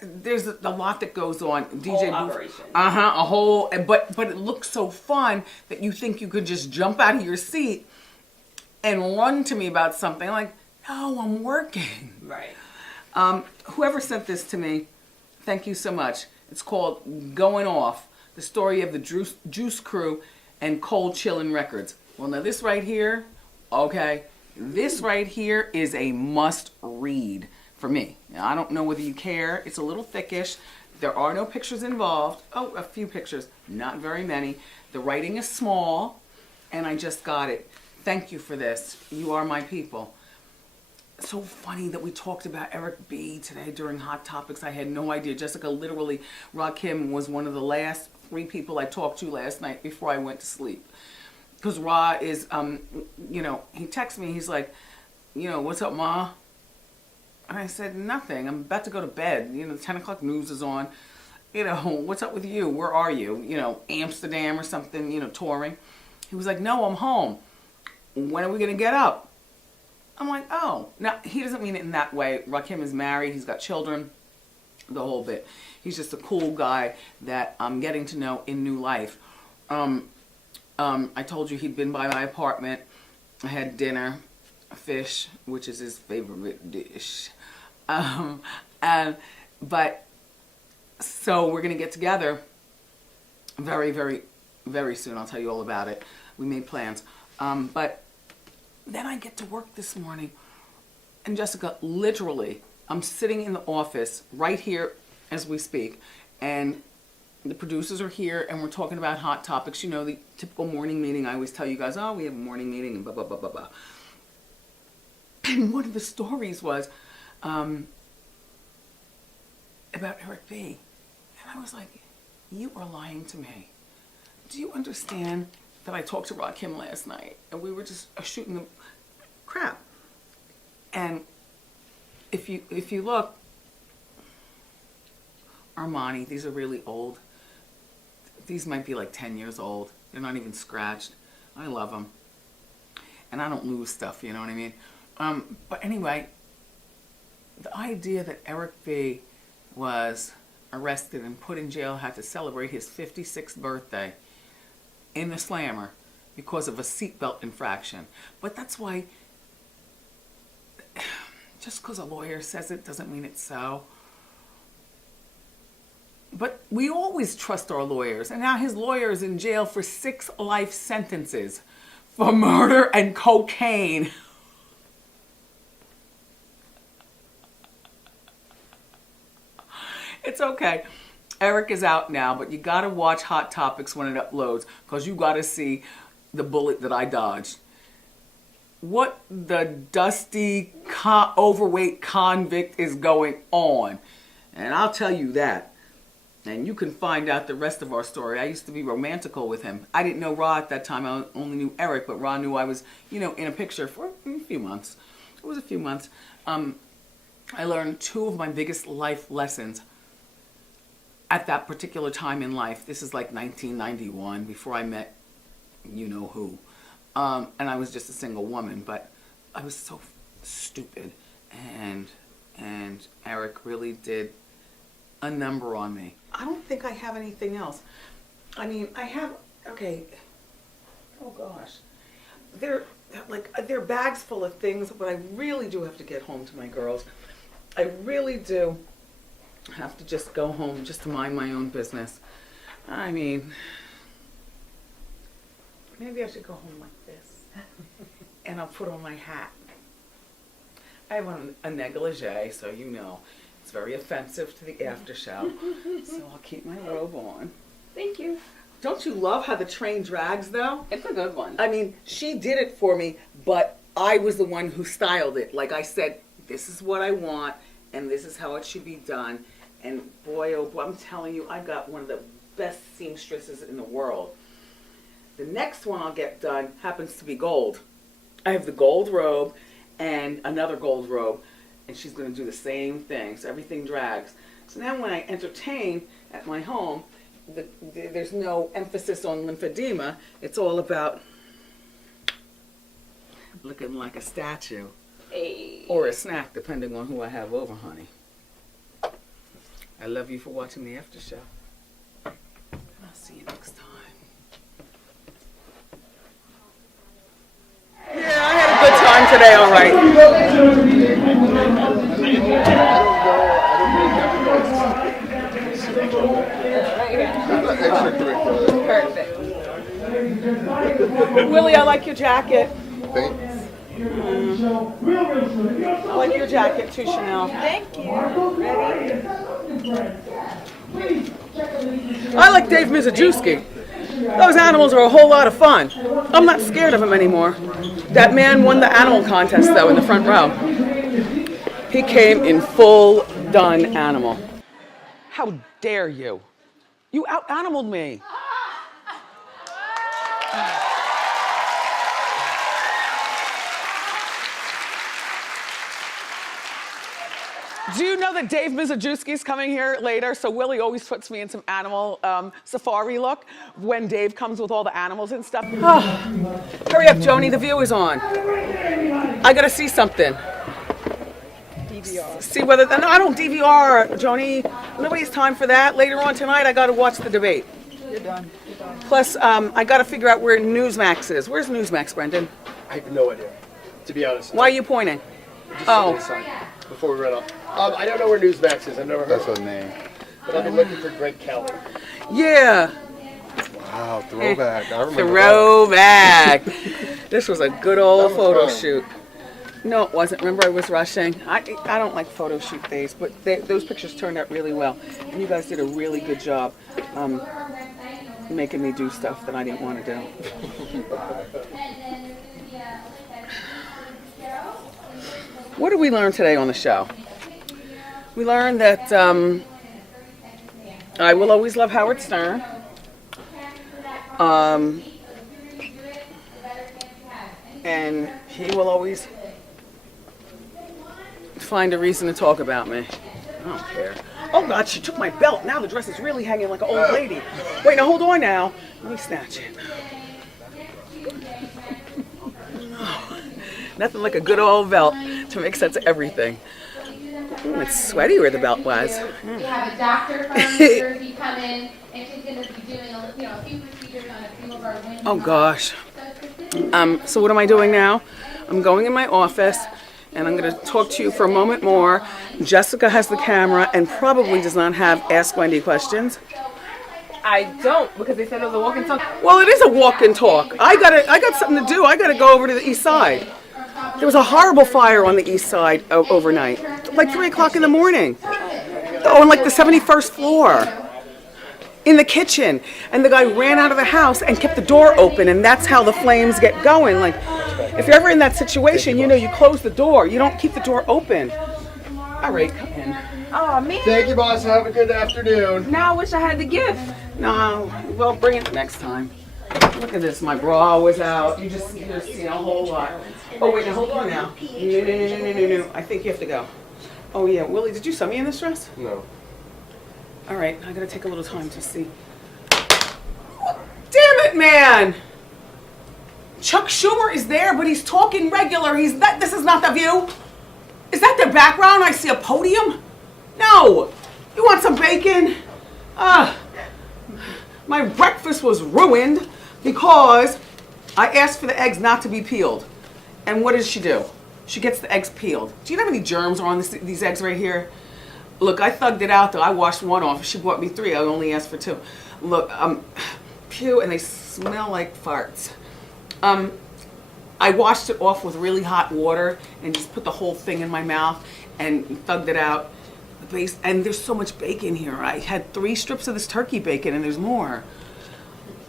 There's a lot that goes on. DJ whole operation. A whole. But it looks so fun that you think you could just jump out of your seat and run to me about something. Like, no, I'm working. Right. Whoever sent this to me, thank you so much. It's called Going Off, the story of the Juice Crew and Cold Chillin' Records. Well, now this right here, okay, this right here is a must read for me. Now, I don't know whether you care. It's a little thickish. There are no pictures involved. Oh, a few pictures, not very many. The writing is small, and I just got it. Thank you for this. You are my people. So funny that we talked about Eric B. today during Hot Topics. I had no idea. Jessica, literally, Rakim was one of the last 3 people I talked to last night before I went to sleep. Because Ra is, you know, he texts me. He's like, you know, what's up, Ma? And I said, nothing. I'm about to go to bed. You know, the 10 o'clock news is on. You know, what's up with you? Where are you? You know, Amsterdam or something, you know, touring. He was like, no, I'm home. When are we going to get up? I'm like, oh. Now, he doesn't mean it in that way. Rakim is married. He's got children. The whole bit. He's just a cool guy that I'm getting to know in new life. I told you he'd been by my apartment. I had dinner. Fish, which is his favorite dish. But so we're gonna get together very, very, very soon. I'll tell you all about it. We made plans. But then I get to work this morning, and Jessica, literally, I'm sitting in the office right here as we speak, and the producers are here, and we're talking about Hot Topics. You know, the typical morning meeting. I always tell you guys, oh, we have a morning meeting, and blah, blah, blah, blah, blah. And one of the stories was about Eric B. And I was like, you are lying to me. Do you understand that I talked to Rakim last night and we were just shooting the crap? And if you look, Armani, these are really old. These might be like 10 years old. They're not even scratched. I love them. And I don't lose stuff, you know what I mean? But anyway, the idea that Eric B. was arrested and put in jail, had to celebrate his 56th birthday in the Slammer because of a seatbelt infraction. But that's why, just because a lawyer says it doesn't mean it's so. But we always trust our lawyers. And now his lawyer is in jail for 6 life sentences for murder and cocaine. It's okay. Eric is out now, but you gotta watch Hot Topics when it uploads, because you gotta see the bullet that I dodged. What the dusty, overweight convict is going on? And I'll tell you that. And you can find out the rest of our story. I used to be romantical with him. I didn't know Ra at that time. I only knew Eric, but Ra knew I was, in a picture for a few months. It was a few months. I learned 2 of my biggest life lessons at that particular time in life. This is like 1991, before I met you-know-who. And I was just a single woman, but I was so stupid. And Eric really did a number on me. I don't think I have anything else. I mean, I have, okay, oh gosh. They're bags full of things, but I really do have to get home to my girls. I really do have to just go home just to mind my own business. I mean, maybe I should go home like this. And I'll put on my hat. I have on a negligee, so you know. It's very offensive to the Aftershow. So I'll keep my robe on. Thank you. Don't you love how the train drags, though? It's a good one. I mean, she did it for me, but I was the one who styled it. Like I said, this is what I want, and this is how it should be done. And boy, oh boy, I'm telling you, I got one of the best seamstresses in the world. The next one I'll get done happens to be gold. I have the gold robe and another gold robe, and she's going to do the same thing. So everything drags. So now when I entertain at my home, there's no emphasis on lymphedema. It's all about looking like a statue. Hey. Or a snack, depending on who I have over, honey. I love you for watching the Aftershow. I'll see you next time. Yeah, I had a good time today, all right. Perfect. Willie, I like your jacket. Thanks. I like your jacket too, Chanel. Thank you. I like Dave Mizajewski. Those animals are a whole lot of fun. I'm not scared of him anymore. That man won the animal contest, though, in the front row. He came in full done animal. How dare you? You out-animaled me. Do you know that Dave Mizajewski's coming here later? So Willie always puts me in some animal safari look when Dave comes with all the animals and stuff. Oh, hurry up, Joni, the view is on. I gotta see something. DVR. See whether, no, I don't DVR, Joni. Nobody's time for that. Later on tonight, I gotta watch the debate. You're done. You're done. Plus, I gotta figure out where Newsmax is. Where's Newsmax, Brendan? I have no idea, to be honest. Why are you pointing? Just Oh. inside, before we run off. I don't know where Newsmax is. I've never heard That's of her it. name. But I've been looking for Greg Kelly. Yeah. Wow, throwback. I remember Throwback. This was a good old That was photo fun. shoot. No, it wasn't. Remember, I was rushing. I don't like photo shoot days, but those pictures turned out really well. And you guys did a really good job making me do stuff that I didn't want to do. What did we learn today on the show? We learned that I will always love Howard Stern. And he will always find a reason to talk about me. I don't care. Oh God, she took my belt. Now the dress is really hanging like an old lady. Wait, now hold on now. Let me snatch it. Nothing like a good old belt to make sense of everything. Ooh, it's sweaty where the belt was. We have a doctor from New Jersey come in, and she's going to be doing a few procedures on a few of our women. Oh gosh. So what am I doing now? I'm going in my office and I'm going to talk to you for a moment more. Jessica has the camera and probably does not have Ask Wendy questions. I don't, because they said it was a walk and talk. Well, it is a walk and talk. I got something to do. I got to go over to the east side. There was a horrible fire on the east side overnight, like 3 o'clock in the morning. On like the 71st floor, in the kitchen. And the guy ran out of the house and kept the door open, and that's how the flames get going. Like, if you're ever in that situation, you know, you close the door. You don't keep the door open. All right, come in. Oh, man. Thank you, boss. Have a good afternoon. Now I wish I had the gift. No, well, bring it next time. Look at this, my bra was out. You're seeing a whole lot. Oh, wait, now hold on now. No. I think you have to go. Oh, yeah. Willie, did you sew me in this dress? No. All right, I gotta take a little time to see. Damn it, man! Chuck Schumer is there, but he's talking regular. This is not The View. Is that the background? I see a podium? No. You want some bacon? My breakfast was ruined because I asked for the eggs not to be peeled. And what does she do? She gets the eggs peeled. Do you know how many germs are on these eggs right here? Look, I thugged it out though. I washed one off. She bought me 3. I only asked for 2. Look, pew, and they smell like farts. I washed it off with really hot water and just put the whole thing in my mouth and thugged it out. And there's so much bacon here. I had 3 strips of this turkey bacon and there's more.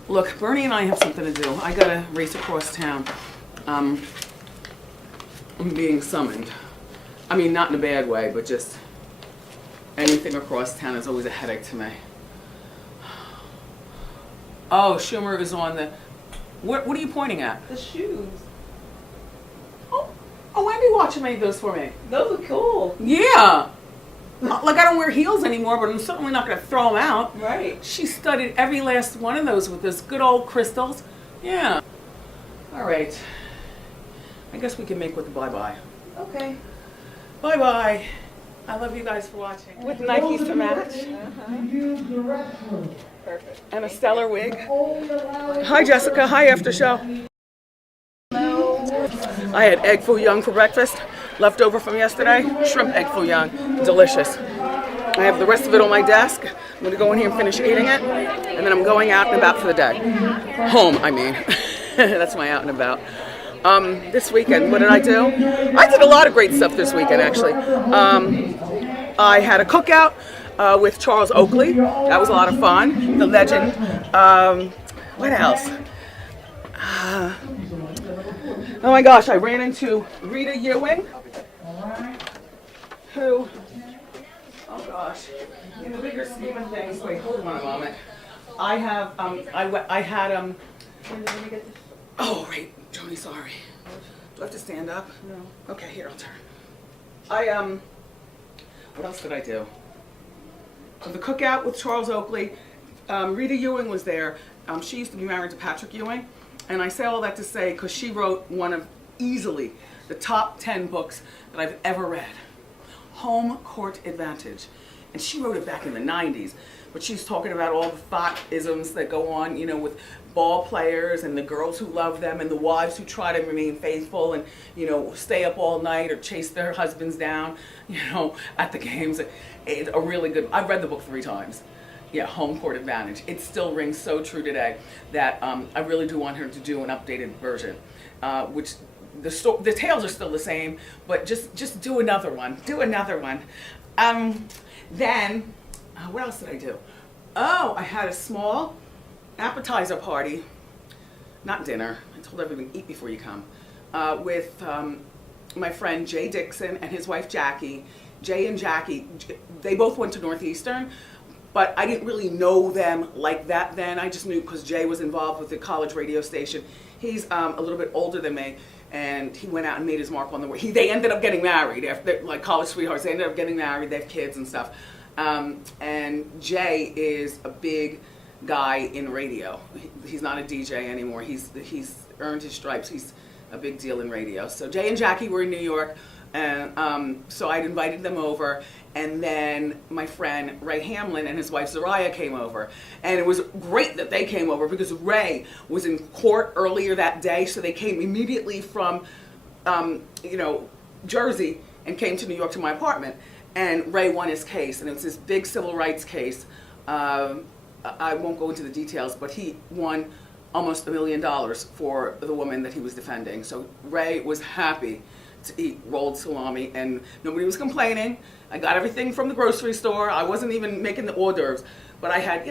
Look, Bernie and I have something to do. I gotta race across town. I'm being summoned. I mean, not in a bad way, but just anything across town is always a headache to me. Oh, Schumer is on the... What are you pointing at? The shoes. Oh, Wendy Watcher made those for me. Those are cool. Yeah. Like, I don't wear heels anymore, but I'm certainly not going to throw them out. Right. She studied every last one of those with those good old crystals. Yeah. All right. I guess we can make with the bye-bye. Okay. Bye-bye. I love you guys for watching. With Nikes to match. Perfect. And a stellar wig. Hi, Jessica. Hi, Aftershow. I had egg foo young for breakfast, left over from yesterday. Shrimp egg foo young, delicious. I have the rest of it on my desk. I'm gonna go in here and finish eating it, and then I'm going out and about for the day. Home, I mean. That's my out and about. This weekend, what did I do? I did a lot of great stuff this weekend, actually. I had a cookout with Charles Oakley. That was a lot of fun. The legend. What else? Oh my gosh, I ran into Rita Ewing, who, oh gosh, in the bigger scheme of things, wait, hold on a moment. I had, oh, right, Joni, sorry. Do I have to stand up? No. Okay, here, I'll turn. What else did I do? The cookout with Charles Oakley. Rita Ewing was there. She used to be married to Patrick Ewing. And I say all that to say, because she wrote one of easily the top 10 books that I've ever read. Home Court Advantage. And she wrote it back in the 90s. But she's talking about all the thought-isms that go on, you know, with ball players and the girls who love them and the wives who try to remain faithful and, you know, stay up all night or chase their husbands down, you know, at the games. It's a really good, I've read the book 3 times. Yeah, Home Court Advantage. It still rings so true today that I really do want her to do an updated version, which the tales are still the same, but just do another one. Do another one. Then, what else did I do? Oh, I had a small appetizer party, not dinner. I told everyone, eat before you come, with my friend Jay Dixon and his wife Jackie. Jay and Jackie, they both went to Northeastern. But I didn't really know them like that then. I just knew because Jay was involved with the college radio station. He's a little bit older than me, and he went out and made his mark on the world. They ended up getting married after, like college sweethearts. They ended up getting married. They have kids and stuff. And Jay is a big guy in radio. He's not a DJ anymore. He's earned his stripes. He's a big deal in radio. So Jay and Jackie were in New York, and so I'd invited them over. And then my friend Ray Hamlin and his wife Zariah came over. And it was great that they came over because Ray was in court earlier that day. So they came immediately from, Jersey and came to New York to my apartment. And Ray won his case. And it was this big civil rights case. I won't go into the details, but he won almost $1 million for the woman that he was defending. So Ray was happy to eat rolled salami, and nobody was complaining. I got everything from the grocery store. I wasn't even making the hors d'oeuvres, but I had,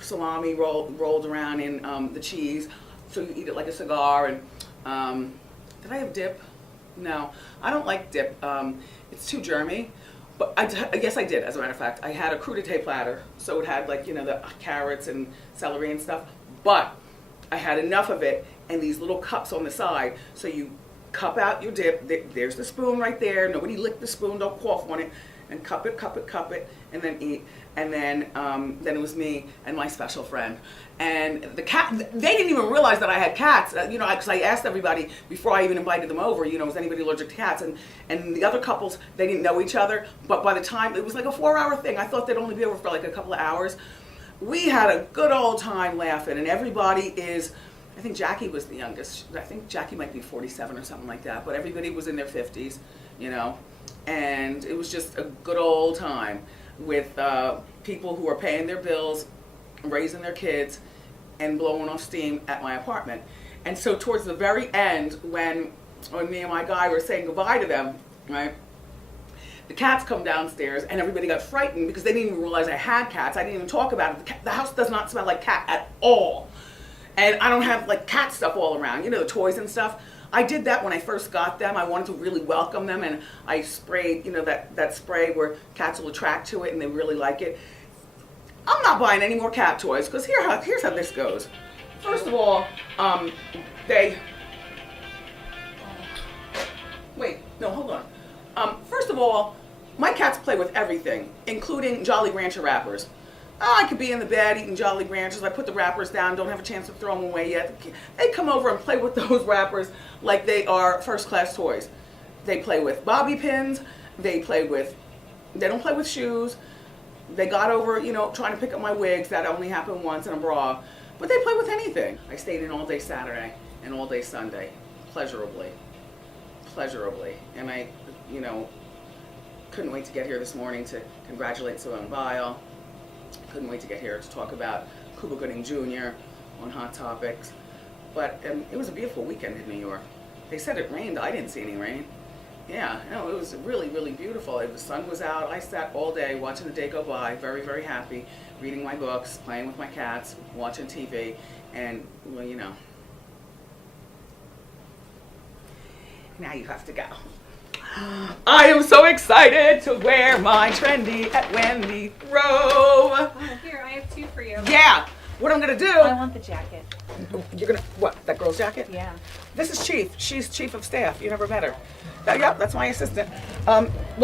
salami rolled around in the cheese, so you eat it like a cigar. And did I have dip? No, I don't like dip. It's too germy. But yes, I did, as a matter of fact. I had a crudité platter, so it had the carrots and celery and stuff. But I had enough of it, and these little cups on the side, so you cup out your dip. There's the spoon right there. Nobody lick the spoon, don't cough on it. And cup it, and then eat. And then it was me and my special friend. And the cat, they didn't even realize that I had cats, because I asked everybody before I even invited them over, was anybody allergic to cats? And the other couples, they didn't know each other. But by the time, it was like a 4-hour thing. I thought they'd only be over for like a couple of hours. We had a good old time laughing, and everybody is, I think Jackie was the youngest. I think Jackie might be 47 or something like that, but everybody was in their 50s, and it was just a good old time with people who are paying their bills, raising their kids, and blowing off steam at my apartment. And so towards the very end, when me and my guy were saying goodbye to them, right, the cats come downstairs, and everybody got frightened because they didn't even realize I had cats. I didn't even talk about it. The house does not smell like cat at all. And I don't have cat stuff all around, the toys and stuff. I did that when I first got them. I wanted to really welcome them, and I sprayed, that spray where cats will attract to it and they really like it. I'm not buying any more cat toys, because here's how this goes. First of all, hold on. First of all, my cats play with everything, including Jolly Rancher wrappers. I could be in the bed eating Jolly Ranchers. I put the wrappers down, don't have a chance to throw them away yet. They come over and play with those wrappers like they are first-class toys. They play with bobby pins. They don't play with shoes. They got over, trying to pick up my wigs. That only happened once in a bra. But they play with anything. I stayed in all day Saturday and all day Sunday, pleasurably. And I, couldn't wait to get here this morning to congratulate Simone Biles. Couldn't wait to get here to talk about Cuba Gooding Jr. on Hot Topics. But it was a beautiful weekend in New York. They said it rained. I didn't see any rain. Yeah, no, it was really, really beautiful. The sun was out. I sat all day watching the day go by, very, very happy, reading my books, playing with my cats, watching TV, and, now you have to go. I am so excited to wear my trendy at Wendy robe. Oh, here, I have 2 for you. Yeah. What I'm going to do. I want the jacket. You're going to, what, that girl's jacket? Yeah. This is Chief. She's chief of staff. You never met her. Yep, that's my assistant.